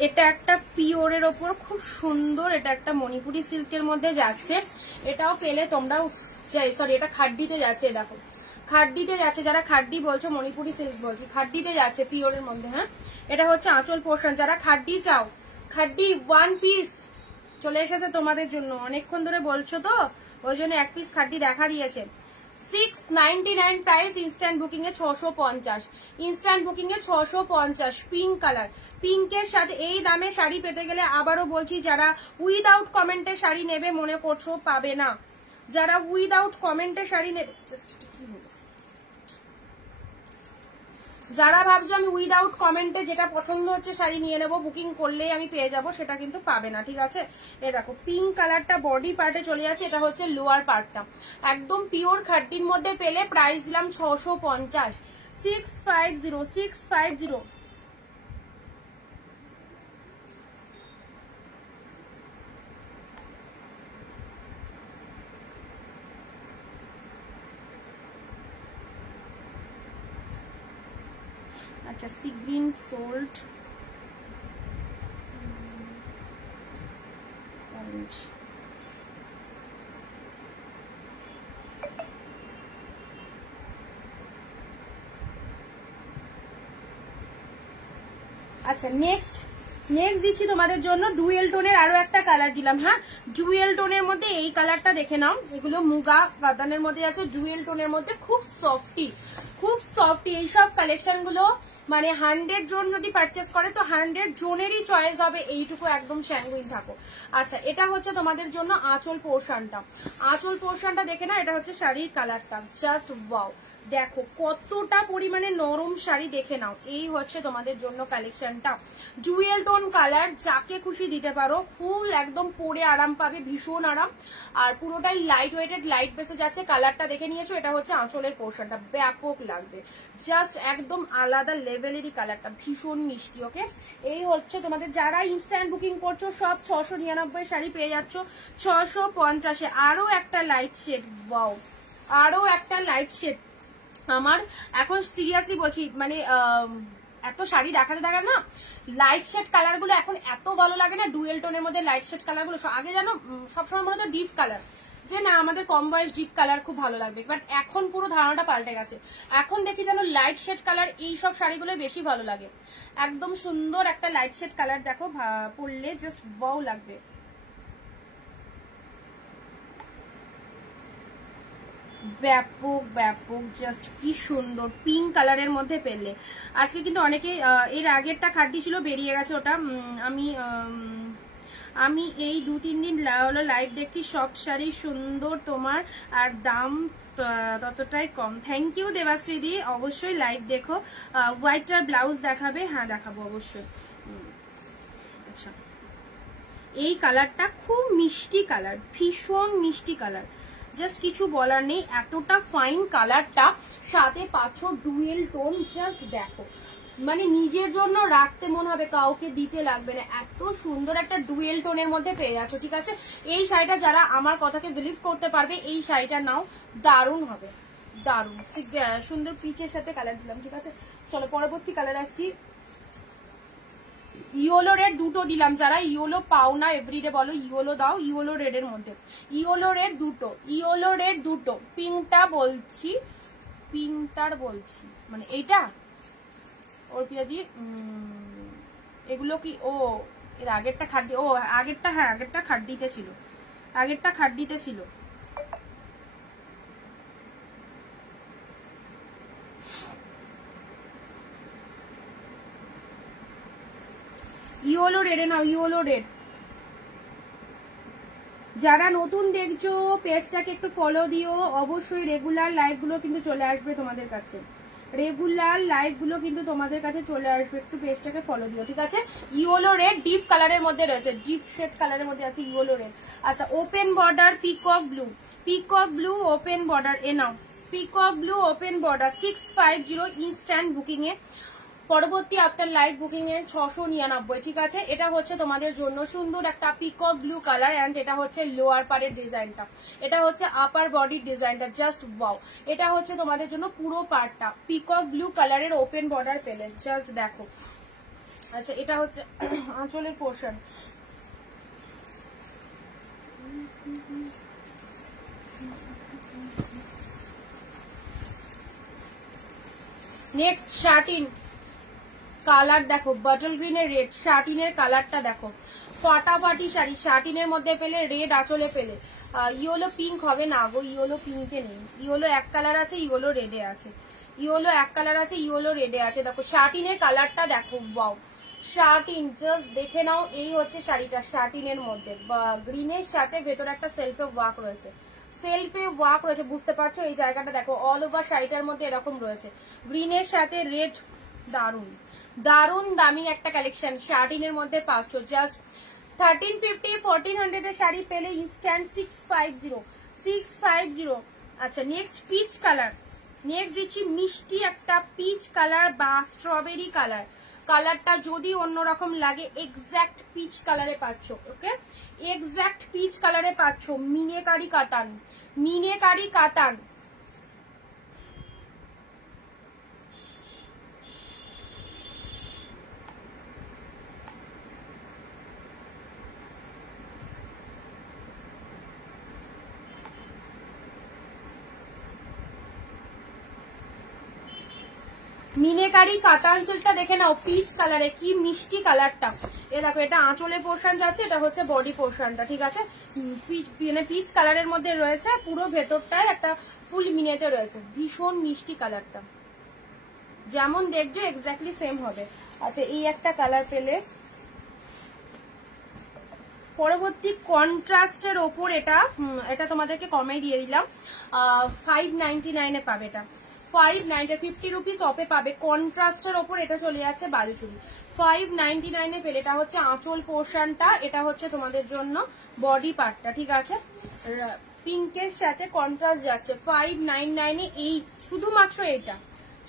এটা একটা পিওরের ওপর খুব সুন্দর, এটা একটা মণিপুরি সিল্কের মধ্যে যাচ্ছে। এটাও পেলে তোমরাও, সরি এটা খাড্ডিতে যাচ্ছে, দেখো খাড্ডিতে যাচ্ছে, যারা খাড্ডি বলছো মণিপুরি সিল্ক বলছি, খাড্ডিতে যাচ্ছে পিওরের মধ্যে। হ্যাঁ, এটা হচ্ছে আঁচল পোর্শন। যারা খাড্ডি চাও, খাড্ডি 1 পিস চলে এসেছে তোমাদের জন্য। অনেকক্ষণ ধরে বলছো তো, ওই জন্য 1 পিস খাড্ডি দেখা দিয়েছে। 699 প্রাইস, ইনস্ট্যান্ট বুকিং এ 650, ইনস্ট্যান্ট বুকিং এ 650। পিঙ্ক কালার, পিঙ্কের সাথে এই দামে শাড়ি পেতে গেলে আবারও বলছি, যারা উইদাউট কমেন্টে শাড়ি নেবে মনে করছো পাবে না, যারা উইদাউট কমেন্টে শাড়ি নেবে, যারা ভাবছো আমি উইদাউট কমেন্টে যেটা পছন্দ হচ্ছে শাড়ি নিয়ে নেবো, বুকিং করলেই আমি পেয়ে যাবো, সেটা কিন্তু পাবে না, ঠিক আছে। এই দেখো পিঙ্ক কালারটা বডি পার্টে চলে যাচ্ছে, এটা হচ্ছে লোয়ার পার্টটা, একদম পিওর খাড্ডির মধ্যে পেলে প্রাইস দিলাম 650, 650, 650। আচ্ছা, সি গ্রিন সোল্ট অরেঞ্জ, আচ্ছা নেক্সট দিচ্ছি তোমাদের জন্য ডুয়েল টোনের আরো একটা কালার দিলাম। হ্যাঁ, ডুয়েল টোনের মধ্যে এই কালারটা দেখে নাও, এগুলো মুগা কাতানের মধ্যে আছে, ডুয়েল টোনের মধ্যে খুব সফটি, খুব সফটি। এইসব কালেকশন গুলো মানে 100 জন যদি পারচেস করে তো 100 জনেরই চয়েস হবে, এইটুকু একদম স্যাঙ্গুইন থাকো। আচ্ছা, এটা হচ্ছে তোমাদের জন্য আঁচল পোর্শনটা, আঁচল পোর্শনটা দেখে না, এটা হচ্ছে শাড়ির কালারটা, জাস্ট ওয়াও, দেখো কতটা পরিমাণে নরম শাড়ি, দেখে নাও। এই হচ্ছে তোমাদের জন্য কালেকশনটা, ডুয়েল টোন কালার, যাকে খুশি দিতে পারো, ফুল একদম পরে আরাম পাবে, ভীষণ আরাম, আর পুরোটাই লাইট ওয়েটেড, লাইট বেসে যাচ্ছে। কালারটা দেখে নিয়েছো, এটা হচ্ছে আঁচলের পোর্শনটা, ব্যাপক লাগবে, জাস্ট একদম আলাদা লেভেলেরই কালারটা, ভীষণ মিষ্টি। ওকে, এই হচ্ছে তোমাদের, যারা ইনস্ট্যান্ট বুকিং করছো সব 699 শাড়ি পেয়ে যাচ্ছ 650-এ। আরো একটা লাইট শেড, ওয়াও, আরো একটা লাইট শেড। আমার এখন সিরিয়াসলি বলছি, মানে এত শাড়ি দেখাতে দেখা না, লাইট শেড কালার গুলো এখন এত ভালো লাগে না, ডুয়েল টোনের মধ্যে লাইট শেড কালার গুলো। আগে জানো সবসময় মনে হতো ডিপ কালার, যে না আমাদের কম বয়স ডিপ কালার খুব ভালো লাগবে, বাট এখন পুরো ধারণাটা পাল্টে গেছে। এখন দেখি যেন লাইট শেড কালার এই সব শাড়িগুলো বেশি ভালো লাগে। একদম সুন্দর একটা লাইট শেড কালার, দেখো পরলে জাস্ট ওয়াও লাগবে। ব্যাপক ব্যাপক, জাস্ট কি সুন্দর পিঙ্ক কালারের মধ্যে পেলে। আজকে কিন্তু অনেকে, এর আগেরটা খাড্ডি ছিল, বেরিয়ে গেছে ওটা। আমি এই 2-3 দিন হলো লাইভ দেখছি, সব শাড়ি সুন্দর তোমার, আর দাম ততটাই কম। থ্যাংক ইউ দেবাশ্রীদি, অবশ্যই লাইভ দেখো। হোয়াইটার ব্লাউজ দেখাবে? হ্যাঁ দেখাবো অবশ্যই। আচ্ছা, এই কালারটা খুব মিষ্টি কালার, ভীষণ মিষ্টি কালার, জাস্ট কিছু বলার নেই, এতটা ফাইন কালারটা, সাথে পাচ্ছ ডুয়েল টোন, জাস্ট দেখো, মানে নিজের জন্য রাখতে মনে হবে, কাউকে দিতে লাগবে না, এত সুন্দর একটা ডুয়েল টোনের মধ্যে পেয়ে যাচ্ছ, ঠিক আছে। এই শাড়িটা যারা আমার কথাকে বিলিভ করতে পারবে, এই শাড়িটা নাও, দারুণ হবে, দারুণ সুন্দর পিচের সাথে কালার দিলাম, ঠিক আছে। চলো পরবর্তী কালার আসছি। ইয়েলো রেড দুটো দিলাম, যারা ইয়েলো পাও না এভরিডে বলো ইয়েলো দাও, ইয়েলো রেড এর মধ্যে, ইয়েলো রেড দুটো, ইয়েলো রেড দুটো, পিঙ্কটা বলছি, পিঙ্কটার বলছি, মানে এইটা ওর পিয়াদি, এগুলো কি, ও এর আগেরটা খাড্ডি, ও আগেরটা, হ্যাঁ আগেরটা খাড্ডিতে ছিল, আগেরটা খাড্ডিতে ছিল। ইয়েলো রেডে নাও, ইয়েলো রেড। যারা নতুন দেখছো পেজটাকে একটু ফলো দিও, অবশ্যই রেগুলার লাইভ গুলো কিন্তু চলে আসবে তোমাদের কাছে, রেগুলার লাইভ গুলো কিন্তু তোমাদের কাছে চলে আসবে, একটু পেজটাকে ফলো দিও, ঠিক আছে। ইয়েলো রেড ডিপ কালারের মধ্যে রয়েছে, ডিপ শেড কালারের মধ্যে আছে ইয়েলো রেড। আচ্ছা, open border peacock blue, peacock blue open border, এ নাও peacock blue open border, 650 instant booking এ, পরবর্তী আফটার লাইভ বুকিং এর 699, ঠিক আছে। এটা হচ্ছে তোমাদের জন্য সুন্দর একটা পিকক ব্লু কালার, এন্ড এটা হচ্ছে লোয়ার পারের ডিজাইনটা, এটা হচ্ছে আপার বডির ডিজাইনটা, জাস্ট ওয়াও। এটা হচ্ছে তোমাদের জন্য পুরো পার্টটা পিকক ব্লু কালারের ওপেন বর্ডার পেলে, জাস্ট দেখো। আচ্ছা, এটা হচ্ছে আঁচলের পোর্শন, নেক্সট শার্টিন কালার দেখো, বটল গ্রিনের রেড, শার্টিনের কালারটা দেখো, ফাটাফাটি শাড়ি। শার্টিনের মধ্যে পেলে, রেড আঁচলে পেলে। ইয়েলো পিঙ্ক হবে না গো, ইয়েলো পিঙ্কে নেই, ইয়েলো এক কালার আছে, ইয়েলো রেডে আছে, ইয়েলো এক কালার আছে, ইয়েলো রেডে আছে। দেখো শার্টিনের কালারটা দেখো, ওয়াও শার্টিন, জাস্ট দেখে নাও। এই হচ্ছে শাড়িটা শার্টিনের মধ্যে, গ্রিনের সাথে ভেতরে একটা সেলফে ওয়ার্ক রয়েছে, সেলফে ওয়ার্ক রয়েছে, বুঝতে পারছো এই জায়গাটা দেখো, অল ওভার শাড়িটার মধ্যে এরকম রয়েছে, গ্রিনের সাথে রেড। দারুন দারুন দামি একটা কালেকশন শার্টিনের মধ্যে পাচ্ছ। জাস্ট 1350 1400 এর শাড়ি পেলে ইনস্ট্যান্ট 650। আচ্ছা নেক্সট পিচ কালার, নেক্সট দিচ্ছি মিষ্টি একটা পিচ কালার বা স্ট্রবেরি কালার। কালারটা যদি অন্যরকম লাগে এক্স্যাক্ট পিচ কালারে পাচ্ছ, ওকে এক্স্যাক্ট পিচ কালারে পাচ্ছ। মিনেকারি কাতান, মিনেকারি কাতান। মিনেকারি কাতান সিল্কটা দেখে নাও, পিচ কালারে, কি মিষ্টি কালারটা। এ দেখো এটা আঁচলের পোর্শন যাচ্ছে, এটা হচ্ছে বডি পোর্শনটা, ঠিক আছে। মানে পিচ কালারের মধ্যে রয়েছে, পুরো ভেতরটায় একটা ফুল মিনেতে রয়েছে, ভীষণ মিষ্টি কালারটা, যেমন দেখছো এক্স্যাক্টলি সেম হবে। আচ্ছা এই একটা কালার পেলে। পরবর্তী কন্ট্রাস্টের ওপর এটা তোমাদেরকে কমে দিয়ে দিলাম, 599 এ পাবে এটা, 50 রুপিস অফে পাবে। কন্ট্রাস্টের ওপর এটা চলে যাচ্ছে বালুচুরি, 599 এ পেলে। এটা হচ্ছে আঁচল পোর্শনটা, এটা হচ্ছে তোমাদের জন্য বডি পার্টটা, ঠিক আছে। পিঙ্কের সাথে কন্ট্রাস্ট যাচ্ছে 599 এ। এই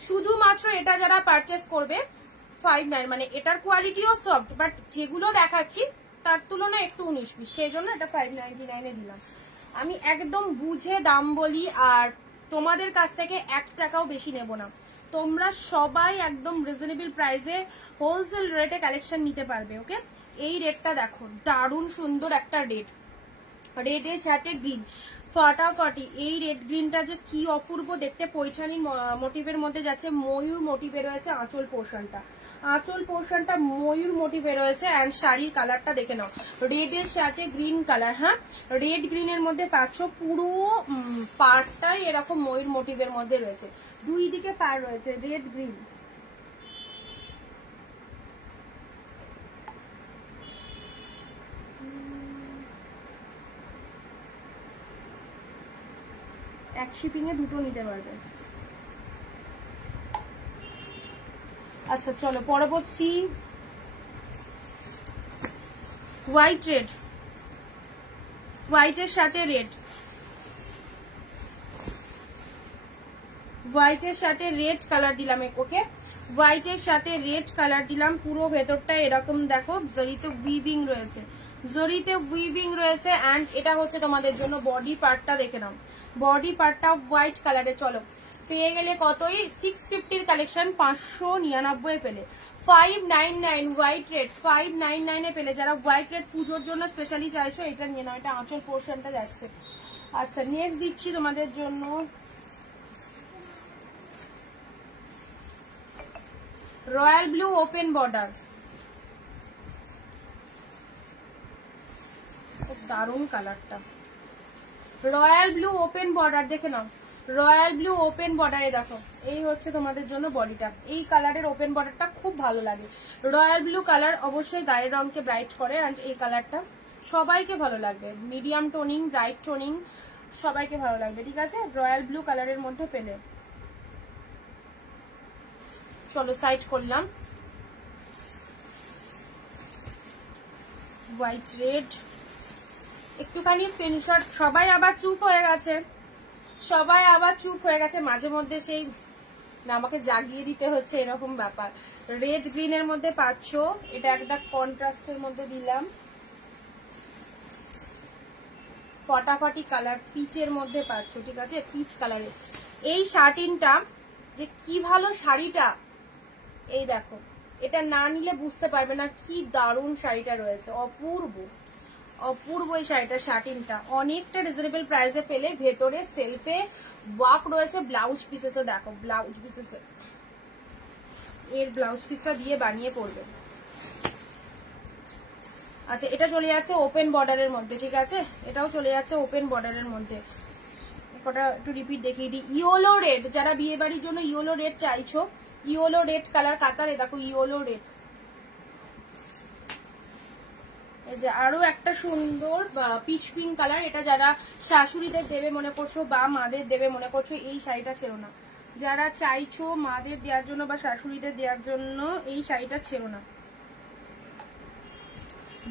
শুধুমাত্র এটা যারা পারচেস করবে 59, মানে এটার কোয়ালিটিও সফট, বাট যেগুলো দেখাচ্ছি তার তুলনায় একটু 19-20, সেই জন্য এটা 599 এ দিলাম। আমি একদম বুঝে দাম বলি, আর তোমাদের কাছ থেকে 1 টাকাও বেশি নেব না। তোমরা সবাই একদম রিজনেবল প্রাইসে হোলসেল রেটে কালেকশন নিতে পারবে, ওকে। এই রেটটা দেখো, দারুণ সুন্দর একটা রেট, রেডের সাথে গ্রিন, ফাটাফাটি। এই রেড গ্রিনটা যে কি অপূর্ব দেখতে, পৈঠানি মোটিভের মধ্যে যাচ্ছে, ময়ূর মোটিভে রয়েছে আঁচল পোর্শনটা, আঁচল পোর্শনটা ময়ূর মোটিভে রয়েছে। অ্যান্ড শাড়ির কালারটা দেখে নাও, রেডের সাথে গ্রিন কালার, হ্যাঁ রেড গ্রিনের মধ্যে পাচ্ছ, পুরো পাড়টাই এরকম ময়ূর মোটিভের মধ্যে রয়েছে, দুই দিকে পাড় রয়েছে রেড গ্রিন। এক শিপিং এ দুটো নিতে পারবে। আচ্ছা চলো পরবর্তী হোয়াইট রেড, হোয়াইটের সাথে রেড, হোয়াইটের সাথে রেড কালার দিলাম, ওকে হোয়াইটের সাথে রেড কালার দিলাম। পুরো ভেতরটা এরকম দেখো, জরিতে উইভিং রয়েছে, জরিতে উইভিং রয়েছে। অ্যান্ড এটা হচ্ছে তোমাদের জন্য বডি পার্টটা দেখে নাও, বডি পার্টটা হোয়াইট কালারে। চলো পেয়ে গেলে কতই, 650 কালেকশন 599 পেলে, 599 হোয়াইট রেড 599 পেলে। যারা হোয়াইট রেড পুজোর জন্য স্পেশালি চাইছো এটা নিয়ে নাও, এটা আঁচল পোর্শনটা যাচ্ছে। আচ্ছা নেক্সট দিচ্ছি তোমাদের জন্য রয়্যাল ব্লু ওপেন বর্ডার, দারুণ কালারটা, রয়্যাল ব্লু ওপেন বর্ডার দেখে নাও, রয়্যাল ব্লু ওপেন বর্ডারে দেখো, এই হচ্ছে তোমাদের জন্য বডিটা। এই কালারের ওপেন বর্ডারটা খুব ভালো লাগে, রয়্যাল ব্লু কালার অবশ্যই গায়ের রঙকে ব্রাইট করে। অ্যান্ড এই কালারটা সবাইকে ভালো লাগবে, মিডিয়াম টোনিং ব্রাইট টোনিং সবাইকে ভালো লাগবে, ঠিক আছে। রয়্যাল ব্লু কালারের মধ্যে পেলে। চলো সাইড করলাম, হোয়াইট রেড একটুখানি স্ক্রিনশট। সবাই আবার চুপ হয়ে গেছে, সবাই আবার চুপ হয়ে গেছে, মাঝে মধ্যে সেই না আমাকে জাগিয়ে দিতে হচ্ছে এরকম ব্যাপার। রেড গ্রিনের মধ্যে পাচ্ছ, এটা একটা কন্ট্রাস্টের মধ্যে দিলাম, ফটাফটি কালার পিচের মধ্যে পাচ্ছ, ঠিক আছে পিচ কালারে। এই শার্টিনটা যে কি ভালো শাড়িটা, এই দেখো এটা না নিলে বুঝতে পারবে না কি দারুণ শাড়িটা রয়েছে, অপূর্ব অপূর্ব এই শাড়িটা। শার্টিনটা অনেকটা রিজনেবল প্রাইসে পেলে, ভেতরে সেলফে ওয়ার্ক রয়েছে, ব্লাউজ পিসেসে দেখো, ব্লাউজ পিসেসে এর ব্লাউজ পিসটা দিয়ে বানিয়ে পরবে। আচ্ছা, এটা চলে যাচ্ছে ওপেন বর্ডারের মধ্যে, ঠিক আছে, এটাও চলে যাচ্ছে ওপেন বর্ডারের মধ্যে। কটা একটু রিপিট দেখিয়ে দিই। ইয়েলো রেড, যারা বিয়ে বাড়ির জন্য ইয়েলো রেড চাইছো, ইয়েলো রেড কালার কাতারে, দেখো ইয়েলো রেড। এই যে আরো একটা সুন্দর পিচ পিঙ্ক কালার, এটা যারা শাশুড়িদের দেবে মনে করছো বা মাদের দেবে মনে করছো, এই শাড়িটা ছেড়ো না। যারা চাইছো মাদের দেওয়ার জন্য বা শাশুড়িদের দেওয়ার জন্য, এই শাড়িটা ছেড়ো না,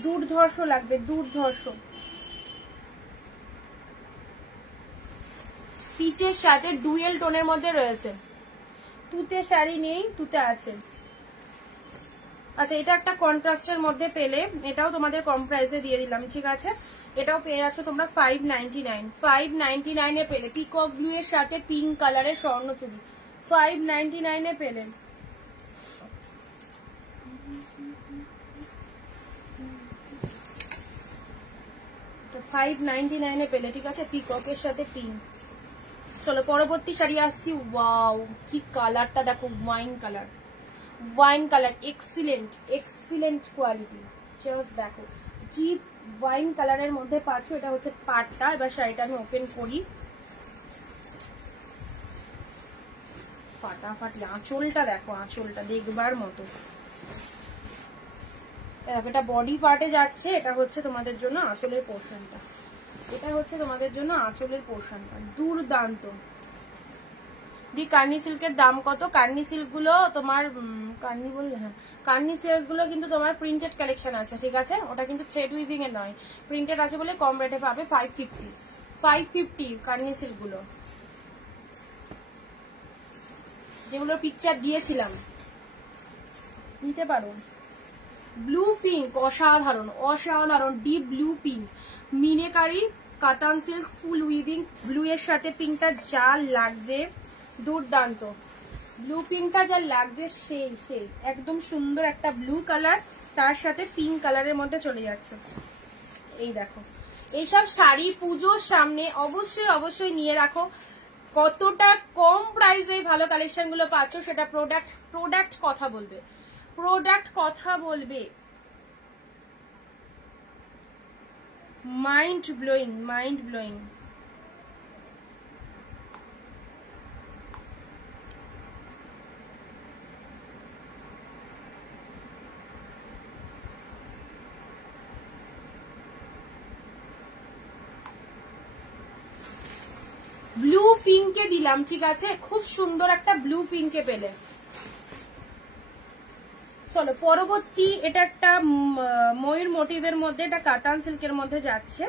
দুর্ধর্ষ লাগবে, দুর্ধর্ষ। পিচের সাথে ডুয়েল টোনের মধ্যে রয়েছে, তুতে শাড়ি নেই, তুতে আছে। আচ্ছা, এটা একটা কন্ট্রাস্টের মধ্যে পেলে, এটাও তোমাদের কম প্রাইসে দিয়ে দিলাম, ঠিক আছে। এটাও পেয়ে যাচ্ছ তোমরা 599, 599 এ পেলে। পিকক ব্লু এর সাথে পিঙ্ক কালারের স্বর্ণচুড়ি 599 এ পেলে। $599 এ পেলে, ঠিক আছে, পিককের সাথে পিঙ্ক। চলো পরবর্তী শাড়ি আসছি। ওয়াও, কি কালারটা দেখো, wine colour, wine colour, excellent, excellent quality. Just দেখো, জিপ ওয়াইন কালারের মধ্যে পাচ্ছ। এটা হচ্ছে পাটটা। এবার শাড়িটা আমি ওপেন করি, ফাটাফাটি। আঁচলটা দেখো, আঁচলটা দেখবার মতো। এটা বডি পার্টে যাচ্ছে, এটা হচ্ছে তোমাদের জন্য আঁচলের পোর্শনটা, এটা হচ্ছে তোমাদের জন্য আঁচলের পোর্শনটা। দুর্দান্ত। দি কার্নি সিল্কের দাম কত? কার্নি সিল্ক গুলো তোমার কার্নি বললে, হ্যাঁ, কার্নি সিল্ক গুলো কিন্তু তোমার প্রিন্টেড কালেকশন আছে, ঠিক আছে, ওটা কিন্তু থ্রেড উইভিং এর নয়, প্রিন্টেড আছে বলে কম রেটে পাবে। 550 কার্নি সিল্ক গুলো, যেগুলো পিকচার দিয়েছিলাম, নিতে পারো। ব্লু পিঙ্ক, অসাধারণ, অসাধারণ, ডিপ ব্লু পিঙ্ক, মিনেকারি কাতান সিল্ক, ফুল উইভিং, ব্লু এর সাথে পিঙ্কটা যা লাগবে, দুর্দান্ত। ব্লু পিঙ্কটা যা লাগছে সেই সেই একদম সুন্দর একটা ব্লু কালার, তার সাথে পিঙ্ক কালারের মধ্যে চলে যাচ্ছে। এই দেখো, এইসব শাড়ি পুজোর সামনে অবশ্যই অবশ্যই নিয়ে রাখো। কতটা কম প্রাইসে ভালো কালেকশন গুলো পাচ্ছ, সেটা প্রোডাক্ট কথা বলবে, প্রোডাক্ট কথা বলবে। Mind blowing, mind blowing. Blue পিঙ্কে দিলাম, ঠিক আছে, খুব সুন্দর একটা ব্লু পিঙ্কে পেলে। চলো পরবর্তী, এটা একটা ময়ূর মোটিভের মধ্যে, এটা কাতান সিল্কের মধ্যে যাচ্ছে।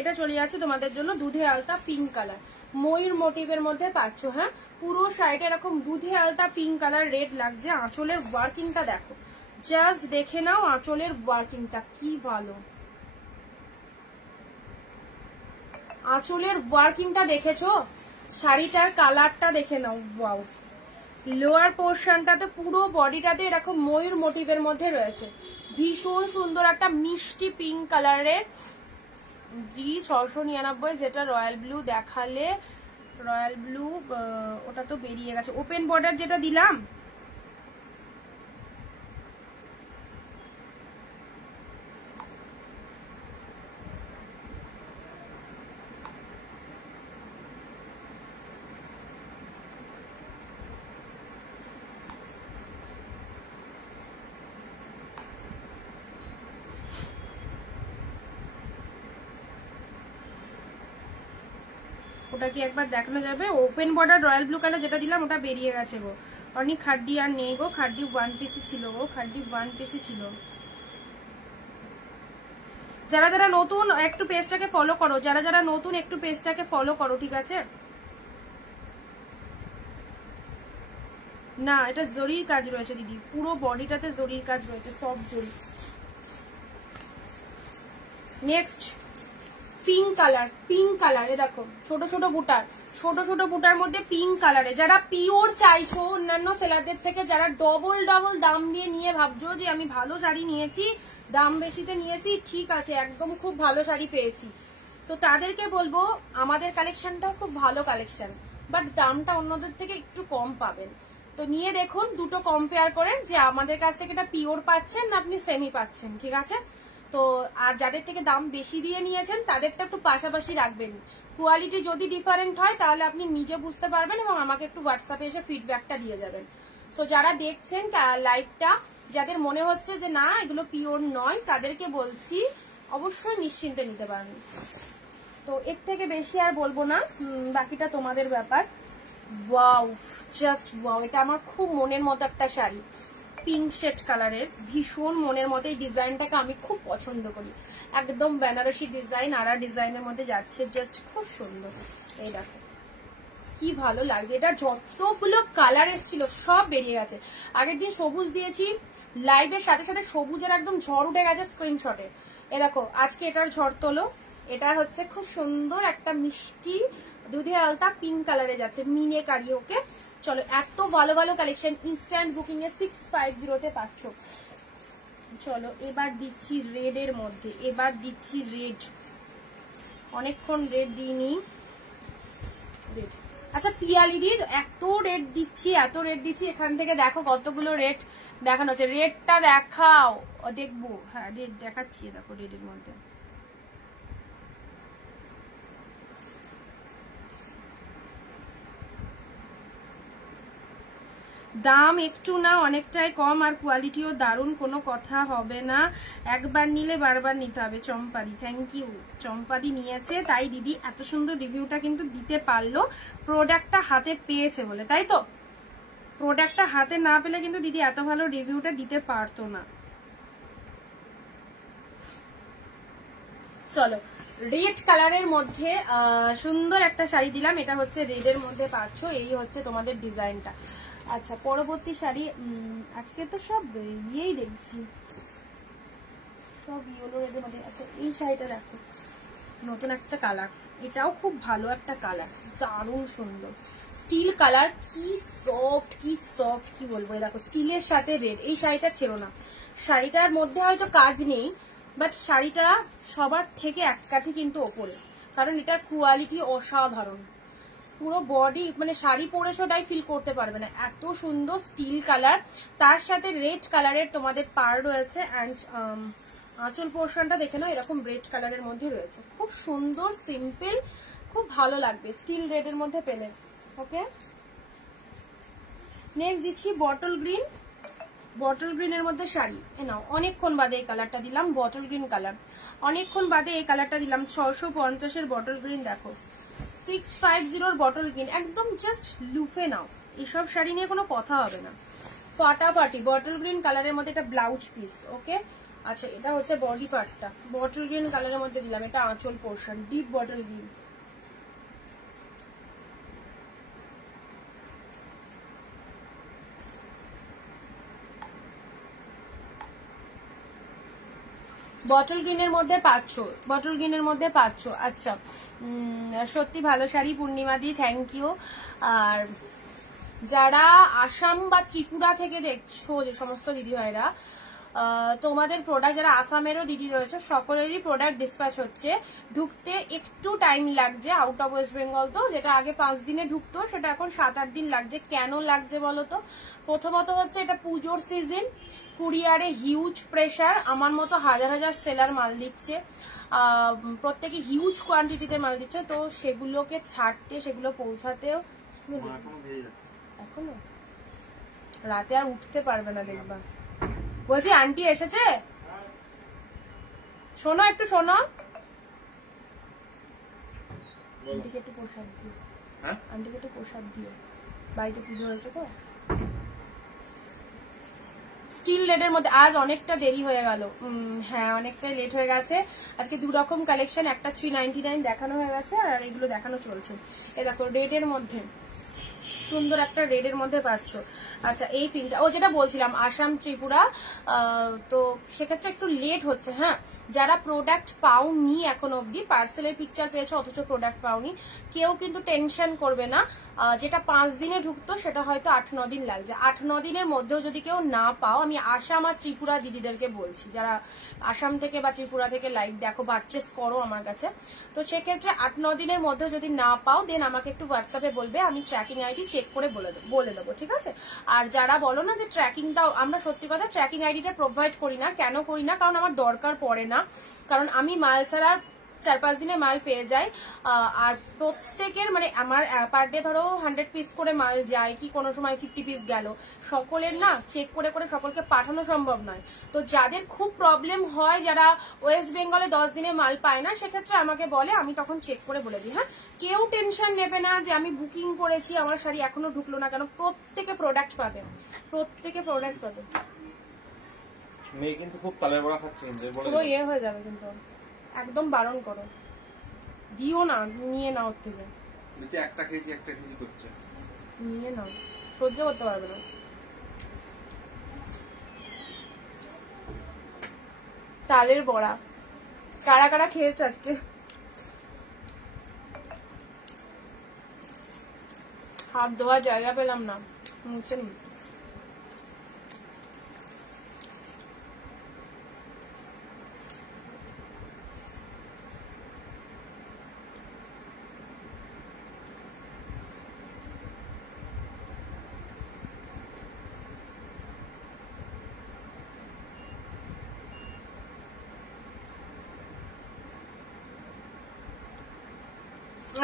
এটা চলে যাচ্ছে তোমাদের জন্য দুধে আলতা পিঙ্ক কালার, ময়ূর মোটিভের মধ্যে পাচ্ছ। হ্যাঁ, পুরো শাড়িটা এরকম দুধে আলতা পিঙ্ক কালার রেড লাগছে। আঁচলের ওয়ার্কিংটা দেখো, জাস্ট দেখে নাও আঁচলের ওয়ার্কিংটা কি ভালো। আঁচলের ওয়ার্কিংটা দেখেছো, শাড়িটার কালারটা দেখে নাও। ওয়াও, লোয়ার পোর্শনটাতে পুরো বডিটাতে এরকম ময়ূর মোটিভের মধ্যে রয়েছে, ভীষণ সুন্দর একটা মিষ্টি পিঙ্ক কালারের। 699, যেটা রয়্যাল ব্লু দেখালে, রয়্যাল ব্লু ওটা তো বেরিয়ে গেছে। ওপেন বর্ডার যেটা দিলাম, ওটা কি একবার দেখানো যাবে? Open border royal blue colour যেটা দিলাম, ওটা বেরিয়ে গেছে গো। অনেক খাড্ডি আর নেই গো, খাড্ডি 1 পিসই ছিল গো, খাড্ডি 1 পিসই ছিল। যারা যারা নতুন একটু পেজটাকে ফলো করো, যারা যারা নতুন একটু পেজটাকে ফলো করো, ঠিক আছে। না, এটা জরির কাজ রয়েছে দিদি, পুরো বডিটাতে জরির কাজ রয়েছে, সব জরি। নেক্সট পিঙ্ক কালার, পিঙ্ক কালারে দেখো, ছোট ছোট বুটার, ছোট ছোট বুটার মধ্যে পিঙ্ক কালারে। যারা পিওর চাইছো অন্যান্য সেলারদের থেকে, যারা ডবল ডবল দাম দিয়ে নিয়ে ভাবছো যে আমি ভালো শাড়ি নিয়েছি, দাম বেশিতে নিয়েছি, ঠিক আছে, একদম খুব ভালো শাড়ি পেয়েছি, তো তাদেরকে বলবো আমাদের কালেকশনটাও খুব ভালো কালেকশন, বাট দামটা অন্যদের থেকে একটু কম পাবেন। তো নিয়ে দেখুন, দুটো কম্পেয়ার করেন যে আমাদের কাছ থেকে এটা পিওর পাচ্ছেন না আপনি সেমি পাচ্ছেন, ঠিক আছে? তো আর যাদের থেকে দাম বেশি দিয়ে নিয়েছেন তাদেরটা একটু পাশাপাশি রাখবেন। কোয়ালিটি যদি ডিফারেন্ট হয় তাহলে আপনি নিজে বুঝতে পারবেন এবং আমাকে একটু হোয়াটসঅ্যাপে এসে ফিডব্যাকটা দিয়ে যাবেন। সো যারা দেখছেন লাইভটা, যাদের মনে হচ্ছে যে না এগুলো পিওর নয়, তাদেরকে বলছি অবশ্যই নিশ্চিন্তে নিতে পারেন। তো এর থেকে বেশি আর বলবো না, বাকিটা তোমাদের ব্যাপার। ওয়াও, জাস্ট ওয়াও, এটা আমার খুব মনের মতো একটা শাড়ি, পিঙ্ক শেড কালারের, ভীষণ মনের মতো। এই ডিজাইনটাকে আমি খুব পছন্দ করি, একদম বেনারসি ডিজাইন, আরা ডিজাইনের মধ্যে যাচ্ছে, জাস্ট খুব সুন্দর। এই দেখো কি ভালো লাগছে, এটা যতগুলো কালার এসেছিল সব বেরিয়ে গেছে। আগের দিন সবুজ দিয়েছি, লাইভের সাথে সাথে সবুজের একদম ঝড় উঠে গেছে স্ক্রিনশটে। এ দেখো আজকে এটার ঝড় তোলো। এটা হচ্ছে খুব সুন্দর একটা মিষ্টি দুধে আলতা পিঙ্ক কালারে যাচ্ছে, মিনে কারি। ওকে চলো, এত ভালো ভালো কালেকশন ইনস্ট্যান্ট বুকিং এ 650 পাচ্ছ। চলো এবার দিচ্ছি রেড এর মধ্যে, এবার দিচ্ছি রেড, অনেকক্ষণ রেড দিইনি। রেড, আচ্ছা পিয়ালি দিয়ে এত রেড দিচ্ছি, এত রেড দিচ্ছি, এখান থেকে দেখো কতগুলো রেড দেখানো হচ্ছে। রেডটা দেখাও, দেখবো। হ্যাঁ রেড দেখাচ্ছি, দেখো রেডের মধ্যে দাম একটু না অনেকটাই কম, আর কোয়ালিটিও দারুণ, কোনো কথা হবে না, একবার নিলে বারবার নিতে হবে। চম্পাদি, থ্যাংক ইউ। চম্পাদি নিয়েছে তাই দিদি এত সুন্দর রিভিউটা কিন্তু দিতে পারলো, প্রোডাক্টটা হাতে পেয়েছে বলে, তাই তো? প্রোডাক্টটা হাতে না পেলে কিন্তু দিদি এত ভালো রিভিউটা দিতে পারতো না। চলো রেড কালারের মধ্যে সুন্দর একটা শাড়ি দিলাম, এটা হচ্ছে রেডের মধ্যে পাচ্ছ, এই হচ্ছে তোমাদের ডিজাইনটা। আচ্ছা পরবর্তী শাড়ি, আজকে তো সব ইয়েই দেখছি, সব ইয়েলো রেডের মধ্যে। আচ্ছা এই শাড়িটা দেখো, নতুন একটা কালার, এটাও খুব ভালো একটা কালার, দারুণ সুন্দর স্টিল কালার, কি সফট কি সফট, কি বলবো। দেখো স্টিলের সাথে রেড, এই শাড়িটা ছিল না, শাড়িটার মধ্যে হয়তো কাজ নেই, বাট শাড়িটা সবার থেকে এক কাঠি কিন্তু ওপরে, কারণ এটার কোয়ালিটি অসাধারণ। পুরো বডি মানে শাড়ি পরেছো তাই ফিল করতে পারবে না, এত সুন্দর স্টিল কালার, তার সাথে রেড কালারের তোমাদের পার রয়েছে। অ্যান্ড আঁচল পোর্শনটা দেখে নাও, এরকম রেড কালারের মধ্যে রয়েছে, খুব সুন্দর সিম্পল, খুব ভালো লাগবে স্টিল রেডের মধ্যে পেলে। ওকে নেক্সট দিচ্ছি বটল গ্রিন, বটল গ্রিনের মধ্যে শাড়ি। এ নাও, অনেকক্ষণ বাদে এই কালারটা দিলাম, বটল গ্রিন কালার, অনেকক্ষণ বাদে এই কালারটা দিলাম। 650-এর বটল গ্রিন, দেখো 650-র বটল গ্রিন, একদম জাস্ট লুফে নাও, এসব শাড়ি নিয়ে কোনো কথা হবে না, ফাটাফাটি। বটল গ্রিন কালারের মধ্যে একটা ব্লাউজ পিস। ওকে আচ্ছা এটা হচ্ছে বডি পার্টটা, বটল গ্রিন কালারের মধ্যে দিলাম, এটা আঁচল portion, deep bottle green. Bottle গ্রিনের মধ্যে পাচ্ছ, বটল গ্রিনের মধ্যে পাচ্ছ। আচ্ছা সত্যি ভালো শাড়ি পূর্ণিমা দি, থ্যাংক ইউ। আর যারা আসাম বা ত্রিপুরা থেকে দেখছো, যে সমস্ত দিদি ভাইরা তোমাদের প্রোডাক্ট, যারা আসামেরও দিদি রয়েছে, সকলেরই প্রোডাক্ট ডিসপ্যাচ হচ্ছে, ঢুকতে একটু টাইম লাগছে। আউট অফ ওয়েস্ট বেঙ্গল তো, যেটা আগে 5 দিনে ঢুকতো সেটা এখন 7-8 দিন লাগছে। কেন লাগছে বলো তো? প্রথমত হচ্ছে এটা পুজোর সিজন, কুরিয়ারে হিউজ প্রেসার, আমার মতো হাজার হাজার সেলার মাল দিচ্ছে, প্রত্যেকে হিউজ কোয়ান্টিটিতে মাল দিচ্ছে, তো সেগুলোকে ছাড়তে, সেগুলো পৌঁছাতেও এখনো রাতে আর উঠতে পারবে না দেখবা। বলছি আন্টি এসেছে, শোনো একটু শোনো, আন্টিকে একটু প্রসাদ দিও, আন্টিকে একটু প্রসাদ দিও, বাড়িতে পুজো হয়েছে তো। স্টিল রেডের মধ্যে আজ অনেকটা দেরি হয়ে গেল, হ্যাঁ অনেকটাই লেট হয়ে গেছে। আজকে 2 রকম কালেকশন, একটা 399 দেখানো হয়ে গেছে আর এগুলো দেখানো চলছে। এই দেখো রেডের মধ্যে সুন্দর একটা রেডের মধ্যে পাচ্ছ। আচ্ছা এই তিনটা, ও যেটা বলছিলাম আসাম ত্রিপুরা, তো সেক্ষেত্রে একটু লেট হচ্ছে। হ্যাঁ যারা প্রোডাক্ট পাওনি এখন অবধি, পার্সেলের পিকচার পেয়েছো অথচ প্রোডাক্ট পাওনি, কেউ কিন্তু টেনশন করবে না। যেটা 5 দিনে ঢুকতো সেটা হয়তো 8-9 দিন লাগছে। 8-9 দিনের মধ্যেও যদি কেউ না পাও, আমি আসাম আর ত্রিপুরা দিদিদেরকে বলছি, যারা আসাম থেকে বা ত্রিপুরা থেকে লাইভ দেখো, পারচেস করো আমার কাছে, তো সেক্ষেত্রে 8-9 দিনের মধ্যে যদি না পাও দেন আমাকে একটু হোয়াটসঅ্যাপে বলবে, আমি ট্র্যাকিং আইডি চেক করে বলে দেবো, ঠিক আছে? আর যারা বলো না যে ট্র্যাকিংটাও, আমরা সত্যি কথা ট্র্যাকিং আইডিটা প্রোভাইড করি না। কেন করি না? কারণ আমার দরকার পড়ে না, কারণ আমি মাল ছাড়া 4-5 দিনে মাল পেয়ে যাই। আর প্রত্যেকের মানে আমার পার ডে ধরো 100 পিস করে মাল যায়, কি কোনো সময় 50 পিস গেল, সকলের না চেক করে করে সকলকে পাঠানো সম্ভব নয়। তো যাদের খুব প্রবলেম হয়, যারা ওয়েস্ট বেঙ্গলে 10 দিনে মাল পায় না, সেক্ষেত্রে আমাকে বলে, আমি তখন চেক করে বলে দিই। হ্যাঁ, কেউ টেনশন নেবে না যে আমি বুকিং করেছি আমার শাড়ি এখনো ঢুকলো না কেন, প্রত্যেকে প্রোডাক্ট পাবে, প্রত্যেকে প্রোডাক্ট পাবে। মেয়ে কিন্তু খুব তালের বড়া খাচ্ছে, পুরো ইয়ে হয়ে যাবে, কিন্তু একদম বারণ করো, দিও না, নিয়ে নাও থেকে, একটা খেয়েছি একটা খেয়েছি করছে, নিয়ে নাও, সহ্য করতে পারবে না। তালের বড়া কারা কারা খেয়েছো আজকে? হাত ধোয়ার জায়গা পেলাম না, মুছে নি।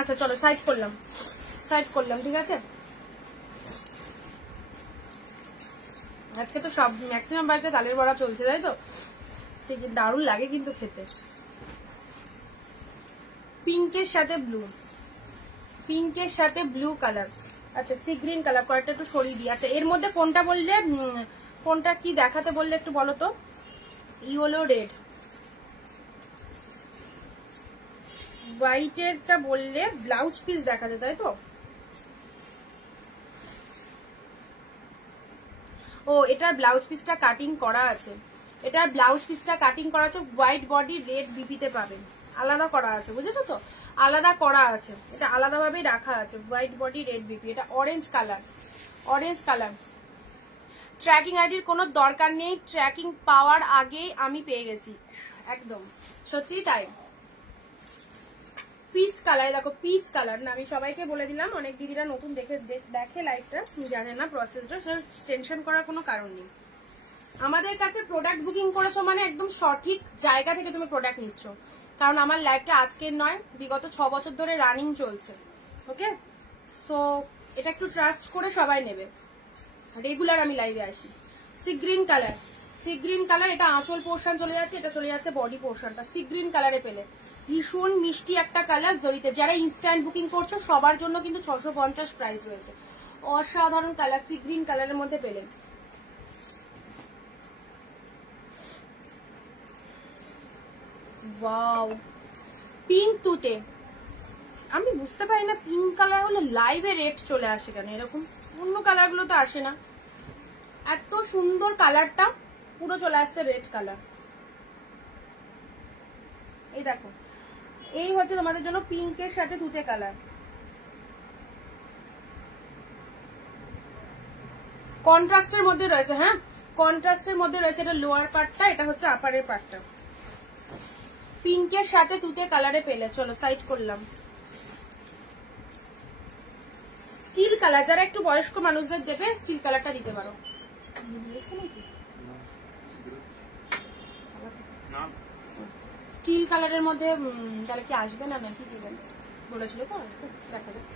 আচ্ছা চলো সাইড করলাম, ঠিক আছে? আজকে তো সব ম্যাক্সিমাম বাড়িতে তালের বড়া চলছে, তাই তো? সে কি দারুণ লাগে কিন্তু খেতে। পিঙ্কের সাথে ব্লু, পিঙ্কের সাথে ব্লু কালার, আচ্ছা সি গ্রিন কালার, কয়েকটা একটু সরিয়ে দিই। আচ্ছা এর মধ্যে কোনটা বললে, কোনটা কি দেখাতে বললে একটু বলো তো? ইয়েলো রেড, হোয়াইটেরটা বললে ব্লাউজ পিস দেখাতে, তাই তো? ও এটার ব্লাউজ পিসটা কাটিং করা আছে, এটার ব্লাউজ পিসটা কাটিং করা আছে, হোয়াইট বডি রেড বিপিতে পাবেন, আলাদা করা আছে, বুঝেছো তো? আলাদা করা আছে, এটা আলাদাভাবে রাখা আছে, হোয়াইট বডি রেড বিপি। এটা orange colour, orange colour. Tracking আইডির কোনো দরকার নেই, ট্র্যাকিং পাওয়ার আগেই আমি পেয়ে গেছি, একদম সত্যি তাই। পিচ কালার, দেখো পিচ কালার না, আমি সবাইকে বলে দিলাম, অনেক দিদিরা নতুন দেখে লাইভটা, জানে না প্রসেসটা, সে টেনশন করার কোনো কারণ নেই। আমাদের কাছে প্রোডাক্ট বুকিং করেছো মানে একদম সঠিক জায়গা থেকে তুমি প্রোডাক্ট নিচ্ছ, কারণ আমার লাইভটা আজকের নয়, বিগত 6 বছর ধরে রানিং চলছে। ওকে, সো এটা একটু ট্রাস্ট করে সবাই নেবে, রেগুলার আমি লাইভে আসি। Sea green colour, sea green colour, এটা আঁচল পোর্শন চলে যাচ্ছে, এটা চলে যাচ্ছে বডি পোর্শনটা। সি গ্রিন কালারে পেলে ভীষণ মিষ্টি একটা কালার, জড়িতে যারা ইনস্ট্যান্ট বুকিং করছো সবার জন্য কিন্তু 650 প্রাইস রয়েছে, অসাধারণ কালার। সি গ্রিন কালারের মধ্যে পেলে, ওয়াও পিঙ্ক তুতে, আমি বুঝতে পারি না পিঙ্ক কালার হলো লাইভে রেড চলে আসে কেন, এরকম অন্য কালার গুলো তো আসে না। এত সুন্দর কালারটা পুরো চলে আসছে রেড কালার। এই দেখো, এই হচ্ছে তোমাদের জন্য পিঙ্কের সাথে তুতে কালার, কন্ট্রাস্টের মধ্যে রয়েছে। হ্যাঁ, কন্ট্রাস্টের মধ্যে রয়েছে, এটা লোয়ার পার্টটা, এটা হচ্ছে আপারের পার্টটা। পিঙ্কের সাথে তুতে কালারে পেলে, চলো সাইড করলাম। স্টিল কালার, যারা একটু বয়স্ক মানুষদের দেবে স্টিল কালারটা দিতে পারো। স্টিল কালারের মধ্যে তাহলে কি আসবে না নাকি দিবেন বলেছিল তো, দেখা যাক।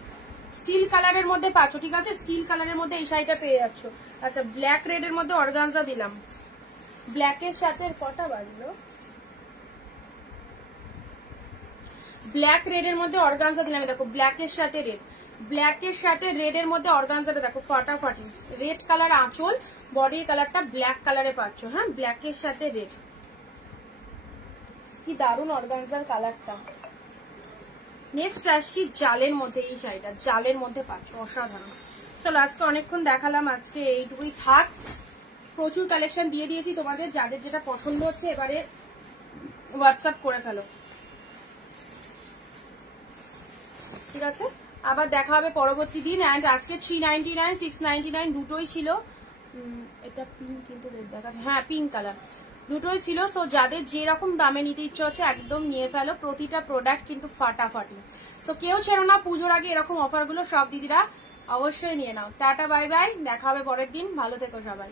স্টিল কালারের মধ্যে পাচ্ছ, ঠিক আছে? স্টিল কালারের মধ্যে এই শাড়িটা পেয়ে যাচ্ছ। আচ্ছা ব্ল্যাক রেড এর মধ্যে অর্গানজা দিলাম, ব্ল্যাকের সাথে কটা বাজলো, ব্ল্যাক রেড এর মধ্যে অর্গানজা দিলাম। দেখো ব্ল্যাকের সাথে রেড, ব্ল্যাকের সাথে রেড এর মধ্যে অর্গানজাটা দেখো ফাটাফাটি, রেড কালার আঁচল, বডির কালারটা ব্ল্যাক কালারে পাচ্ছ। হ্যাঁ, ব্ল্যাকের সাথে রেড, কি দারুণ অর্গানজার কালারটা। নেক্সট আসছি জালের মধ্যে, এই শাড়িটা জালের মধ্যে পাচ্ছ, অসাধারণ। চলো আজকে অনেকক্ষণ দেখালাম, আজকে এইটুকুই থাক। প্রচুর কালেকশন দিয়ে দিয়েছি তোমাদের, যাদের যেটা পছন্দ হচ্ছে এবারে হোয়াটসঅ্যাপ করে ফেলো, ঠিক আছে? আবার দেখা হবে পরবর্তী দিন। অ্যান্ড আজকে 399 699 দুটোই ছিল। এটা পিঙ্ক কিন্তু রেড দেখাচ্ছে, হ্যাঁ পিঙ্ক কালার দুটোই ছিল। সো যাদের যেরকম দামে নিতে ইচ্ছে হচ্ছে একদম নিয়ে ফেলো, প্রতিটা প্রোডাক্ট কিন্তু ফাটাফাটি। সো কেউ ছেড়ো না, পুজোর আগে এরকম অফারগুলো সব দিদিরা অবশ্যই নিয়ে নাও। টাটা বাই বাই, দেখা হবে পরের দিন, ভালো থেকো সবাই।